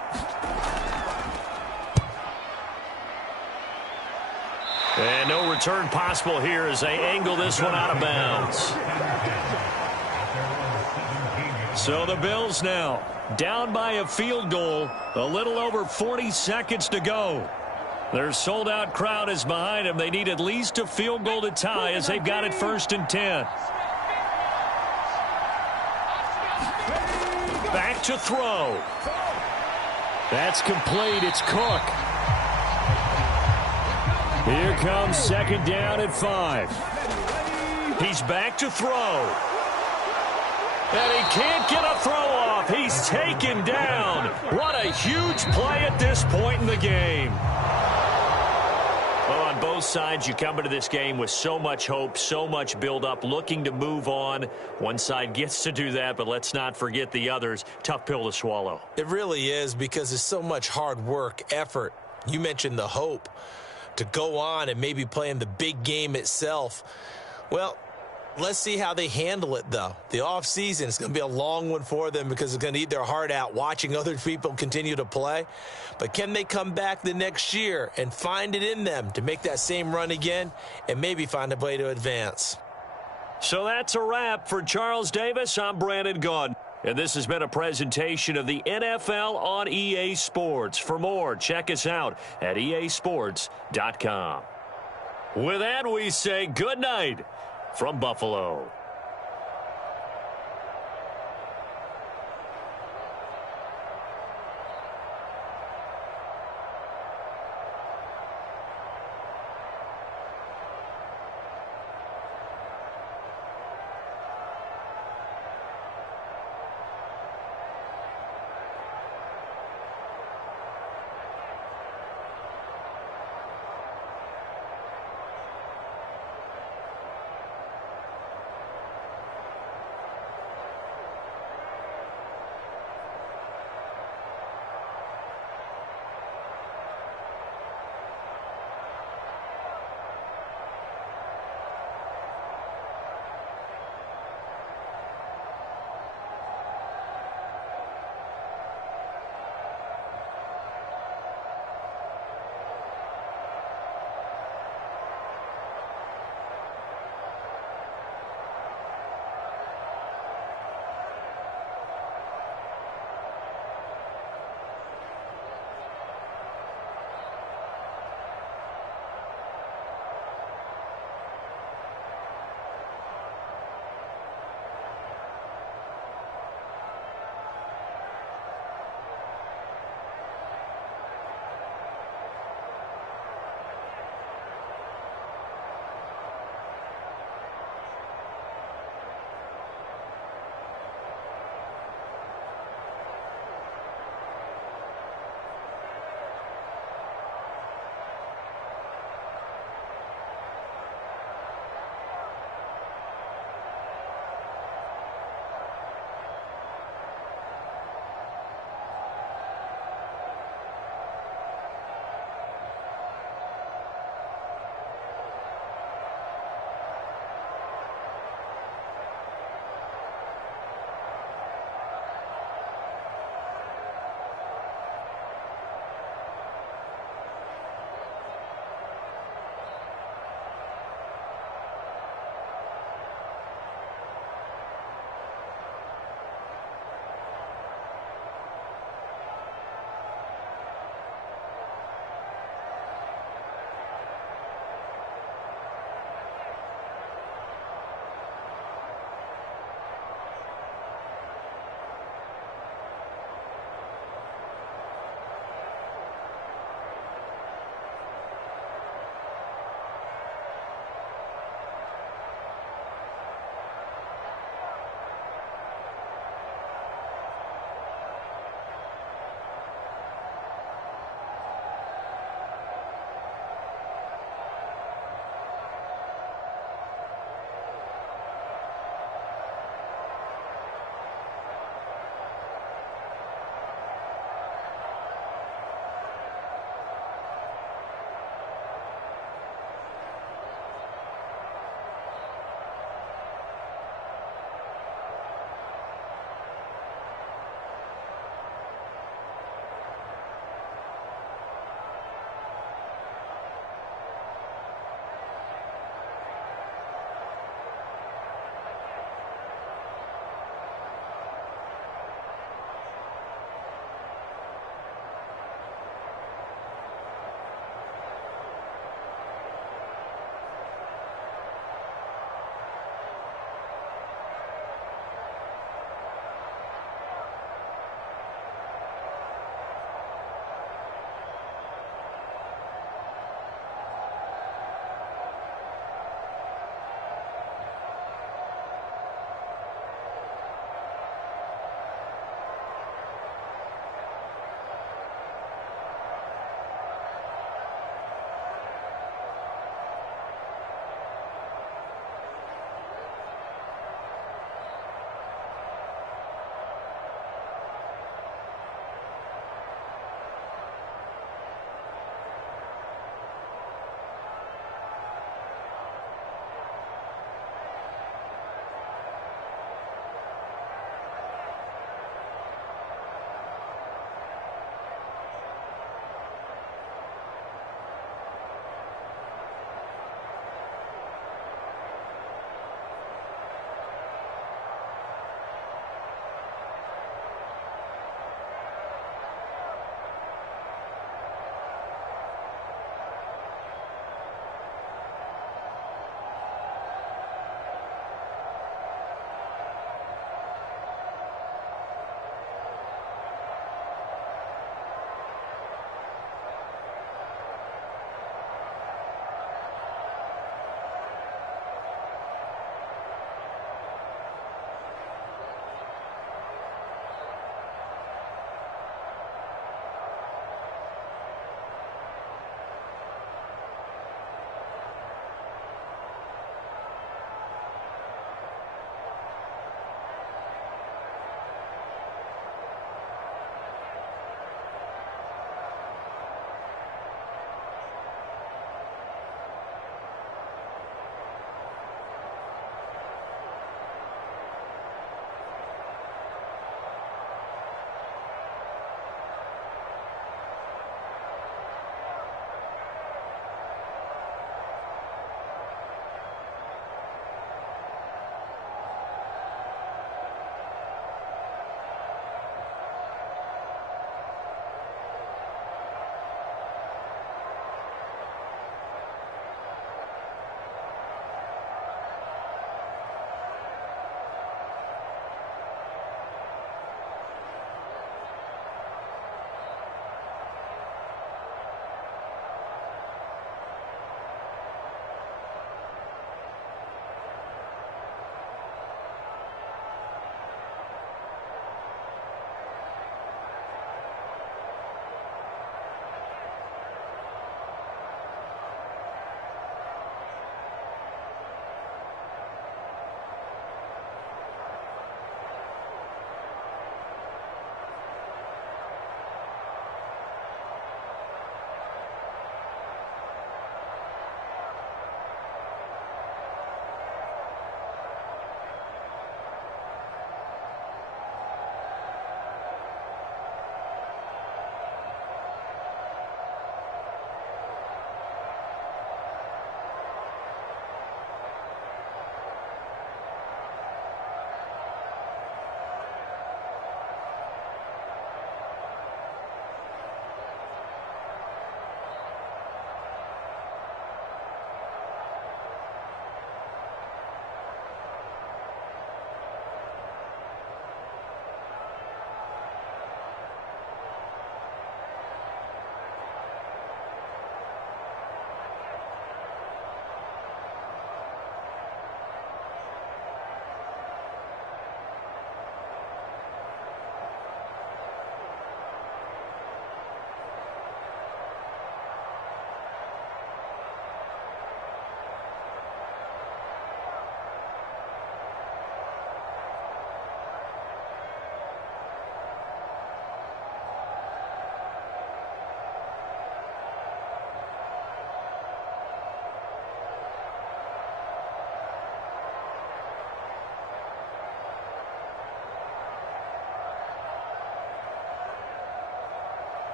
And no return possible here as they angle this one out of bounds. So the Bills now down by a field goal, a little over 40 seconds to go. Their sold-out crowd is behind them. They need at least a field goal to tie as they've got it 1st and 10. Back to throw. That's complete. It's Cook. Here comes 2nd down at 5. He's back to throw. And he can't get a throw off. He's taken down. What a huge play at this point in the game. Well, on both sides, you come into this game with so much hope, so much build-up, looking to move on. One side gets to do that, but let's not forget the others. Tough pill to swallow. It really is because there's so much hard work, effort. You mentioned the hope to go on and maybe play in the big game itself. Well, let's see how they handle it, though. The offseason is going to be a long one for them because it's going to eat their heart out watching other people continue to play. But can they come back the next year and find it in them to make that same run again and maybe find a way to advance? So that's a wrap for Charles Davis. I'm Brandon Gaudin. And this has been a presentation of the NFL on EA Sports. For more, check us out at easports.com. With that, we say good night from Buffalo.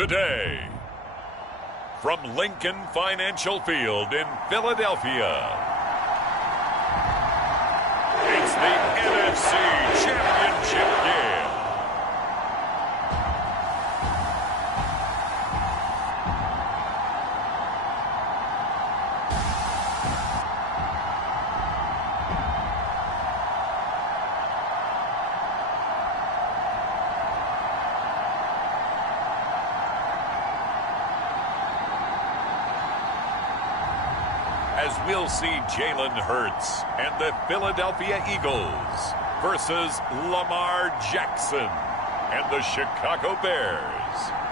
today. From Lincoln Financial Field in Philadelphia, it's the NFC Championship game. As we'll see Jalen Hurts and the Philadelphia Eagles versus Lamar Jackson and the Chicago Bears.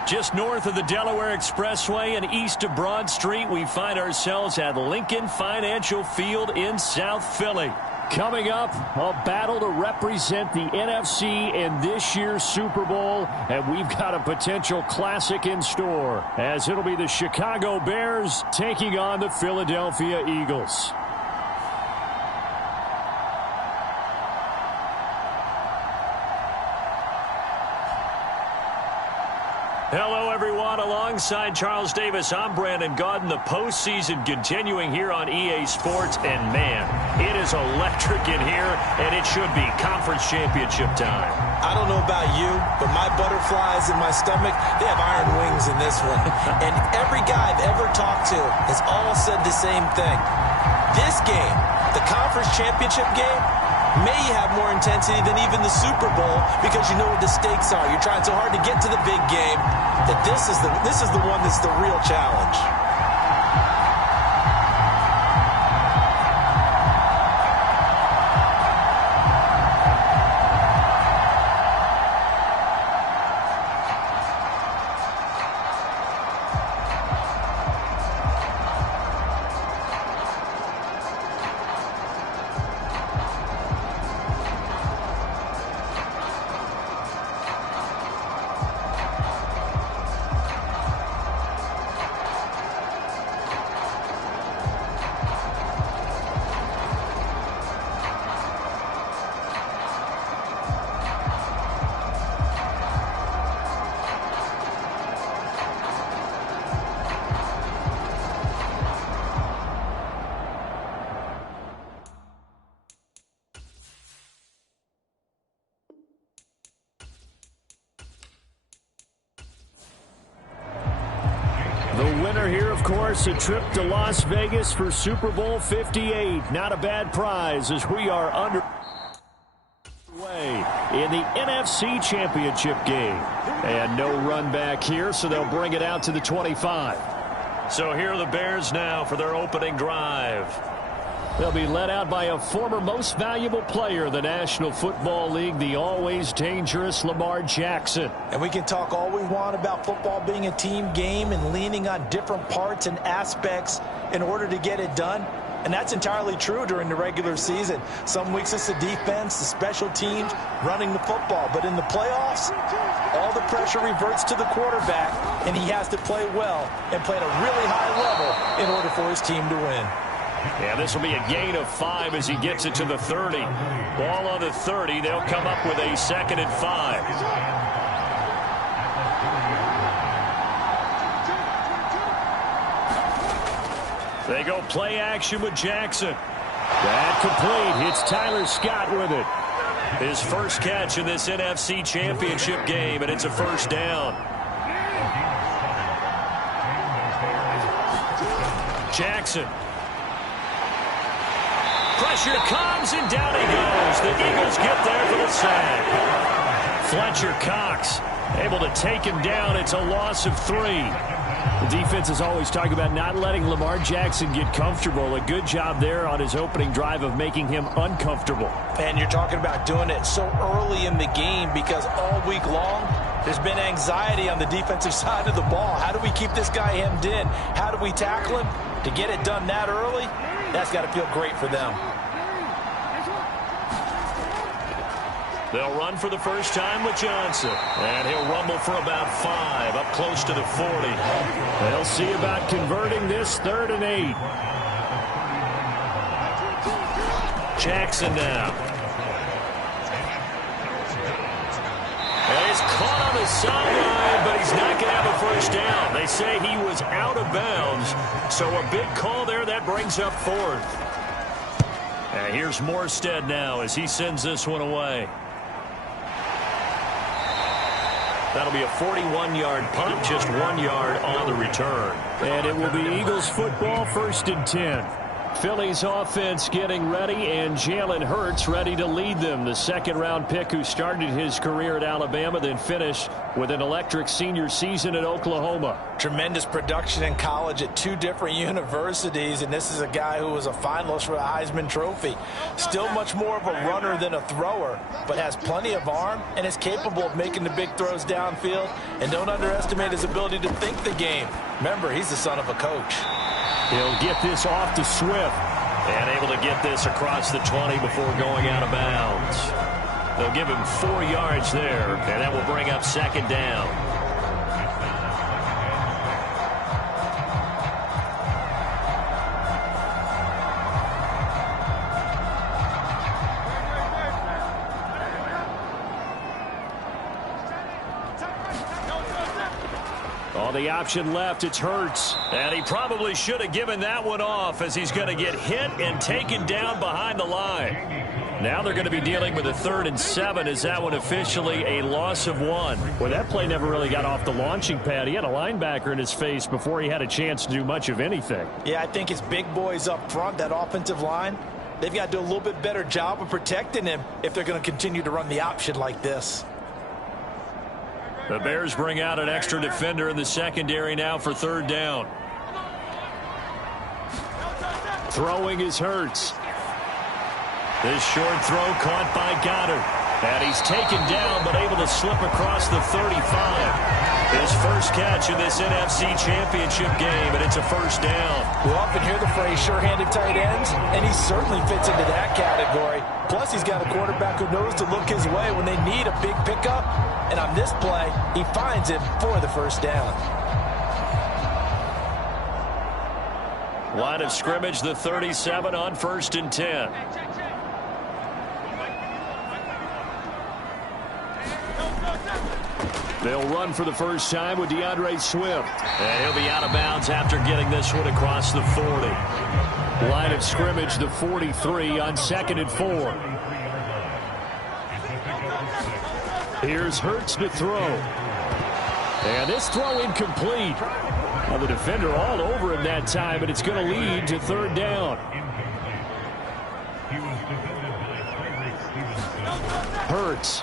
Just north of the Delaware Expressway and east of Broad Street, we find ourselves at Lincoln Financial Field in South Philly. Coming up, a battle to represent the NFC in this year's Super Bowl, and we've got a potential classic in store, as it'll be the Chicago Bears taking on the Philadelphia Eagles. Hello, everyone. Alongside Charles Davis, I'm Brandon Gaudin. The postseason continuing here on EA Sports. And, man, it is electric in here, and it should be conference championship time. I don't know about you, but my butterflies in my stomach, they have iron wings in this one. And every guy I've ever talked to has all said the same thing. This game, the conference championship game, may have more intensity than even the Super Bowl because you know what the stakes are. You're trying so hard to get to the big game that this is the one that's the real challenge. The winner here, of course, a trip to Las Vegas for Super Bowl 58. Not a bad prize as we are underway in the NFC Championship game. And no run back here, so they'll bring it out to the 25. So here are the Bears now for their opening drive. They'll be led out by a former most valuable player in the National Football League, the always dangerous Lamar Jackson. And we can talk all we want about football being a team game and leaning on different parts and aspects in order to get it done. And that's entirely true during the regular season. Some weeks it's the defense, the special teams, running the football. But in the playoffs, all the pressure reverts to the quarterback, and he has to play well and play at a really high level in order for his team to win. Yeah, this will be a gain of 5 as he gets it to the 30. Ball on the 30. They'll come up with a 2nd and 5. They go play action with Jackson. That complete. Hits Tyler Scott with it. His first catch in this NFC Championship game, and it's a first down. Jackson. Pressure comes, and down he goes. The Eagles get there for the sack. Fletcher Cox able to take him down. It's a loss of 3. The defense is always talking about not letting Lamar Jackson get comfortable. A good job there on his opening drive of making him uncomfortable. And you're talking about doing it so early in the game because all week long there's been anxiety on the defensive side of the ball. How do we keep this guy hemmed in? How do we tackle him? To get it done that early, that's got to feel great for them. They'll run for the first time with Johnson. And he'll rumble for about 5, up close to the 40. They'll see about converting this 3rd and 8. Jackson now. And he's caught on the sideline, but he's not going to have a first down. They say he was out of bounds, so a big call there. That brings up fourth. And here's Morstead now as he sends this one away. That'll be a 41-yard punt, just 1 yard on the return. And it will be Eagles football, 1st and 10. Philly's offense getting ready, and Jalen Hurts ready to lead them. The second-round pick who started his career at Alabama, then finished with an electric senior season at Oklahoma. Tremendous production in college at 2 different universities, and this is a guy who was a finalist for the Heisman Trophy. Still much more of a runner than a thrower, but has plenty of arm and is capable of making the big throws downfield. And don't underestimate his ability to think the game. Remember, he's the son of a coach. He'll get this off to Swift. And able to get this across the 20 before going out of bounds. They'll give him 4 yards there, and that will bring up 2nd down. On the option left, it's Hurts. And he probably should have given that one off as he's going to get hit and taken down behind the line. Now they're going to be dealing with a 3rd and 7 as that one officially a loss of 1. Well, that play never really got off the launching pad. He had a linebacker in his face before he had a chance to do much of anything. Yeah, I think his big boys up front, that offensive line, they've got to do a little bit better job of protecting him if they're going to continue to run the option like this. The Bears bring out an extra defender in the secondary now for 3rd down. Throwing is Hurts. This short throw caught by Goddard. And he's taken down but able to slip across the 35. His first catch in this NFC Championship game, and it's a 1st down. We often hear the phrase sure-handed tight ends, and he certainly fits into that category. Plus, he's got a quarterback who knows to look his way when they need a big pickup. And on this play, he finds it for the 1st down. Line of scrimmage, the 37 on 1st and 10. They'll run for the first time with DeAndre Swift. And he'll be out of bounds after getting this one across the 40. Line of scrimmage, the 43 on 2nd and 4. Here's Hurts to throw. And this throw incomplete. Well, the defender all over him that time, but it's going to lead to 3rd down. Hurts.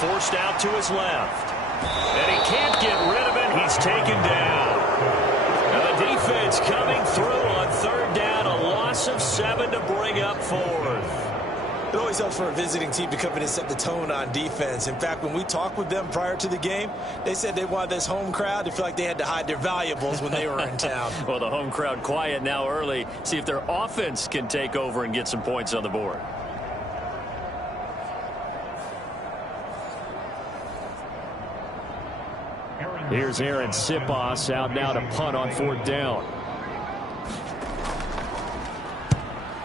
Forced out to his left. And he can't get rid of it. He's taken down. And the defense coming through on 3rd down. A loss of 7 to bring up 4th. It always helps for a visiting team to come in and set the tone on defense. In fact, when we talked with them prior to the game, they said they wanted this home crowd to feel like they had to hide their valuables when they were in town. Well, the home crowd quiet now early. See if their offense can take over and get some points on the board. Here's Aaron Sipos out now to punt on 4th down.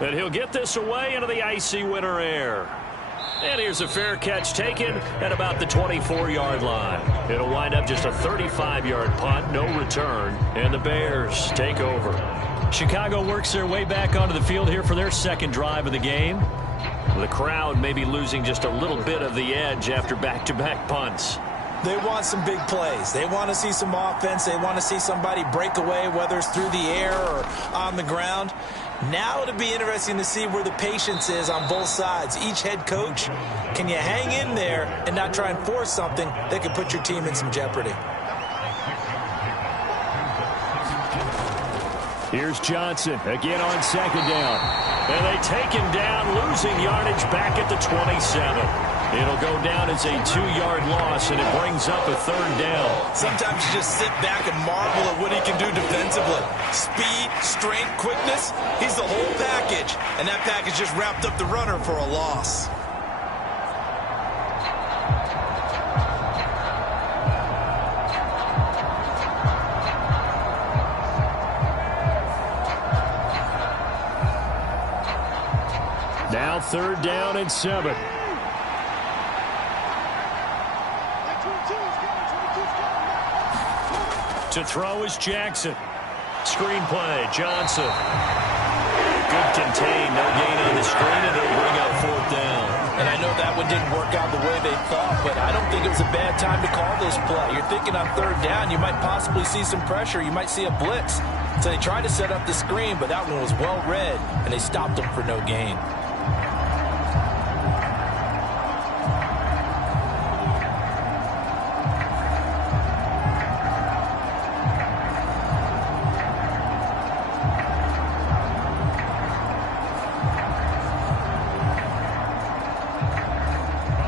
And he'll get this away into the icy winter air. And here's a fair catch taken at about the 24-yard line. It'll wind up just a 35-yard punt, no return, and the Bears take over. Chicago works their way back onto the field here for their 2nd drive of the game. The crowd may be losing just a little bit of the edge after back-to-back punts. They want some big plays. They want to see some offense. They want to see somebody break away, whether it's through the air or on the ground. Now it'll be interesting to see where the patience is on both sides. Each head coach, can you hang in there and not try and force something that could put your team in some jeopardy? Here's Johnson again on 2nd down. And they take him down, losing yardage back at the 27. It'll go down as a 2-yard loss, and it brings up a 3rd down. Sometimes you just sit back and marvel at what he can do defensively. Speed, strength, quickness, he's the whole package. And that package just wrapped up the runner for a loss. Now 3rd down and 7. To throw is Jackson. Screenplay, Johnson. Good contain, no gain on the screen, and it'll bring up 4th down. And I know that one didn't work out the way they thought, but I don't think it was a bad time to call this play. You're thinking on 3rd down, you might possibly see some pressure. You might see a blitz. So they tried to set up the screen, but that one was well read, and they stopped him for no gain.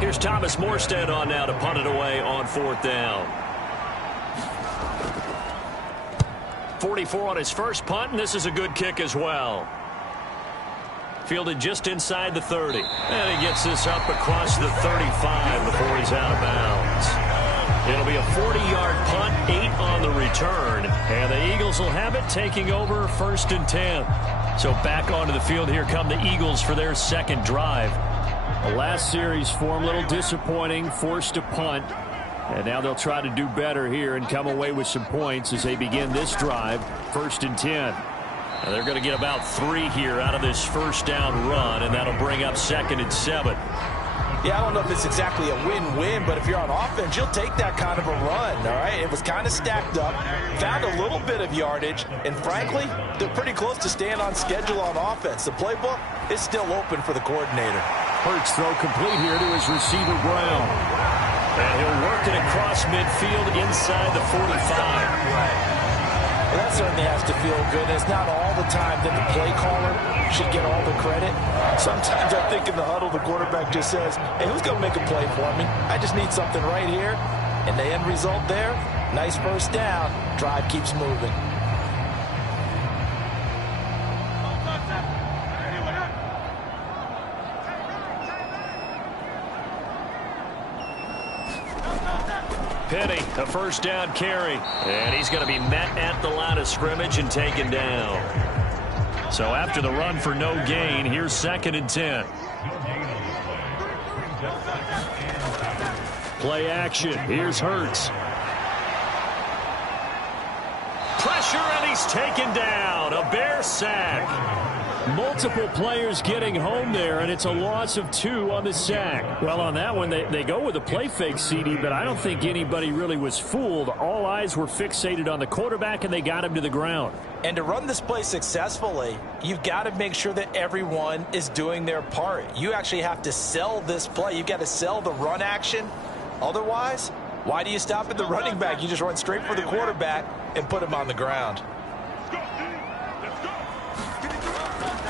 Here's Thomas Morstead on now to punt it away on 4th down. 44 on his first punt, and this is a good kick as well. Fielded just inside the 30. And he gets this up across the 35 before he's out of bounds. It'll be a 40-yard punt, 8 on the return. And the Eagles will have it, taking over 1st and 10. So back onto the field here come the Eagles for their 2nd drive. The last series for him, a little disappointing, forced to punt. And now they'll try to do better here and come away with some points as they begin this drive, 1st and 10. Now they're going to get about 3 here out of this 1st down run, and that'll bring up 2nd and 7. Yeah, I don't know if it's exactly a win-win, but if you're on offense, you'll take that kind of a run, all right? It was kind of stacked up, found a little bit of yardage, and frankly, they're pretty close to staying on schedule on offense. The playbook is still open for the coordinator. Hurts throw complete here to his receiver, Brown. And he'll work it across midfield inside the 45. Well, that certainly has to feel good. It's not all the time that the play caller should get all the credit. Sometimes I think in the huddle, the quarterback just says, hey, who's going to make a play for me? I just need something right here. And the end result there, nice 1st down. Drive keeps moving. Penny, a 1st down carry. And he's going to be met at the line of scrimmage and taken down. So after the run for no gain, here's 2nd and 10. Play action. Here's Hurts. Pressure, and he's taken down. A Bear sack. Multiple players getting home there, and it's a loss of 2 on the sack. Well, on that one, they go with a play fake, CD, but I don't think anybody really was fooled. All eyes were fixated on the quarterback, and they got him to the ground. And to run this play successfully, you've got to make sure that everyone is doing their part. You actually have to sell this play. You've got to sell the run action. Otherwise, why do you stop at the running back? You just run straight for the quarterback and put him on the ground.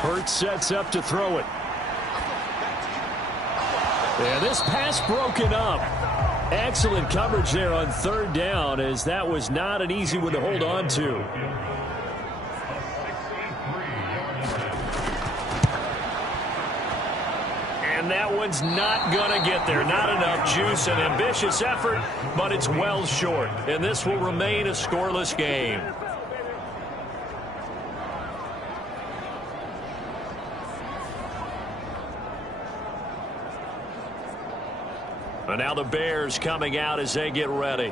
Hurts sets up to throw it. And this pass broken up. Excellent coverage there on 3rd down, as that was not an easy one to hold on to. And that one's not going to get there. Not enough juice. An ambitious effort, but it's well short. And this will remain a scoreless game. And now the Bears coming out as they get ready.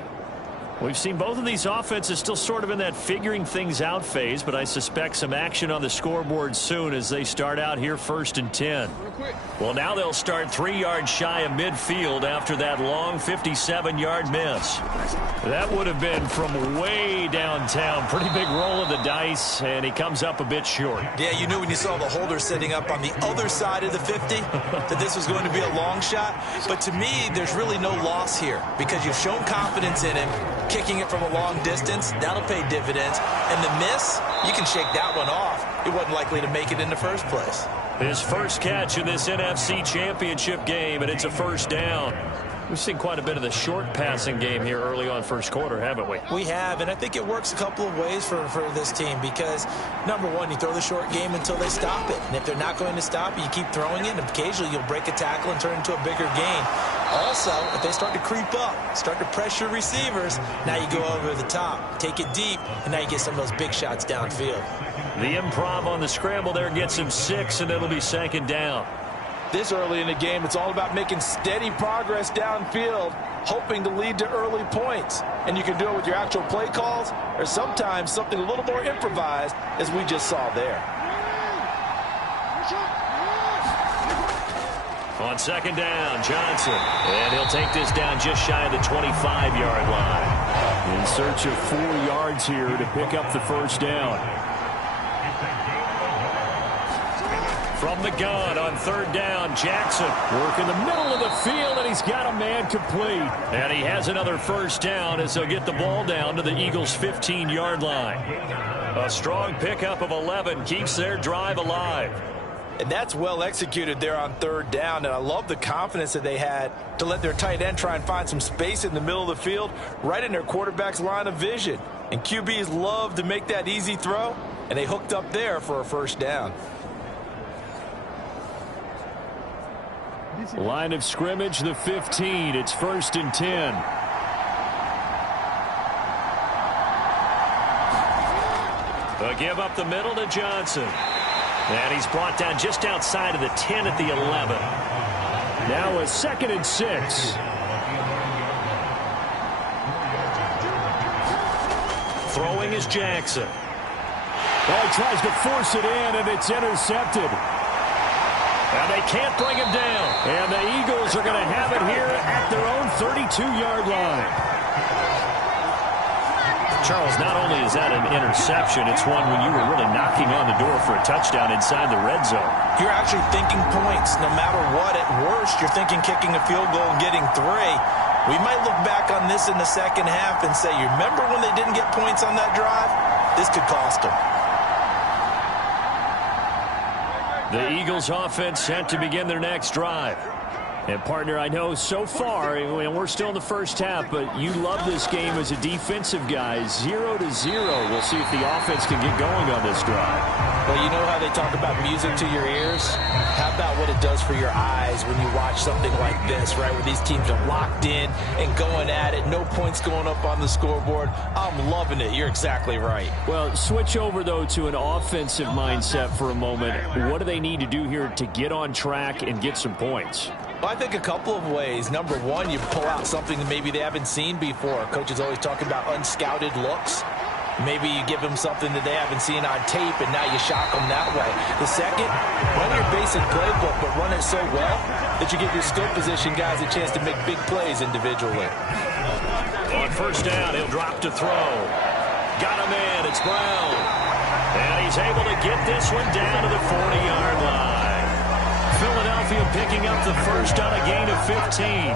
We've seen both of these offenses still sort of in that figuring things out phase, but I suspect some action on the scoreboard soon as they start out here 1st and 10. Well, now they'll start 3 yards shy of midfield after that long 57-yard miss. That would have been from way downtown. Pretty big roll of the dice, and he comes up a bit short. Yeah, you knew when you saw the holder setting up on the other side of the 50 that this was going to be a long shot. But to me, there's really no loss here because you've shown confidence in him. Kicking it from a long distance, that'll pay dividends. And the miss, you can shake that one off. He wasn't likely to make it in the first place. His first catch in this NFC Championship game, and it's a 1st down. We've seen quite a bit of the short passing game here early on 1st quarter, haven't we? We have, and I think it works a couple of ways for this team because, number one, you throw the short game until they stop it. And if they're not going to stop it, you keep throwing it, and occasionally you'll break a tackle and turn it into a bigger gain. Also, if they start to creep up, start to pressure receivers, now you go over the top, take it deep, and now you get some of those big shots downfield. The improv on the scramble there gets him 6, and it'll be 2nd down. This early in the game, it's all about making steady progress downfield, hoping to lead to early points. And you can do it with your actual play calls or sometimes something a little more improvised, as we just saw there. On second down, Johnson. And he'll take this down just shy of the 25-yard line. In search of 4 yards here to pick up the first down. From the gun on third down, Jackson work in the middle of the field, and he's got a man complete. And he has another first down as they'll get the ball down to the Eagles' 15-yard line. A strong pickup of 11 keeps their drive alive. And that's well executed there on third down, and I love the confidence that they had to let their tight end try and find some space in the middle of the field, right in their quarterback's line of vision. And QBs love to make that easy throw, and they hooked up there for a first down. Line of scrimmage, the 15. It's 1st and 10. A give up the middle to Johnson. And he's brought down just outside of the 10 at the 11. Now a 2nd and 6. Throwing is Jackson. Oh, he tries to force it in, and it's intercepted. And they can't bring him down. And the Eagles are going to have it here at their own 32-yard line. Charles, not only is that an interception, it's one when you were really knocking on the door for a touchdown inside the red zone. You're actually thinking points. No matter what, at worst, you're thinking kicking a field goal and getting 3. We might look back on this in the second half and say, you remember when they didn't get points on that drive? This could cost them. The Eagles offense set to begin their next drive. And, partner, I know so far, and we're still in the first half, but you love this game as a defensive guy. 0-0. We'll see if the offense can get going on this drive. Well, you know how they talk about music to your ears? How about what it does for your eyes when you watch something like this, right, where these teams are locked in and going at it, no points going up on the scoreboard? I'm loving it. You're exactly right. Well, switch over, though, to an offensive mindset for a moment. What do they need to do here to get on track and get some points? Well, I think a couple of ways. Number one, you pull out something that maybe they haven't seen before. Coaches always talk about unscouted looks. Maybe you give them something that they haven't seen on tape, and now you shock them that way. The second, run your basic playbook, but run it so well that you give your skill position guys a chance to make big plays individually. On first down, he'll drop to throw. Got him in. It's Brown. And he's able to get this one down to the 40-yard line. Philadelphia picking up the first on a gain of 15.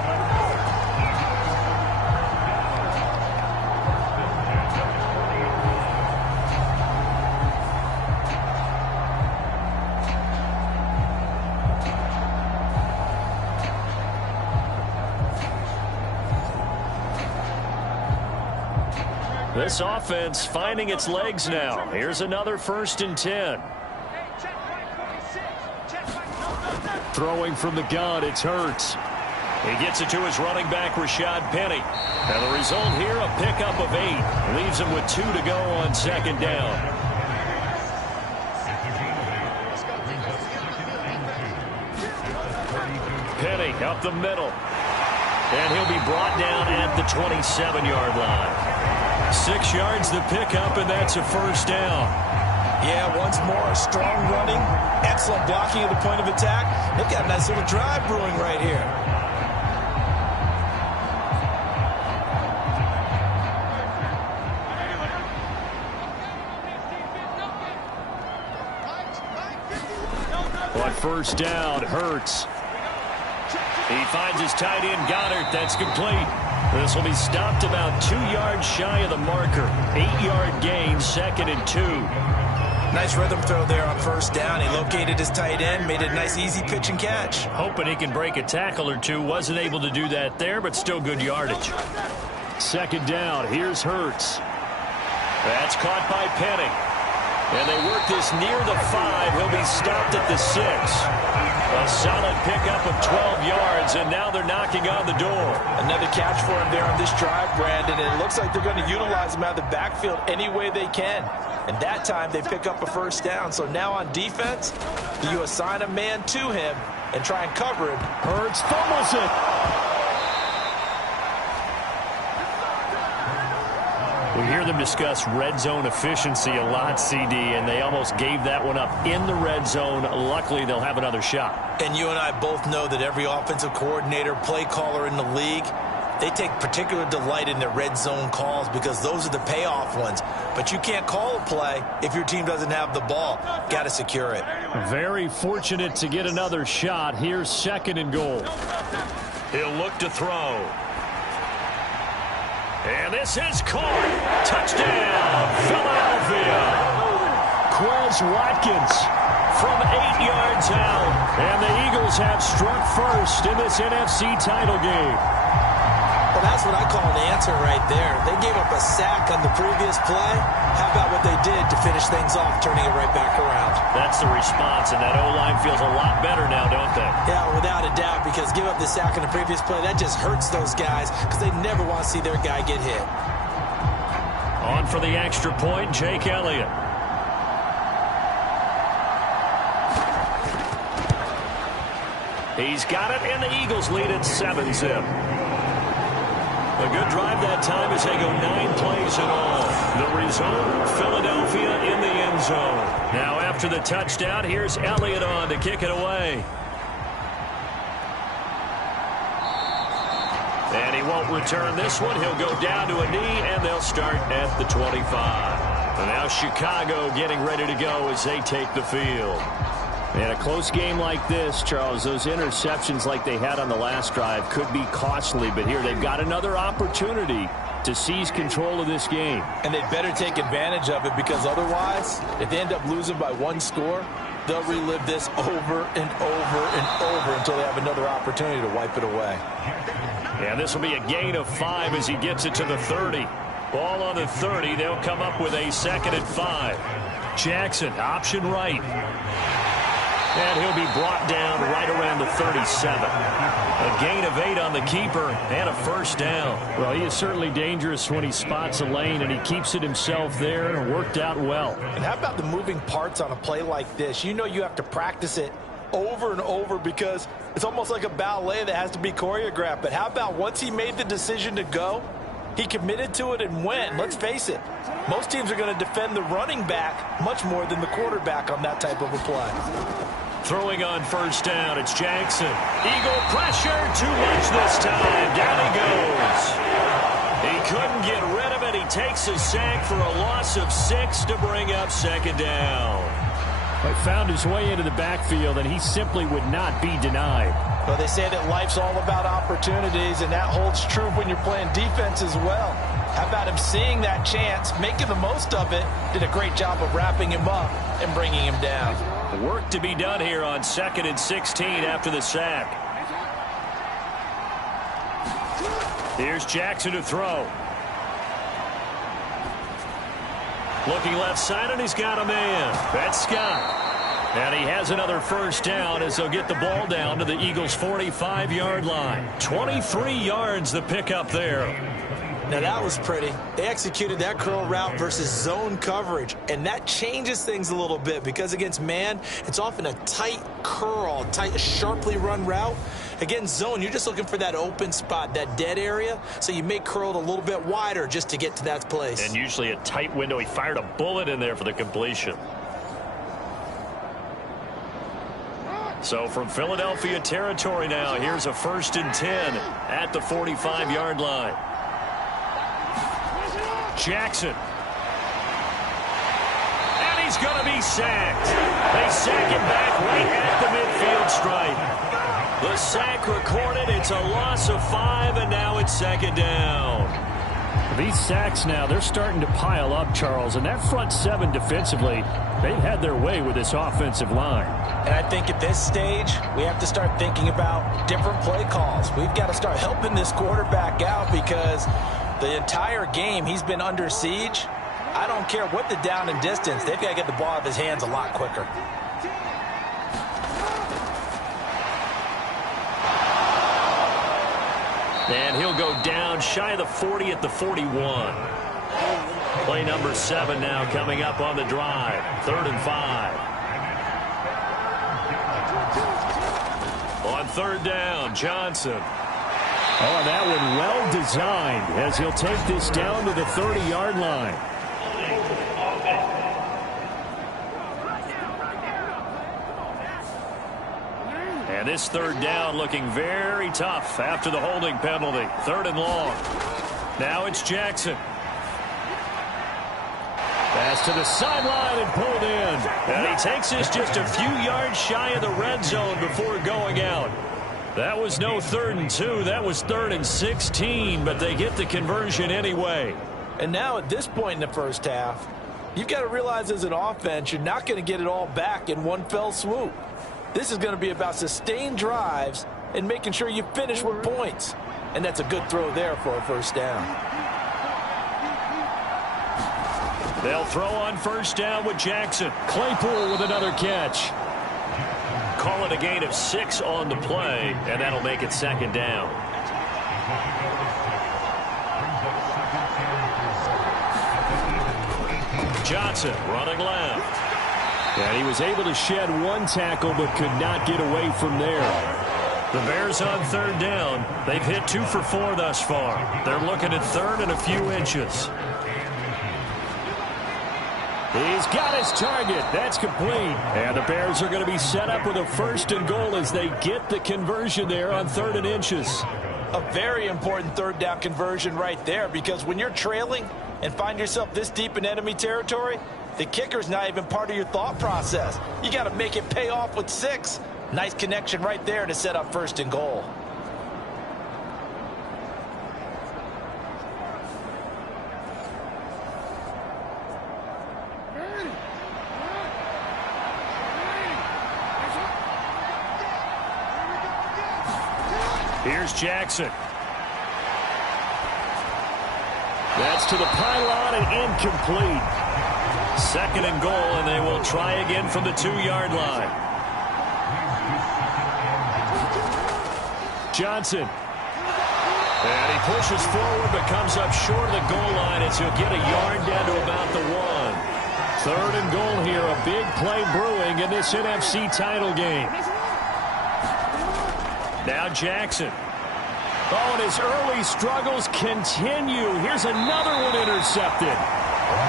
This offense finding its legs now. Here's another 1st and 10. Throwing from the gun, it's Hurts. He gets it to his running back, Rashad Penny. And the result here, a pickup of 8. Leaves him with 2 to go on second down. Penny up the middle. And he'll be brought down at the 27-yard line. 6 yards the pickup, and that's a first down. Yeah, once more, strong running, excellent blocking at the point of attack. They've got a nice little drive brewing right here. On first down, Hurts. He finds his tight end, Goddard. That's complete. This will be stopped about 2 yards shy of the marker. 8-yard gain, 2nd and 2. Nice rhythm throw there on first down. He located his tight end, made it a nice easy pitch and catch. Hoping he can break a tackle or two. Wasn't able to do that there, but still good yardage. 2nd down, here's Hurts. That's caught by Penny. And they work this near the 5. He'll be stopped at the 6. A solid pickup of 12 yards, and now they're knocking on the door. Another catch for him there on this drive, Brandon, and it looks like they're going to utilize him out of the backfield any way they can. And that time they pick up a first down. So now on defense, do you assign a man to him and try and cover him? Hurts fumbles it. We hear them discuss red zone efficiency a lot, CD, and they almost gave that one up in the red zone. Luckily, they'll have another shot. And you and I both know that every offensive coordinator, play caller in the league, they take particular delight in their red zone calls because those are the payoff ones. But you can't call a play if your team doesn't have the ball. Got to secure it. Very fortunate to get another shot. Here's 2nd and goal. He'll look to throw. And this is caught. Touchdown, Philadelphia. Quez Watkins from 8 yards out. And the Eagles have struck first in this NFC title game. Well, that's what I call an answer right there. They gave up a sack on the previous play. How about what they did to finish things off, turning it right back around? That's the response, and that O-line feels a lot better now, don't they? Yeah, without a doubt, because give up the sack on the previous play, that just hurts those guys because they never want to see their guy get hit. On for the extra point, Jake Elliott. He's got it, and the Eagles lead at 7-zip. A good drive that time as they go 9 plays in all. The result, Philadelphia in the end zone. Now after the touchdown, here's Elliott on to kick it away. And he won't return this one. He'll go down to a knee, and they'll start at the 25. And now Chicago getting ready to go as they take the field. In a close game like this, Charles, those interceptions like they had on the last drive could be costly, but here they've got another opportunity to seize control of this game. And they'd better take advantage of it because otherwise, if they end up losing by 1 score, they'll relive this over and over and over until they have another opportunity to wipe it away. And this will be a gain of 5 as he gets it to the 30. Ball on the 30. They'll come up with a 2nd and 5. Jackson, option right. And he'll be brought down right around the 37. A gain of 8 on the keeper and a first down. Well, he is certainly dangerous when he spots a lane, and he keeps it himself there, and it worked out well. And how about the moving parts on a play like this? You know you have to practice it over and over because it's almost like a ballet that has to be choreographed. But how about once he made the decision to go, he committed to it and went. Let's face it, most teams are going to defend the running back much more than the quarterback on that type of a play. Throwing on first down, it's Jackson. Eagle pressure, too much this time. Down he goes. He couldn't get rid of it. He takes a sack for a loss of 6 to bring up 2nd down. He found his way into the backfield, and he simply would not be denied. Well, they say that life's all about opportunities, and that holds true when you're playing defense as well. How about him seeing that chance, making the most of it, did a great job of wrapping him up and bringing him down. Work to be done here on 2nd and 16 after the sack. Here's Jackson to throw. Looking left side, and he's got a man. That's Scott. And he has another first down as they'll get the ball down to the Eagles' 45-yard line. 23 yards the pickup there. Now that was pretty. They executed that curl route versus zone coverage, and that changes things a little bit because against man, it's often a tight curl, tight, sharply run route. Against zone, you're just looking for that open spot, that dead area, so you may curl it a little bit wider just to get to that place. And usually a tight window. He fired a bullet in there for the completion. So from Philadelphia territory now, here's a 1st and 10 at the 45-yard line. Jackson. And he's going to be sacked. They sack him back right at the midfield stripe. The sack recorded. It's a loss of 5, and now it's 2nd down. These sacks now, they're starting to pile up, Charles. And that front 7 defensively, they've had their way with this offensive line. And I think at this stage, we have to start thinking about different play calls. We've got to start helping this quarterback out because the entire game he's been under siege. I don't care what the down and distance. They've got to get the ball out of his hands a lot quicker. And he'll go down shy of the 40 at the 41. Play number 7 now coming up on the drive. 3rd and 5. On 3rd down, Johnson. Oh, that one well designed as he'll take this down to the 30-yard line. And this 3rd down looking very tough after the holding penalty. 3rd and long. Now it's Jackson. Pass to the sideline and pulled in. And he takes this just a few yards shy of the red zone before going out. That was no 3rd and 2. That was 3rd and 16, but they get the conversion anyway. And now at this point in the first half, you've got to realize as an offense, you're not going to get it all back in one fell swoop. This is going to be about sustained drives and making sure you finish with points. And that's a good throw there for a first down. They'll throw on first down with Jackson. Claypool with another catch. Call it a gain of 6 on the play, and that'll make it 2nd down. Johnson running left. And he was able to shed one tackle but could not get away from there. The Bears on 3rd down. They've hit 2 for 4 thus far. They're looking at 3rd and a few inches. He's got his target. That's complete. And the Bears are going to be set up with a 1st and goal as they get the conversion there on 3rd and inches. A very important 3rd down conversion right there, because when you're trailing and find yourself this deep in enemy territory, the kicker's not even part of your thought process. You got to make it pay off with 6. Nice connection right there to set up 1st and goal. Here's Jackson. That's to the pylon and incomplete. 2nd and goal, and they will try again from the 2-yard line. Johnson. And he pushes forward but comes up short of the goal line as he'll get a yard down to about the 1. 3rd and goal here. A big play brewing in this NFC title game. Now Jackson. Oh, and his early struggles continue. Here's another one intercepted.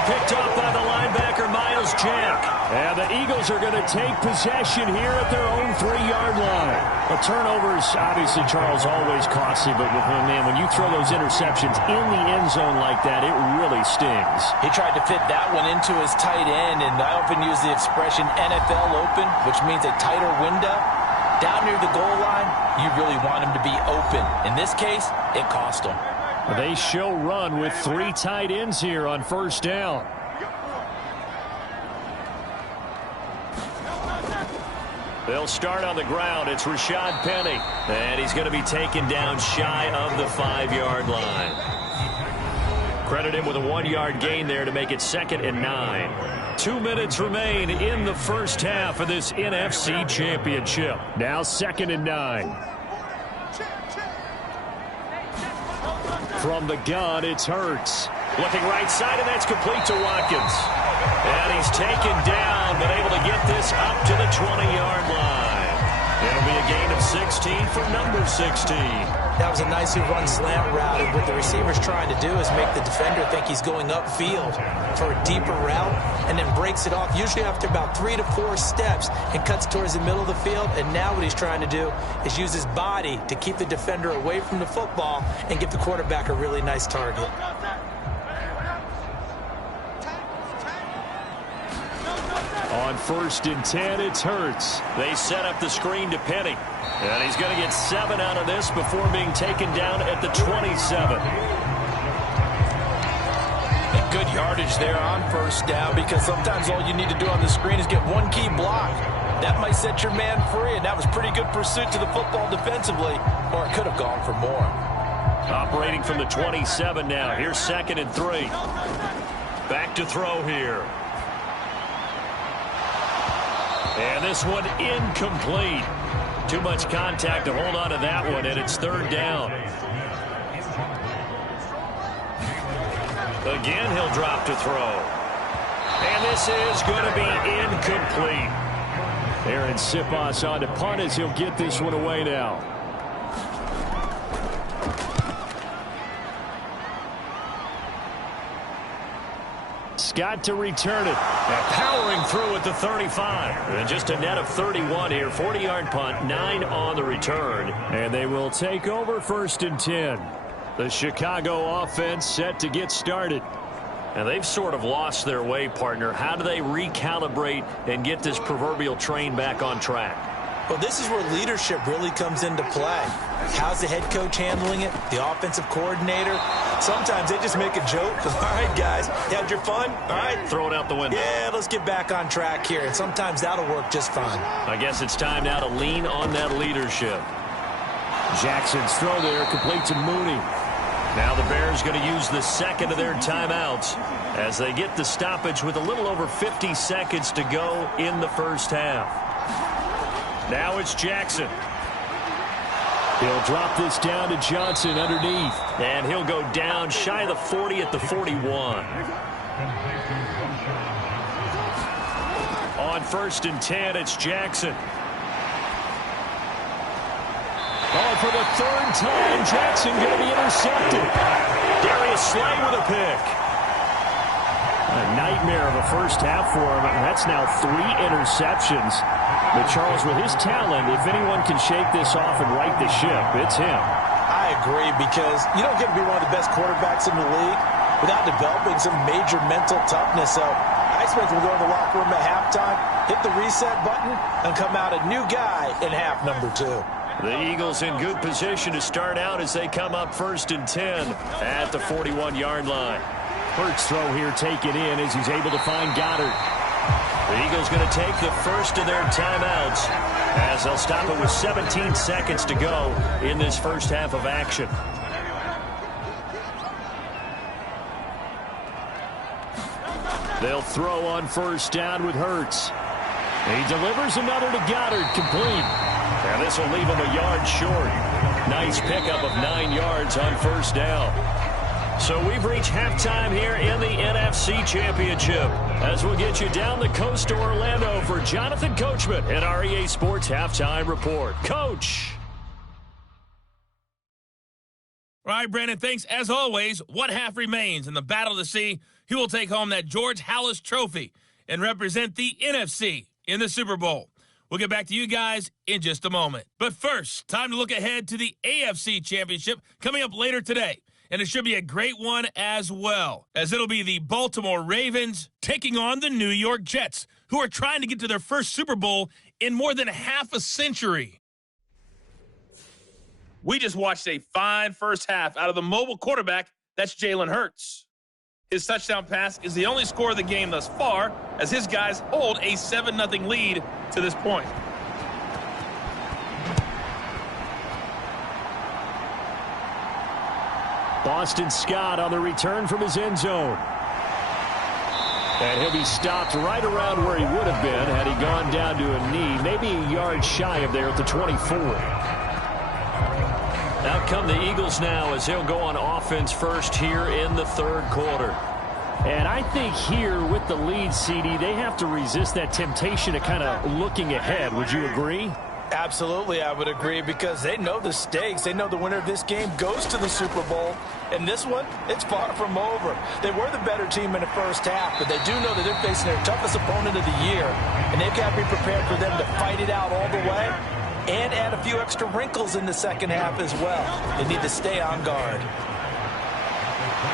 Picked off by the linebacker, Miles Jack. And the Eagles are going to take possession here at their own 3-yard line. A turnover's obviously, Charles, always costly, but man, when you throw those interceptions in the end zone like that, it really stings. He tried to fit that one into his tight end, and I often use the expression NFL open, which means a tighter window. Down near the goal line, you really want him to be open. In this case, it cost him. They show run with 3 tight ends here on first down. They'll start on the ground. It's Rashad Penny. And he's going to be taken down shy of the 5-yard line. Credit him with a 1-yard gain there to make it 2nd and 9. 2 minutes remain in the first half of this NFC Championship. Now 2nd and 9. From the gun, it's Hurts. Looking right side, and that's complete to Watkins. And he's taken down, but able to get this up to the 20-yard line. It'll be a gain of 16 for number 16. That was a nicely run slant route, and what the receiver's trying to do is make the defender think he's going upfield for a deeper route, and then breaks it off, usually after about 3 to 4 steps, and cuts towards the middle of the field. And now what he's trying to do is use his body to keep the defender away from the football and give the quarterback a really nice target. On 1st and 10, it's Hurts. They set up the screen to Penny. And he's going to get 7 out of this before being taken down at the 27. And good yardage there on first down, because sometimes all you need to do on the screen is get one key block. That might set your man free, and that was pretty good pursuit to the football defensively, or it could have gone for more. Operating from the 27 now. Here's 2nd and 3. Back to throw here. And this one incomplete. Too much contact to hold on to that one, and it's 3rd down. Again, he'll drop to throw. And this is going to be incomplete. Aaron Siposs on to punt as he'll get this one away now. Scott to return it. And powering through at the 35. And just a net of 31 here. 40-yard punt, 9 on the return. And they will take over 1st and 10. The Chicago offense set to get started. And they've sort of lost their way, partner. How do they recalibrate and get this proverbial train back on track? Well, this is where leadership really comes into play. How's the head coach handling it? The offensive coordinator? Sometimes they just make a joke. All right, guys, you had your fun? All right. Throw it out the window. Yeah, let's get back on track here. And sometimes that'll work just fine. I guess it's time now to lean on that leadership. Jackson's throw there, complete to Mooney. Now the Bears going to use the second of their timeouts as they get the stoppage with a little over 50 seconds to go in the first half. Now it's Jackson. He'll drop this down to Johnson underneath. And he'll go down shy of the 40 at the 41. On 1st and 10, it's Jackson. Oh, for the 3rd time, Jackson going to be intercepted. Darius Slay with a pick. A nightmare of a first half for him. That's now 3 interceptions. But Charles, with his talent, if anyone can shake this off and right the ship, it's him. I agree, because you don't get to be one of the best quarterbacks in the league without developing some major mental toughness. So I expect we'll go to the locker room at halftime, hit the reset button, and come out a new guy in half number 2. The Eagles in good position to start out as they come up 1st and 10 at the 41-yard line. Hurts throw here taken in as he's able to find Goddard. The Eagles going to take the first of their timeouts as they'll stop it with 17 seconds to go in this first half of action. They'll throw on 1st down with Hurts. He delivers another to Goddard, complete. And this will leave him a yard short. Nice pickup of 9 yards on 1st down. So we've reached halftime here in the NFC Championship as we'll get you down the coast to Orlando for Jonathan Coachman and our EA Sports Halftime Report. Coach. All right, Brandon, thanks. As always, one half remains in the battle to see who will take home that George Halas Trophy and represent the NFC in the Super Bowl. We'll get back to you guys in just a moment. But first, time to look ahead to the AFC Championship coming up later today. And it should be a great one as well, as it'll be the Baltimore Ravens taking on the New York Jets, who are trying to get to their first Super Bowl in more than half a century. We just watched a fine first half out of the mobile quarterback, that's Jalen Hurts. His touchdown pass is the only score of the game thus far, as his guys hold a 7-0 lead to this point. Boston Scott on the return from his end zone. And he'll be stopped right around where he would have been had he gone down to a knee, maybe a yard shy of there at the 24. Out come the Eagles now as they'll go on offense first here in the 3rd quarter. And I think here with the lead, CD, they have to resist that temptation of kind of looking ahead. Would you agree? Absolutely, I would agree, because they know the stakes. They know the winner of this game goes to the Super Bowl. And this one, it's far from over. They were the better team in the first half, but they do know that they're facing their toughest opponent of the year. And they've got to be prepared for them to fight it out all the way and add a few extra wrinkles in the second half as well. They need to stay on guard.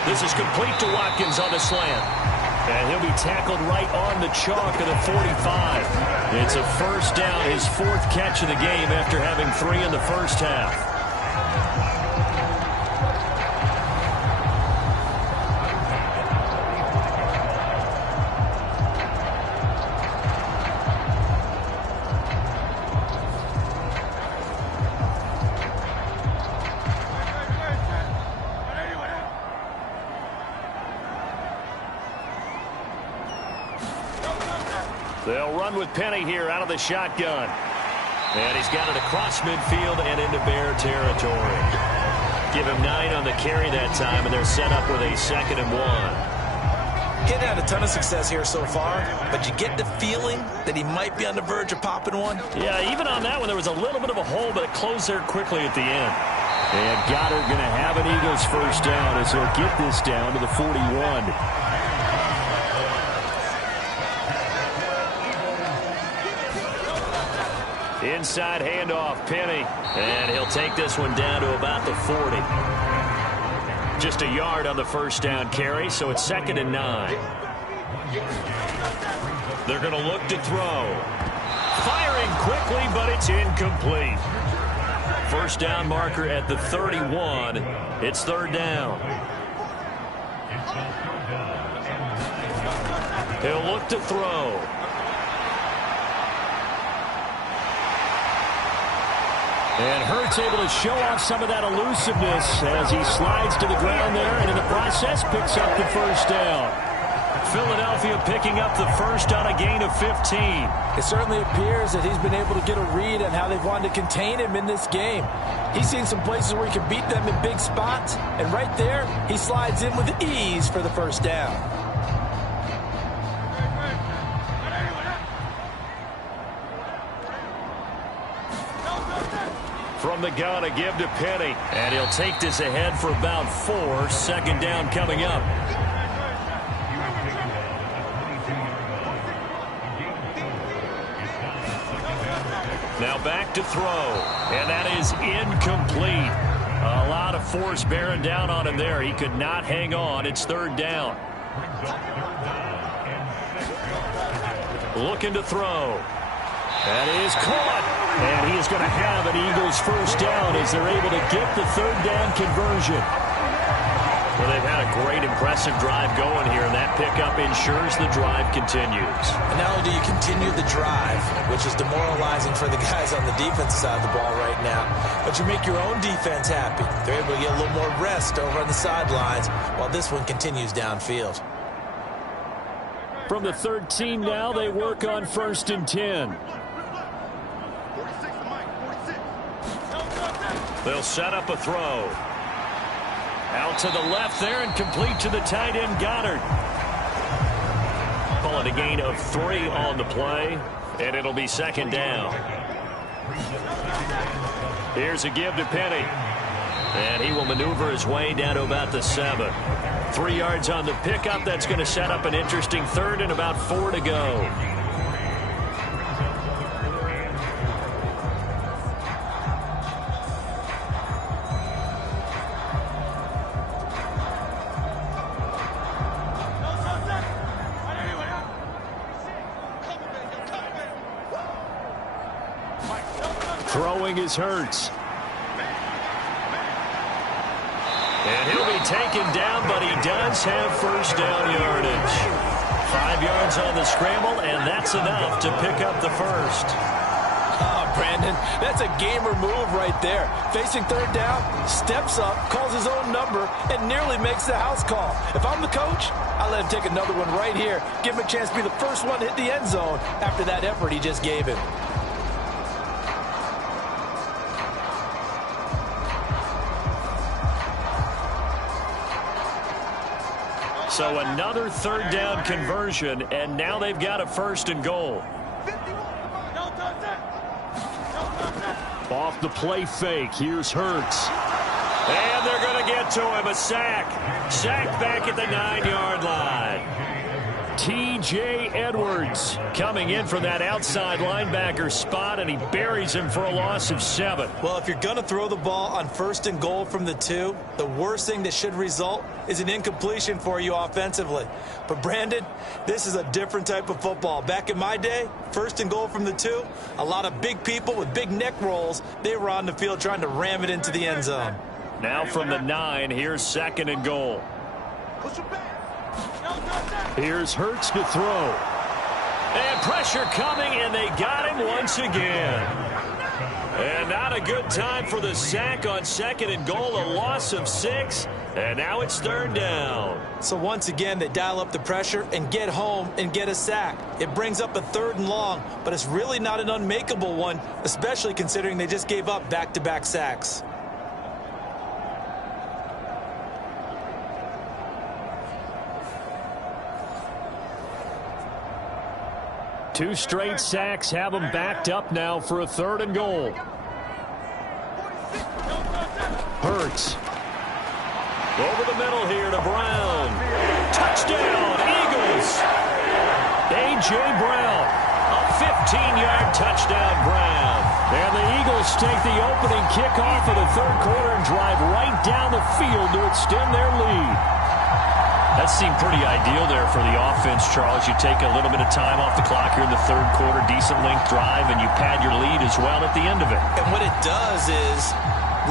This is complete to Watkins on the slant. And he'll be tackled right on the chalk of the 45. It's a first down, his 4th catch of the game after having 3 in the first half. They'll run with Penny here out of the shotgun. And he's got it across midfield and into Bear territory. Give him 9 on the carry that time, and they're set up with a 2nd and 1. He hadn't had a ton of success here so far, but you get the feeling that he might be on the verge of popping one. Yeah, even on that one, there was a little bit of a hole, but it closed there quickly at the end. And Goddard going to have an Eagles first down as he'll get this down to the 41. Inside handoff, Penny. And he'll take this one down to about the 40. Just a yard on the first down carry, so it's 2nd and 9. They're going to look to throw. Firing quickly, but it's incomplete. First down marker at the 31. It's 3rd down. He'll look to throw. And Hurts able to show off some of that elusiveness as he slides to the ground there, and in the process picks up the first down. Philadelphia picking up the first on a gain of 15. It certainly appears that he's been able to get a read on how they've wanted to contain him in this game. He's seen some places where he can beat them in big spots, and right there, he slides in with ease for the first down. From the gun, a give to Penny. And he'll take this ahead for about 4. 2nd down coming up. Now back to throw. And that is incomplete. A lot of force bearing down on him there. He could not hang on. It's 3rd down. Looking to throw. That is caught. And he is going to have an Eagles first down as they're able to get the 3rd down conversion. Well, they've had a great, impressive drive going here, and that pickup ensures the drive continues. And not only do you continue the drive, which is demoralizing for the guys on the defensive side of the ball right now, but you make your own defense happy. They're able to get a little more rest over on the sidelines while this one continues downfield. From the 13 now, they work on 1st and 10. They'll set up a throw. Out to the left there and complete to the tight end, Goddard. Call it a gain of 3 on the play, and it'll be 2nd down. Here's a give to Penny. And he will maneuver his way down to about the 7. 3 yards on the pickup. That's going to set up an interesting 3rd and about 4 to go. Throwing is Hurts. And he'll be taken down, but he does have first down yardage. 5 yards on the scramble, and that's enough to pick up the first. Oh, Brandon, that's a gamer move right there. Facing 3rd down, steps up, calls his own number, and nearly makes the house call. If I'm the coach, I'll let him take another one right here. Give him a chance to be the first one to hit the end zone after that effort he just gave him. So another 3rd down conversion, and now they've got a 1st and goal. Off the play fake, here's Hurts. And they're going to get to him, a sack. Sacked back at the 9-yard line. T.J. Edwards coming in from that outside linebacker spot, and he buries him for a loss of 7. Well, if you're going to throw the ball on 1st and goal from the 2, the worst thing that should result is an incompletion for you offensively. But, Brandon, this is a different type of football. Back in my day, 1st and goal from the 2, a lot of big people with big neck rolls, they were on the field trying to ram it into the end zone. Now from the 9, here's 2nd and goal. Here's Hurts to throw. And pressure coming, and they got him once again. And not a good time for the sack on 2nd and goal, a loss of 6. And now it's 3rd down. So once again, they dial up the pressure and get home and get a sack. It brings up a 3rd and long, but it's really not an unmakeable one, especially considering they just gave up back-to-back sacks. 2 straight sacks have them backed up now for a 3rd and goal. Hurts. Over the middle here to Brown. Touchdown, Eagles. A.J. Brown. A 15-yard touchdown, Brown. And the Eagles take the opening kickoff of the 3rd quarter and drive right down the field to extend their lead. That seemed pretty ideal there for the offense, Charles. You take a little bit of time off the clock here in the 3rd quarter, decent length drive, and you pad your lead as well at the end of it. And what it does is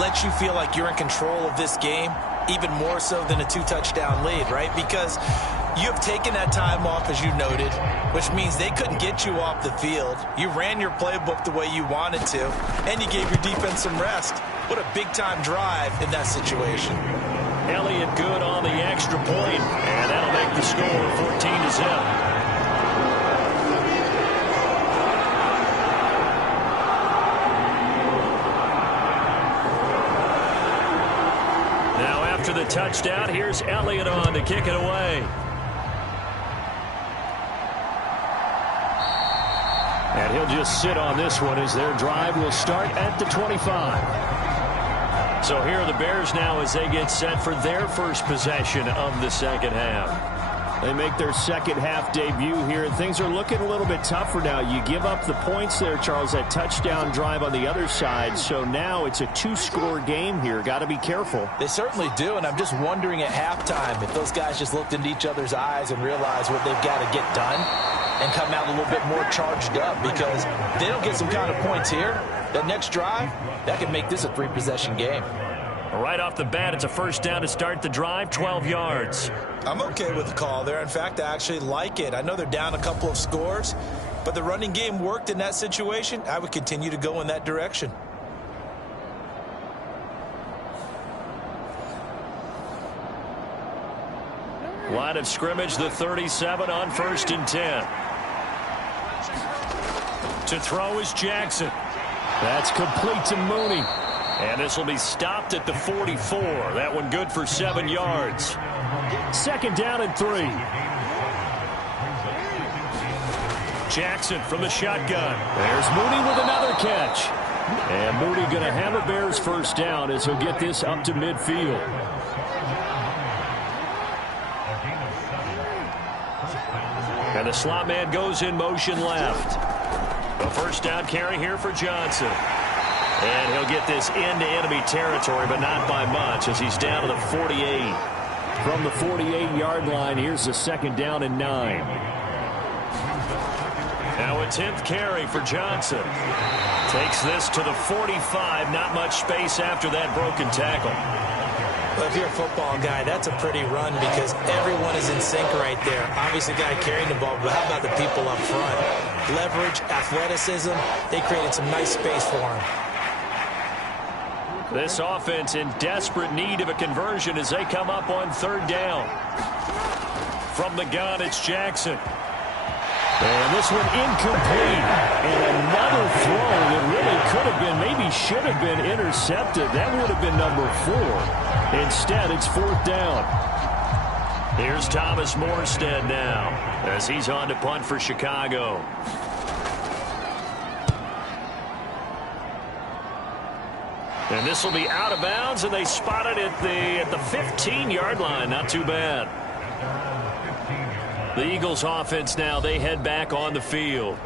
let you feel like you're in control of this game, even more so than a 2-touchdown lead, right? Because you have taken that time off, as you noted, which means they couldn't get you off the field. You ran your playbook the way you wanted to, and you gave your defense some rest. What a big-time drive in that situation. Elliott good on the extra point, and that'll make the score 14-0. After the touchdown, here's Elliott on to kick it away. And he'll just sit on this one as their drive will start at the 25. So here are the Bears now as they get set for their first possession of the second half. They make their second half debut here, and things are looking a little bit tougher now. You give up the points there, Charles, that touchdown drive on the other side. So now it's a 2-score game here. Got to be careful. They certainly do, and I'm just wondering at halftime if those guys just looked into each other's eyes and realized what they've got to get done and come out a little bit more charged up, because if they don't get some kind of points here, that next drive, that could make this a 3-possession game. Right off the bat, it's a first down to start the drive, 12 yards. I'm okay with the call there. In fact, I actually like it. I know they're down a couple of scores, but the running game worked in that situation. I would continue to go in that direction. Line of scrimmage, the 37 on 1st and 10. To throw is Jackson. That's complete to Mooney. And this will be stopped at the 44. That one good for 7 yards. 2nd down and 3. Jackson from the shotgun. There's Mooney with another catch. And Mooney going to have a Bears first down as he'll get this up to midfield. And the slot man goes in motion left. A first down carry here for Johnson. And he'll get this into enemy territory, but not by much, as he's down to the 48. From the 48-yard line, here's the 2nd down and 9. Now a 10th carry for Johnson. Takes this to the 45. Not much space after that broken tackle. Well, if you're a football guy, that's a pretty run because everyone is in sync right there. Obviously, the guy carrying the ball, but how about the people up front? Leverage, athleticism, they created some nice space for him. This offense in desperate need of a conversion as they come up on 3rd down. From the gun, it's Jackson. And this one incomplete. And another throw that really could have been, maybe should have been intercepted. That would have been number 4. Instead, it's 4th down. Here's Thomas Morstead now as he's on to punt for Chicago. And this will be out of bounds, and they spot it at the 15-yard line. Not too bad. The Eagles offense now, they head back on the field.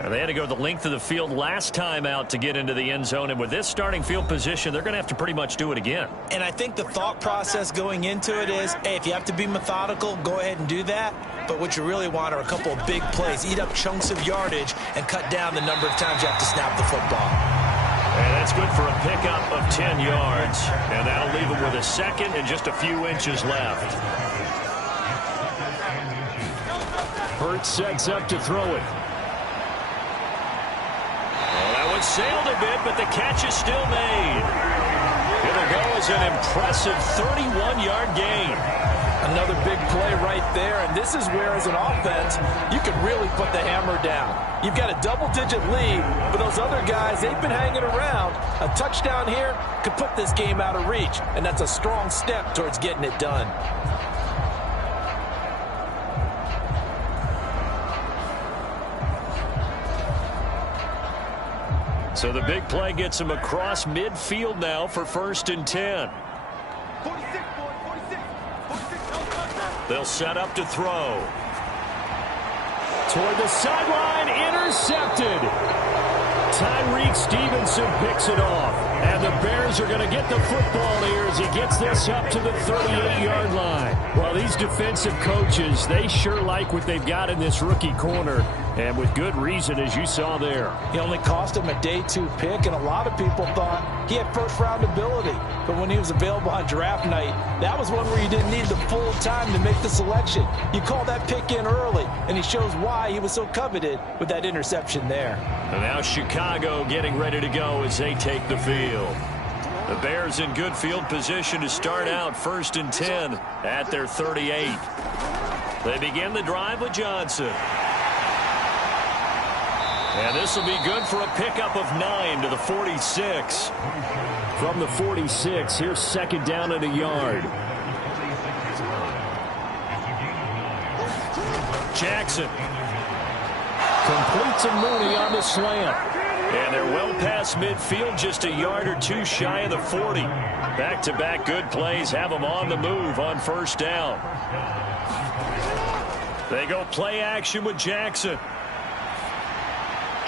And they had to go the length of the field last time out to get into the end zone. And with this starting field position, they're going to have to pretty much do it again. And I think the thought process going into it is, hey, if you have to be methodical, go ahead and do that. But what you really want are a couple of big plays. Eat up chunks of yardage and cut down the number of times you have to snap the football. And that's good for a pickup of 10 yards. And that'll leave them with a 2nd and just a few inches left. Hurts sets up to throw it. Well, that one sailed a bit, but the catch is still made. Here they go is an impressive 31-yard gain. Another big play right there, and this is where, as an offense, you can really put the hammer down. You've got a double-digit lead, but those other guys, they've been hanging around. A touchdown here could put this game out of reach, and that's a strong step towards getting it done. So the big play gets him across midfield now for 1st and 10. 46, boy, 46. 46. They'll set up to throw. Toward the sideline, intercepted. Tyreek Stevenson picks it off. And the Bears are going to get the football here as he gets this up to the 38-yard line. Well, these defensive coaches, they sure like what they've got in this rookie corner. And with good reason, as you saw there. He only cost him a day 2 pick, and a lot of people thought he had first-round ability. But when he was available on draft night, that was one where you didn't need the full time to make the selection. You call that pick in early, and he shows why he was so coveted with that interception there. And now Chicago getting ready to go as they take the field. The Bears in good field position to start out 1st and 10 at their 38. They begin the drive with Johnson. And this will be good for a pickup of 9 to the 46. From the 46, here's 2nd down and a yard. Jackson. Completes a Mooney on the slant. And they're well past midfield, just a yard or 2 shy of the 40. Back-to-back good plays have them on the move on 1st down. They go play action with Jackson.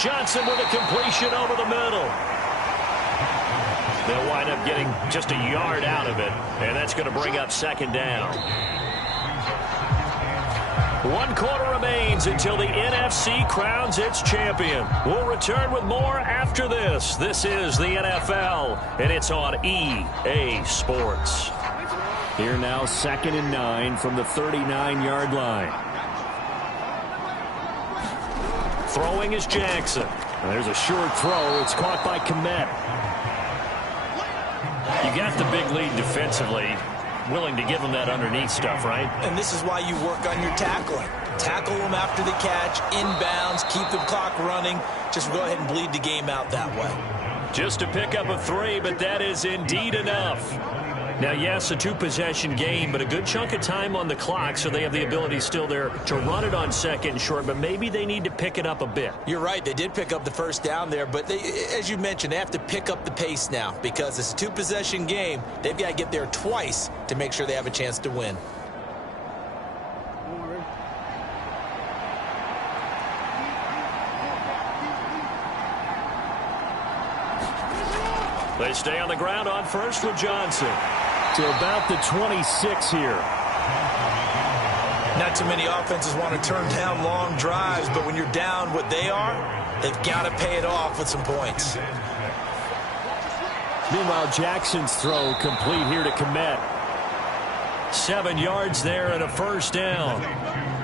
Johnson with a completion over the middle. They'll wind up getting just a yard out of it, and that's going to bring up 2nd down. 1 quarter remains until the NFC crowns its champion. We'll return with more after this. This is the NFL, and it's on EA Sports. Here now, 2nd and 9 from the 39-yard line. Throwing is Jackson. And there's a short throw. It's caught by Kmet. You got the big lead defensively. Willing to give them that underneath stuff, right? And this is why you work on your tackling. Tackle them after the catch, inbounds, keep the clock running. Just go ahead and bleed the game out that way. Just a pickup of 3, but that is indeed enough. Now, yes, a 2-possession game, but a good chunk of time on the clock, so they have the ability still there to run it on 2nd and short, but maybe they need to pick it up a bit. You're right. They did pick up the 1st down there, but they, as you mentioned, they have to pick up the pace now because it's a 2-possession game. They've got to get there twice to make sure they have a chance to win. They stay on the ground on 1st with Johnson. To about the 26 here. Not too many offenses want to turn down long drives, but when you're down what they are, they've got to pay it off with some points. Meanwhile, Jackson's throw complete here to Kmet. 7 yards there and a 1st down.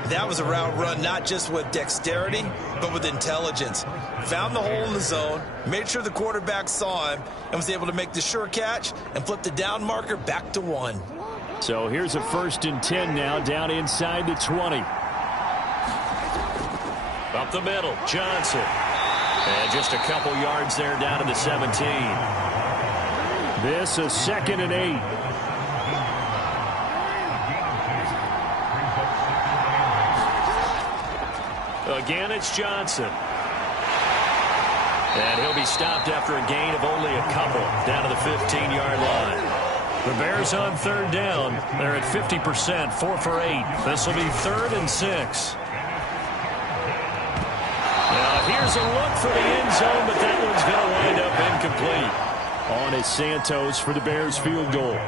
That was a route run not just with dexterity, but with intelligence. Found the hole in the zone, made sure the quarterback saw him, and was able to make the sure catch and flip the down marker back to 1. So here's a 1st and 10 now, down inside the 20. Up the middle, Johnson. And just a couple yards there down to the 17. This a 2nd and 8. Again, it's Johnson. And he'll be stopped after a gain of only a couple down to the 15-yard line. The Bears on 3rd down. They're at 50%, 4 for 8. This will be 3rd and 6. Now, here's a look for the end zone, but that one's going to wind up incomplete. On is Santos for the Bears field goal.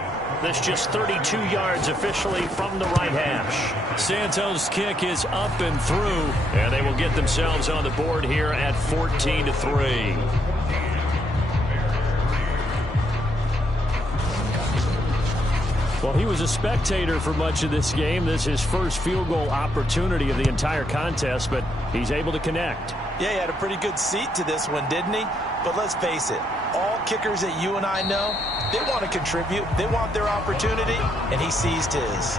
This just 32 yards officially from the right hash. Santos' kick is up and through, and they will get themselves on the board here at 14-3. Well, he was a spectator for much of this game. This is his first field goal opportunity of the entire contest, but he's able to connect. Yeah, he had a pretty good seat to this one, didn't he? But let's face it, all kickers that you and I know, they want to contribute. They want their opportunity, and he seized his.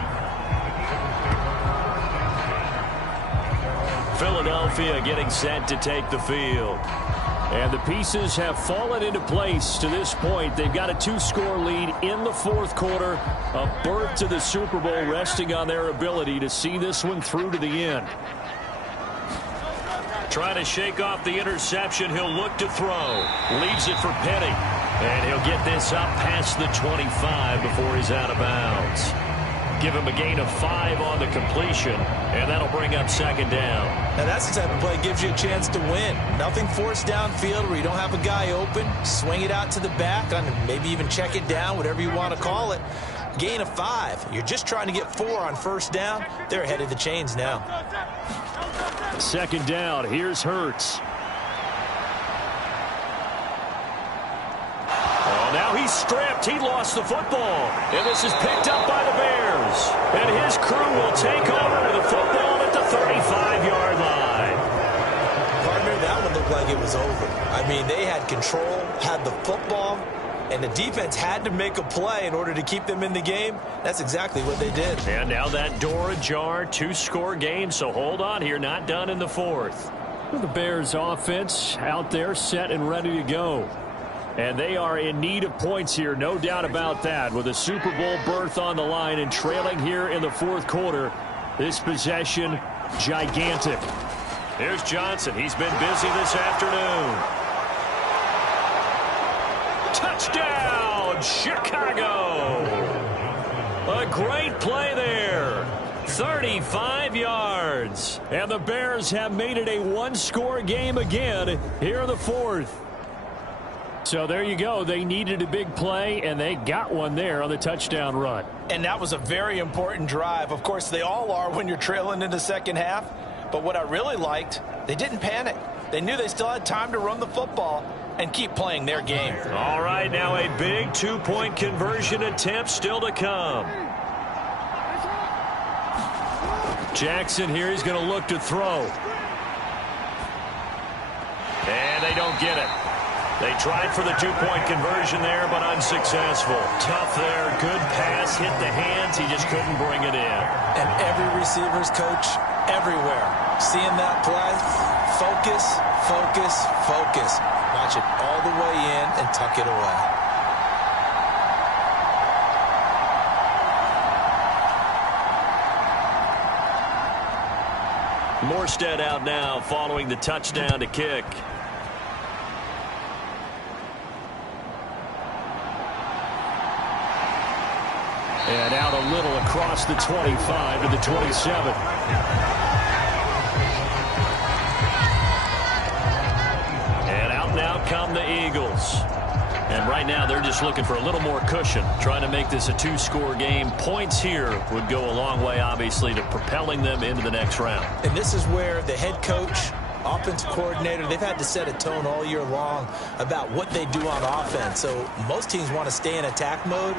Philadelphia getting set to take the field. And the pieces have fallen into place to this point. They've got a 2-score lead in the 4th quarter. A berth to the Super Bowl resting on their ability to see this one through to the end. Trying to shake off the interception. He'll look to throw. Leaves it for Penny. And he'll get this up past the 25 before he's out of bounds. Give him a gain of 5 on the completion, and that'll bring up second down. Now that's the type of play that gives you a chance to win. Nothing forced downfield where you don't have a guy open. Swing it out to the back, maybe even check it down, whatever you want to call it. Gain of 5. You're just trying to get 4 on first down. They're ahead of the chains now. Second down. Here's Hurts. Now he's stripped. He lost the football. And this is picked up by the Bears. And his crew will take over with the football at the 35-yard line. Partner, that one looked like it was over. I mean, they had control, had the football, and the defense had to make a play in order to keep them in the game. That's exactly what they did. And now that door ajar, 2-score game, so hold on here, not done in the fourth. The Bears offense out there set and ready to go. And they are in need of points here, no doubt about that. With a Super Bowl berth on the line and trailing here in the fourth quarter, this possession, gigantic. Here's Johnson. He's been busy this afternoon. Touchdown, Chicago! A great play there. 35 yards. And the Bears have made it a 1-score game again here in the fourth. So there you go. They needed a big play, and they got one there on the touchdown run. And that was a very important drive. Of course, they all are when you're trailing in the second half. But what I really liked, they didn't panic. They knew they still had time to run the football and keep playing their game. All right, now a big 2-point conversion attempt still to come. Jackson here, he's going to look to throw. And they don't get it. They tried for the 2-point conversion there, but unsuccessful. Tough there. Good pass. Hit the hands. He just couldn't bring it in. And every receiver's coach everywhere. Seeing that play, focus, focus, focus. Watch it all the way in and tuck it away. Morstead out now following the touchdown to kick. And out a little across the 25 to the 27. And out now come the Eagles. And right now they're just looking for a little more cushion, trying to make this a 2-score game. Points here would go a long way, obviously, to propelling them into the next round. And this is where the head coach, offensive coordinator, they've had to set a tone all year long about what they do on offense. So most teams want to stay in attack mode,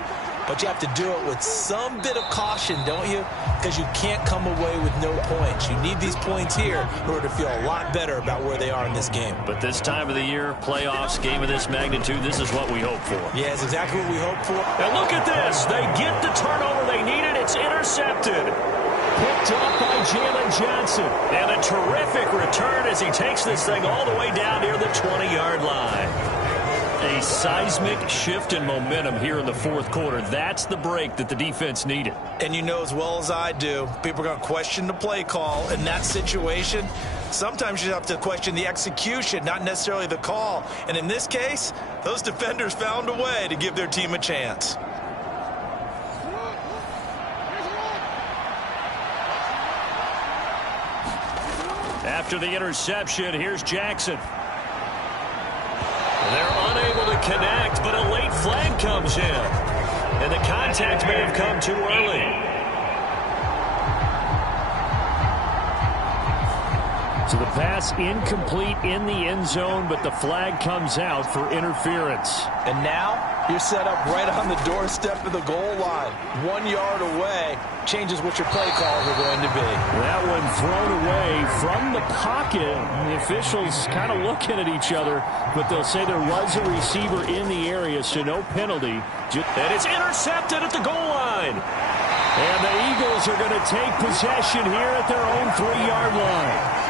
but you have to do it with some bit of caution, don't you? Because you can't come away with no points. You need these points here in order to feel a lot better about where they are in this game. But this time of the year, playoffs, game of this magnitude, this is what we hope for. Yeah, it's exactly what we hope for. And look at this. They get the turnover they needed. It's intercepted. Picked up by Jalen Johnson. And a terrific return as he takes this thing all the way down near the 20-yard line. A seismic shift in momentum here in the fourth quarter. That's the break that the defense needed. And you know as well as I do, people are going to question the play call in that situation. Sometimes you have to question the execution, not necessarily the call. And in this case, those defenders found a way to give their team a chance. After the interception, here's Jackson. They're unable to connect, but a late flag comes in. And the contact may have come too early. So the pass incomplete in the end zone, but the flag comes out for interference. And now you're set up right on the doorstep of the goal line. 1 yard away changes what your play calls are going to be. That one thrown away from the pocket. The officials kind of looking at each other, but they'll say there was a receiver in the area, so no penalty. And it's intercepted at the goal line. And the Eagles are going to take possession here at their own 3-yard line.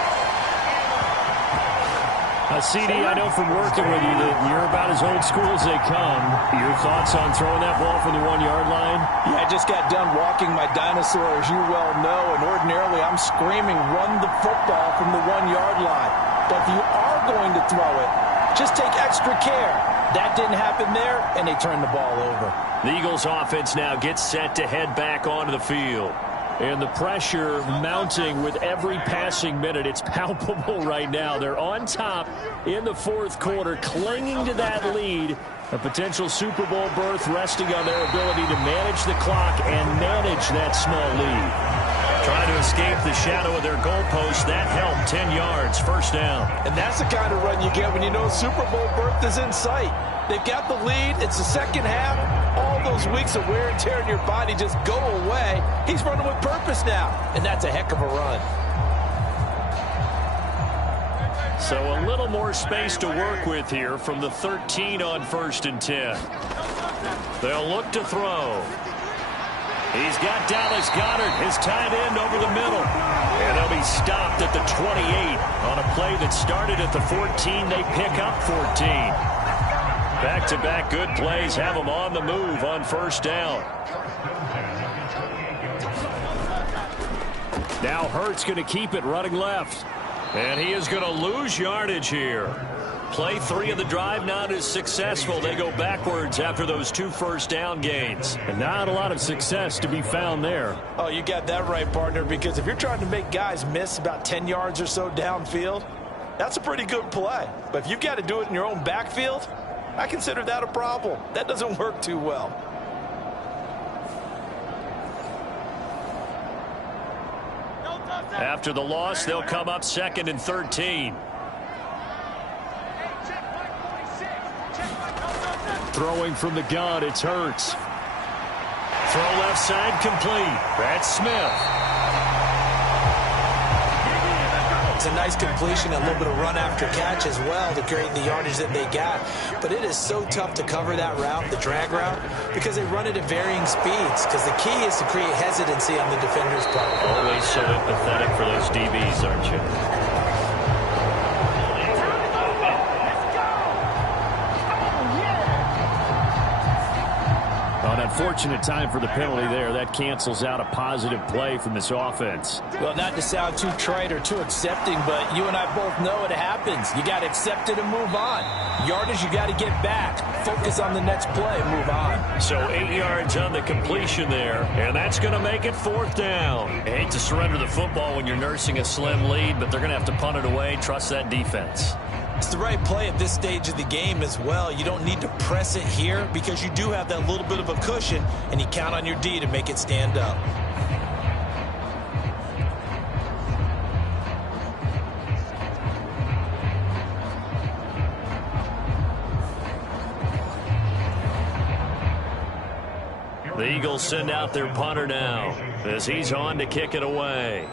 CD, I know from working with you that you're about as old school as they come. Your thoughts on throwing that ball from the 1-yard line? Yeah, I just got done walking my dinosaur, as you well know, and ordinarily I'm screaming, run the football from the 1-yard line. But if you are going to throw it, just take extra care. That didn't happen there, and they turned the ball over. The Eagles offense now gets set to head back onto the field. And the pressure mounting with every passing minute. It's palpable right now. They're on top in the fourth quarter, clinging to that lead. A potential Super Bowl berth resting on their ability to manage the clock and manage that small lead. Trying to escape the shadow of their goalpost. That helped. 10 yards, first down. And that's the kind of run you get when you know Super Bowl berth is in sight. They've got the lead. It's the second half. All those weeks of wear and tear in your body just go away. He's running with purpose now, and that's a heck of a run. So a little more space to work with here from the 13 on 1st and 10. They'll look to throw. He's got Dallas Goedert, his tight end, over the middle. And they'll be stopped at the 28 on a play that started at the 14. They pick up 14. Back-to-back good plays have them on the move on first down. Now Hurts going to keep it running left. And he is going to lose yardage here. Play 3 of the drive not as successful. They go backwards after those 2 first down gains. And not a lot of success to be found there. Oh, you got that right, partner, because if you're trying to make guys miss about 10 yards or so downfield, that's a pretty good play. But if you've got to do it in your own backfield, I consider that a problem. That doesn't work too well. After the loss, they'll come up 2nd and 13. Throwing from the gun, it's Hurts. Throw left side complete. That's Smith. It's a nice completion, a little bit of run after catch as well to create the yardage that they got. But it is so tough to cover that route, the drag route, because they run it at varying speeds. Because the key is to create hesitancy on the defender's part. Always so empathetic for those DBs, aren't you? Unfortunate time for the penalty there. That cancels out a positive play from this offense. Well, not to sound too trite or too accepting, but you and I both know it happens. You got to accept it and move on. Yardage, you got to get back. Focus on the next play and move on. So 8 yards on the completion there, and that's going to make it 4th down. I hate to surrender the football when you're nursing a slim lead, but they're going to have to punt it away. Trust that defense. It's the right play at this stage of the game as well. You don't need to press it here because you do have that little bit of a cushion, and you count on your D to make it stand up. The Eagles send out their punter now as he's on to kick it away.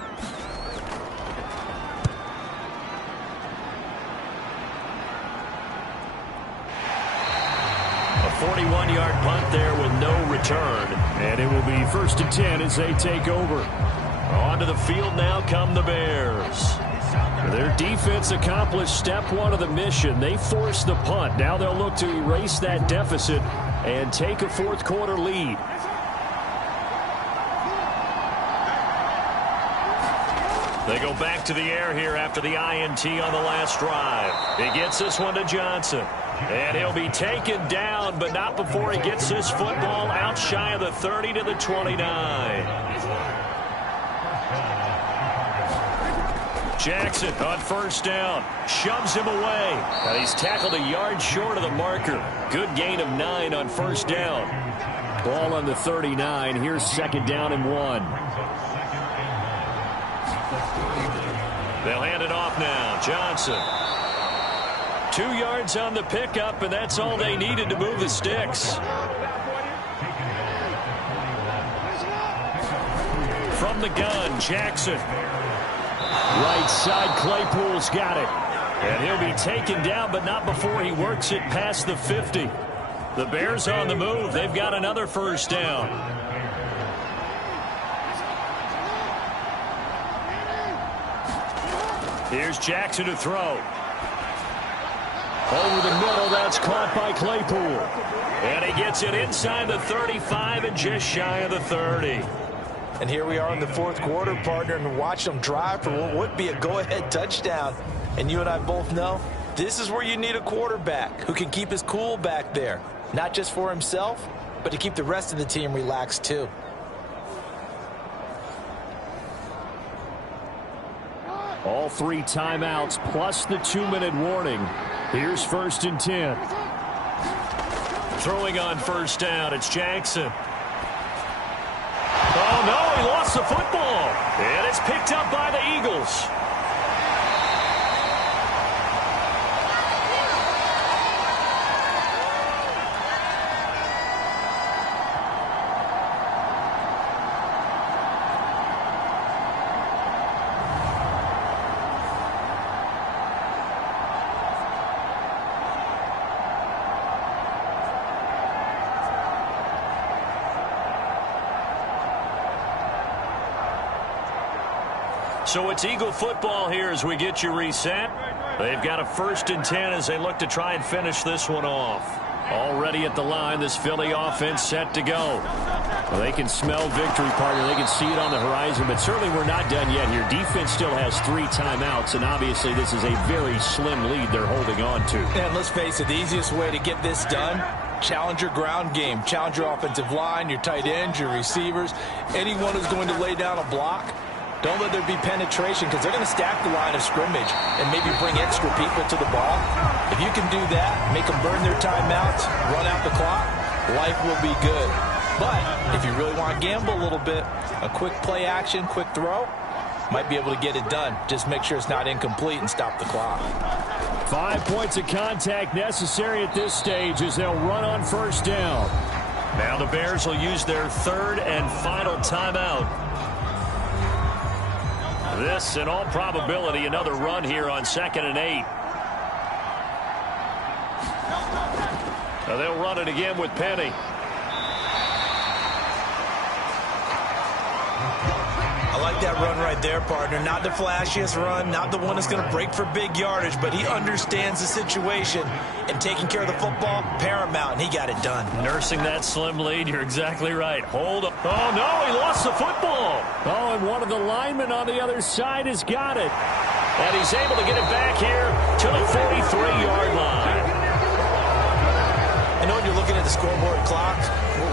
A 41-yard punt there with no return. And it will be 1st and 10 as they take over. Onto the field now come the Bears. Their defense accomplished step 1 of the mission. They forced the punt. Now they'll look to erase that deficit and take a 4th quarter lead. They go back to the air here after the INT on the last drive. He gets this one to Johnson. And he'll be taken down, but not before he gets his football out shy of the 30 to the 29. Jackson on first down. Shoves him away. And he's tackled a yard short of the marker. Good gain of 9 on first down. Ball on the 39. Here's 2nd down and 1. They'll hand it off now. Johnson. 2 yards on the pickup, and that's all they needed to move the sticks. From the gun, Jackson. Right side, Claypool's got it. And he'll be taken down, but not before he works it past the 50. The Bears on the move. They've got another first down. Here's Jackson to throw. Over the middle, that's caught by Claypool. And he gets it inside the 35 and just shy of the 30. And here we are in the 4th quarter, partner, and watch them drive for what would be a go-ahead touchdown. And you and I both know this is where you need a quarterback who can keep his cool back there. Not just for himself, but to keep the rest of the team relaxed too. All 3 timeouts plus the 2-minute warning. Here's 1st and 10. Throwing on 1st down, it's Jackson. Oh, no, he lost the football. And it's picked up by the Eagles. So it's Eagle football here as we get you reset. They've got a 1st and 10 as they look to try and finish this one off. Already at the line, this Philly offense set to go. Well, they can smell victory, partner. They can see it on the horizon, but certainly we're not done yet here. Defense still has 3 timeouts, and obviously this is a very slim lead they're holding on to. And let's face it, the easiest way to get this done, challenge your ground game. Challenge your offensive line, your tight ends, your receivers, anyone who's going to lay down a block. Don't let there be penetration because they're going to stack the line of scrimmage and maybe bring extra people to the ball. If you can do that, make them burn their timeouts, run out the clock, life will be good. But if you really want to gamble a little bit, a quick play action, quick throw, might be able to get it done. Just make sure it's not incomplete and stop the clock. 5 points of contact necessary at this stage as they'll run on 1st down. Now the Bears will use their 3rd and final timeout. This, in all probability, another run here on 2nd and 8. Now they'll run it again with Penny. I like that run right there, partner. Not the flashiest run, not the one that's going to break for big yardage, but he understands the situation, and taking care of the football, paramount, and he got it done. Nursing that slim lead, you're exactly right. Hold up. Oh, no, he lost the football. Oh, and one of the linemen on the other side has got it. And he's able to get it back here to the 43-yard line. I know when you're looking at the scoreboard clock,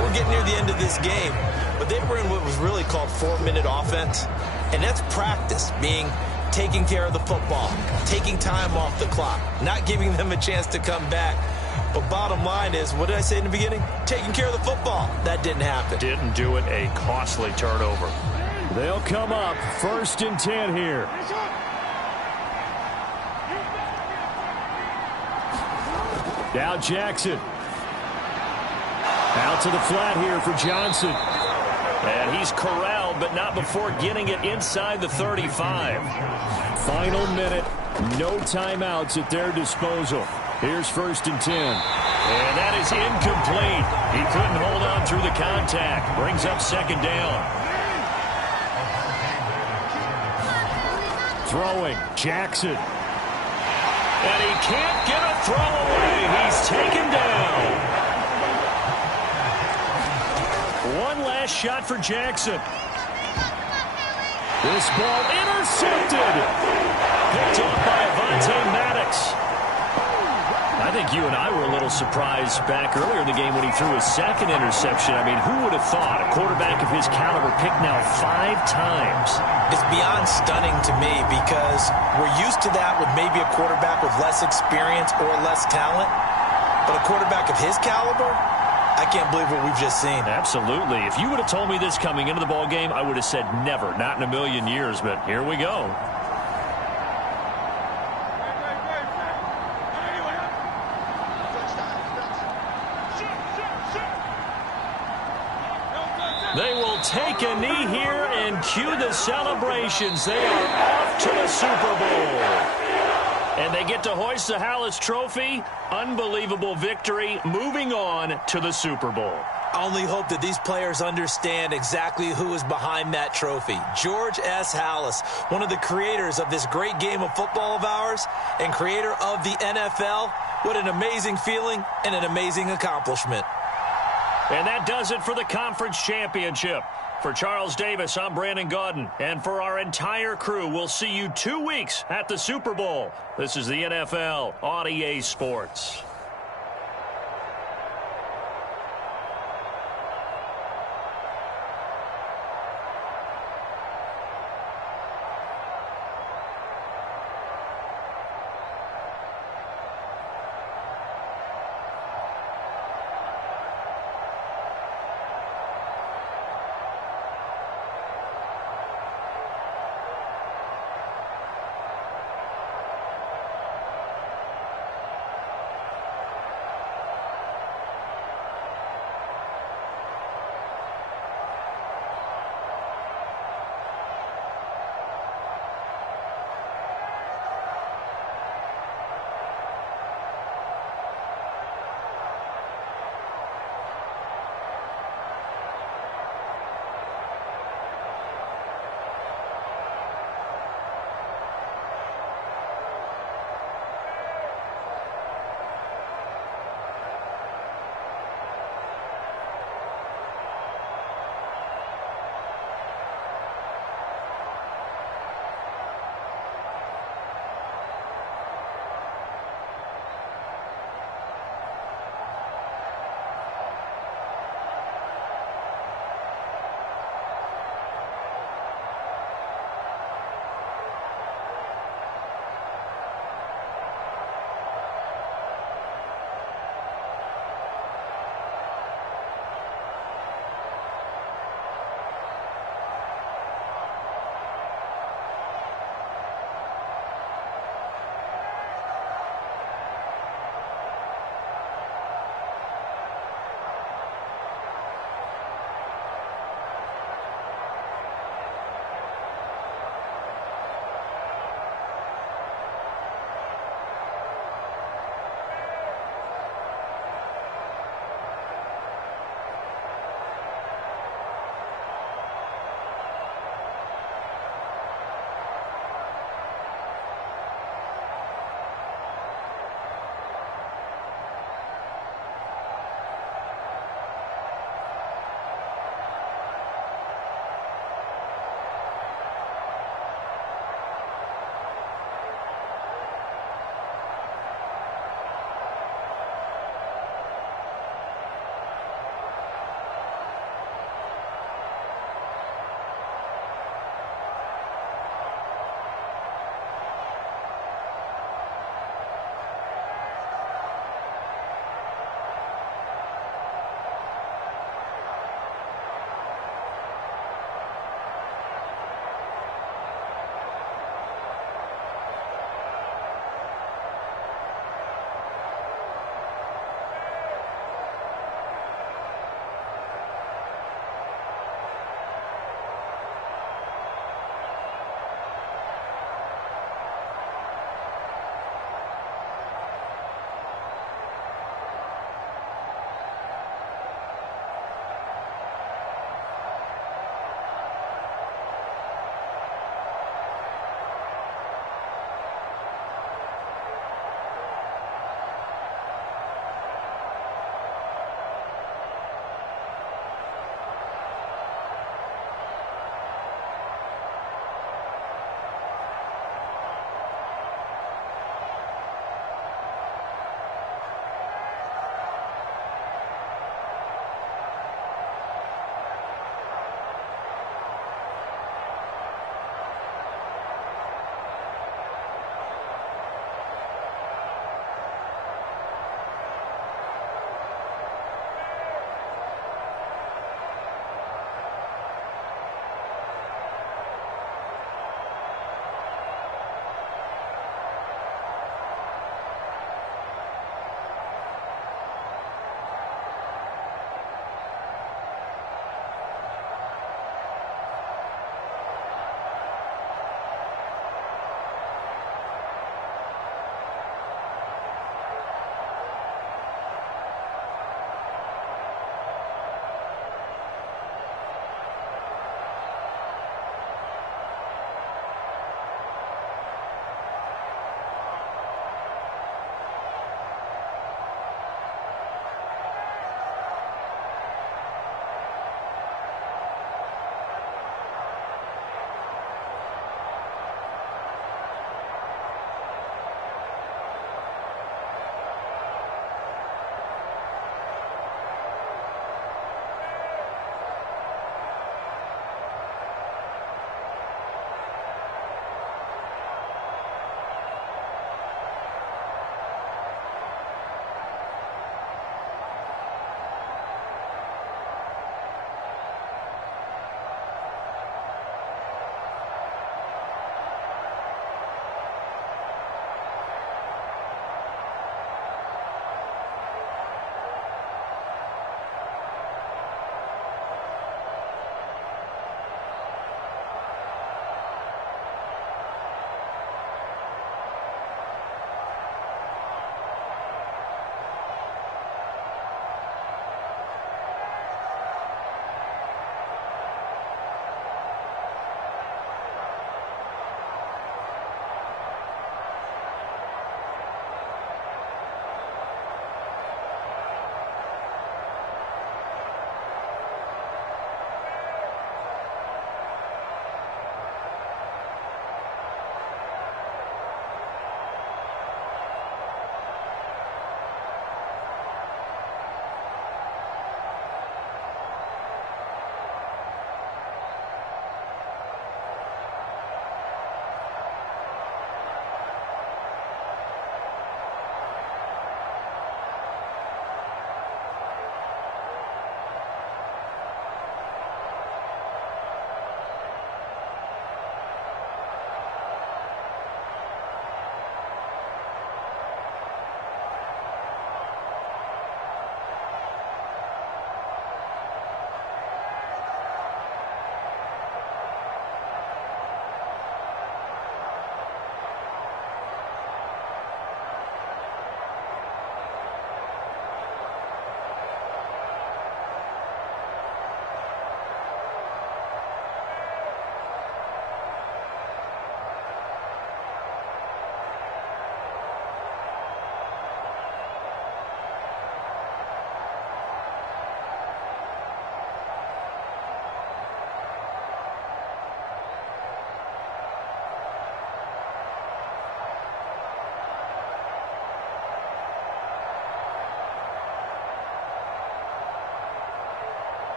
we're getting near the end of this game. But they were in what was really called 4-minute offense. And that's practice, being taking care of the football, taking time off the clock, not giving them a chance to come back. But bottom line is, what did I say in the beginning? Taking care of the football. That didn't happen. Didn't do it. A costly turnover. They'll come up 1st and 10 here. Now Jackson. Out to the flat here for Johnson. And he's corralled, but not before getting it inside the 35. Final minute. No timeouts at their disposal. Here's 1st and 10. And that is incomplete. He couldn't hold on through the contact. Brings up 2nd down. Throwing. Jackson. And he can't get a throw away. He's taken down. One last shot for Jackson. This ball intercepted. Picked off by Avonte Maddox. I think you and I were a little surprised back earlier in the game when he threw his 2nd interception. I mean, who would have thought a quarterback of his caliber picked now 5 times? It's beyond stunning to me because we're used to that with maybe a quarterback with less experience or less talent. But a quarterback of his caliber, I can't believe what we've just seen. Absolutely. If you would have told me this coming into the ball game, I would have said never, not in a million years. But here we go. They will take a knee here and cue the celebrations. They are off to the Super Bowl. And they get to hoist the Hallis Trophy. Unbelievable victory. Moving on to the Super Bowl. I only hope that these players understand exactly who is behind that trophy. George S. Hallis, one of the creators of this great game of football of ours and creator of the NFL. What an amazing feeling and an amazing accomplishment. And that does it for the conference championship. For Charles Davis, I'm Brandon Gaudin. And for our entire crew, we'll see you 2 weeks at the Super Bowl. This is the NFL on EA Sports.